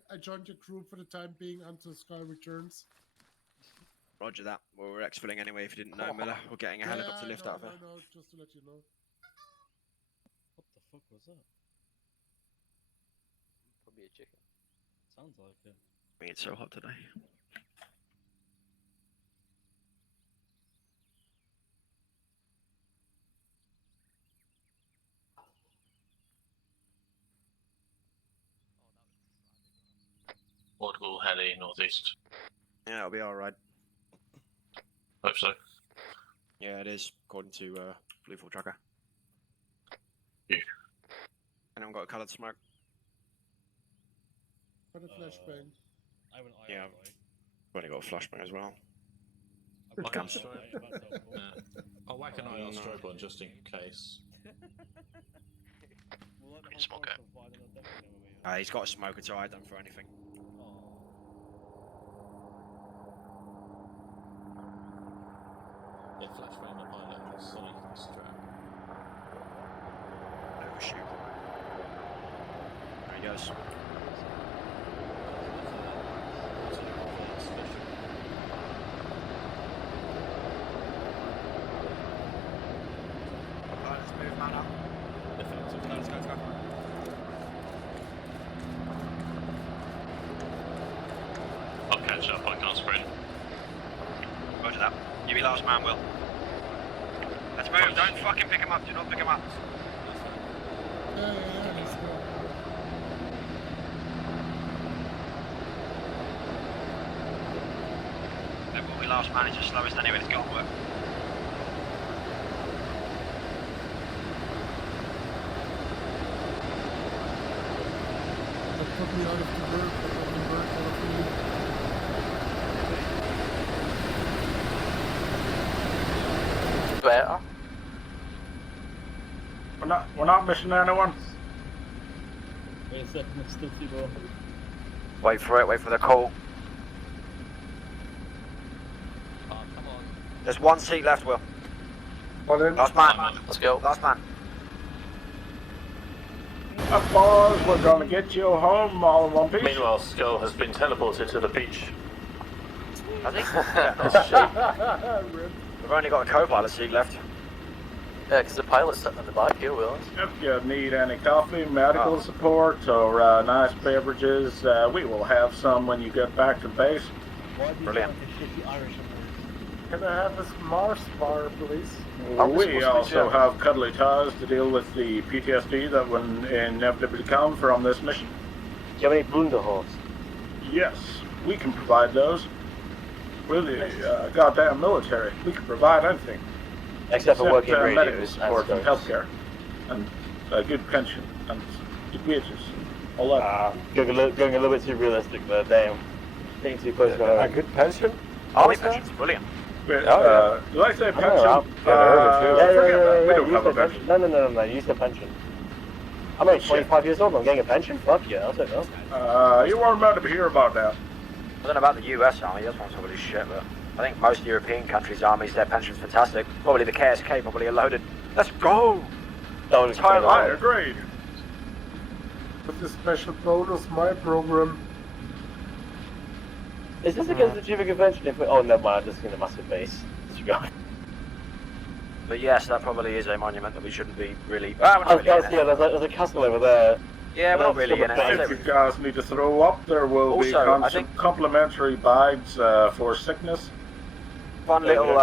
I joined your crew for the time being until Sky returns. Roger that. Well, we're exfilling anyway if you didn't know, Miller. We're getting a helicopter lift out of here. No, just to let you know. What the fuck was that? Probably a chicken. Sounds like it. I mean, it's so hot today. Audible heli northeast. Yeah, it'll be alright. Hope so. Yeah, it is, according to Bluefall Tracker. Yeah. Anyone got a coloured smoke? Got a flashbang. I have an IR, Yeah. right? I've only got a flashbang as well. I've got Comes- an IR, right? That's helpful. Yeah. I'll whack an eye on strobe on just in case. We'll let the whole Smoke forest it. on fire, then they'll definitely know where we are. He's got a smoke, it's alright, don't throw anything. Yeah, flashbang the pilot and Sonic strap. Overshoot. There he goes. Alright, let's move, man up. Let's go. I'll catch up, I can't sprint. Roger that. You be last man, Will. Let's move, don't fucking pick him up, do not pick him up. Yeah, let's go. No, we'll be last man, he's the slowest anyway, it's got to work. That put me out of the bird, but then the bird out of me. Better. We're not missing anyone. Wait a second, there's still people on. Wait for it, wait for the call. Oh, come on. There's one seat left, Will. Well then, Last man. Let's go. Last man. Up, boys, we're gonna get you home all in one piece. Meanwhile, Skull has been teleported to the beach. Has he? Yeah. We've only got a co-pilot seat left. Yeah, because the pilot's sitting in the back here, Will. If you need any coffee, medical support, or nice beverages, we will have some when you get back to base. Brilliant. can I have a Mars bar, please? We also have cuddly ties to deal with the PTSD that will inevitably come from this mission. Do you have any Blunderhorse? Yes, we can provide those. We're the goddamn military. We can provide anything. Except for working medical radios support and healthcare. And a good pension. And good wages. All that. Going a little bit too realistic there, damn. Being too close to A good pension? Army pension's brilliant. Did I say pension? We don't have a pension. No, you said pension. I'm only 25 years old, I'm getting a pension? Fuck yeah, I'll take that. You weren't meant to hear about that. I don't know about the US Army, that's one sort of shit, but I think most European countries' armies, their pension's fantastic. Probably the KSK, probably are loaded. Let's go! I agree. With the special bonus, my program. Is this against the Geneva Convention? Oh, never mind, I'm just in a massive base. Disregard. But yes, that probably is a monument that we shouldn't be really... there's a castle over there. Yeah, we're not really in it. If you guys need to throw up, there will be complimentary bags for sickness. One little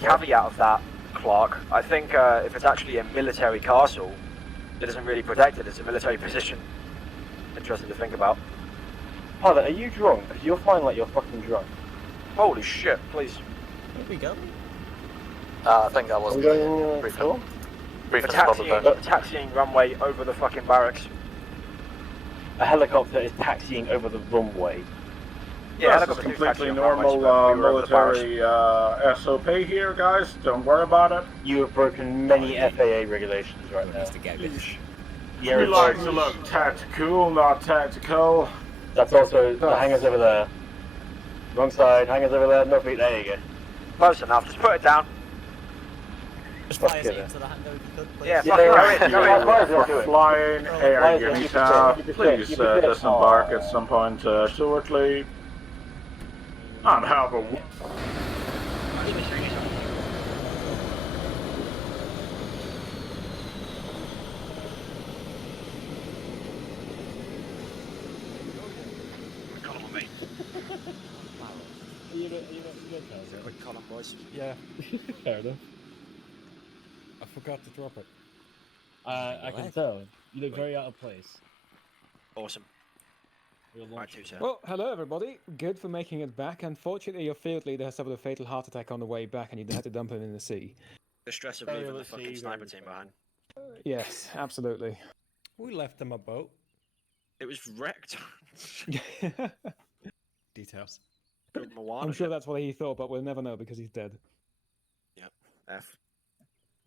caveat of that, Clark. I think if it's actually a military castle, it isn't really protected. It's a military position. Interesting to think about. Pilot, are you drunk? Because you're flying like you're fucking drunk. Holy shit, please. Where we go? I think that was taxiing runway over the fucking barracks. A helicopter is taxiing over the runway. Yeah, this is completely normal military SOP here, guys. Don't worry about it. You have broken many FAA regulations right now. We like to look tactical, not tactical. That's also the hangars over there. Wrong side, hangars over there, no feet, there you go. Close enough, just put it down. Just fly us into the hangar if you could, please. Yeah, go in. For flying air UNITAF, please disembark at some point shortly. And have a... Quick column, boys. Yeah, fair enough. I forgot to drop it. I can tell. You look very out of place. Awesome. Well, hello everybody. Good for making it back. Unfortunately, your field leader has suffered a fatal heart attack on the way back, and you had to dump him in the sea. The stress of leaving the fucking sniper team behind. Yes, absolutely. We left them a boat. It was wrecked. Details. I'm sure that's what he thought, but we'll never know because he's dead. Yep. F.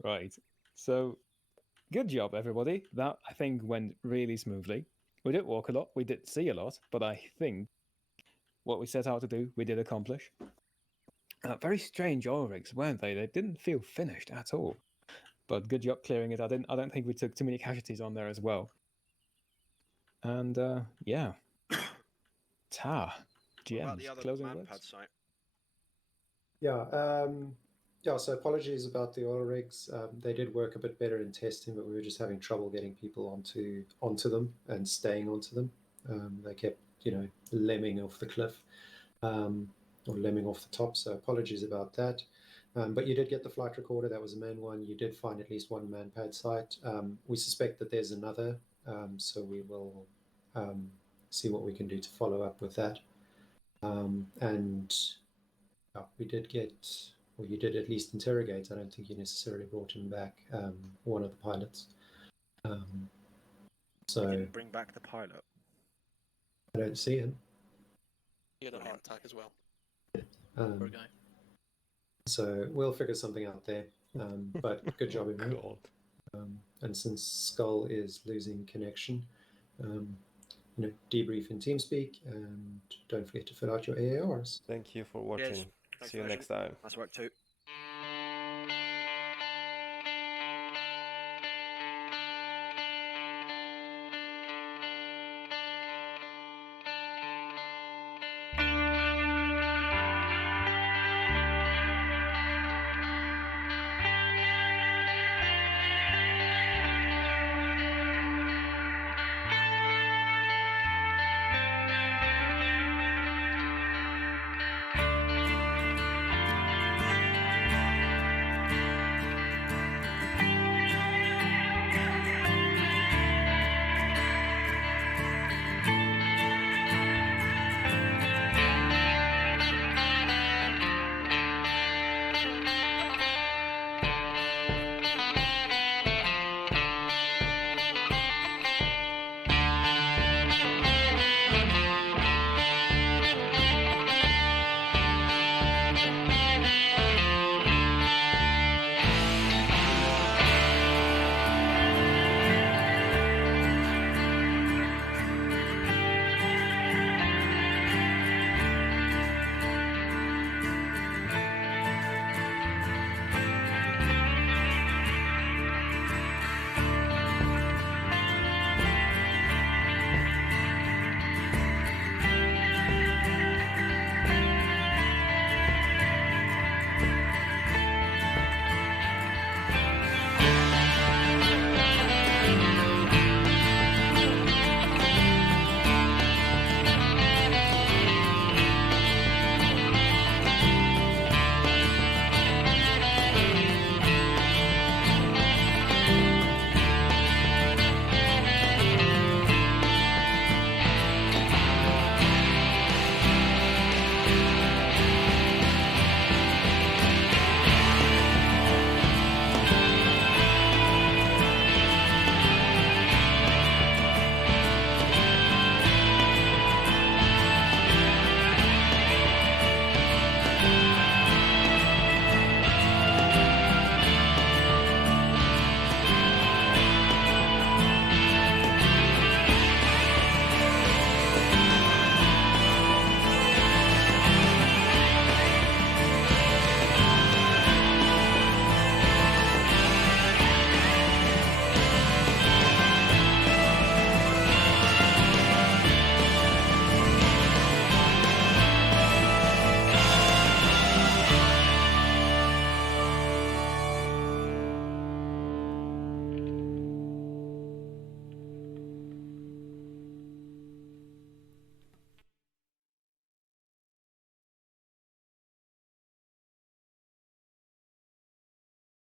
Right. So, good job, everybody. That, I think, went really smoothly. We did walk a lot, we did see a lot, but I think what we set out to do, we did accomplish. Very strange oil rigs, weren't they? They didn't feel finished at all. But good job clearing it. I don't think we took too many casualties on there as well. And yeah. Ta. GMs, closing words. Yeah, so apologies about the oil rigs. They did work a bit better in testing, but we were just having trouble getting people onto them and staying onto them. They kept, lemming off the cliff or lemming off the top. So apologies about that. But you did get the flight recorder. That was a main one. You did find at least one man-pad site. We suspect that there's another, so we will see what we can do to follow up with that. And we did get... Well, you did at least interrogate. I don't think you necessarily brought him back, one of the pilots. So You didn't bring back the pilot. I don't see him. He had a heart attack as well. Poor guy. So we'll figure something out there. But good job, everyone. And since Skull is losing connection, you know, debrief in TeamSpeak, and don't forget to fill out your AARs. Thank you for watching. Thanks See you for next time. Nice work too.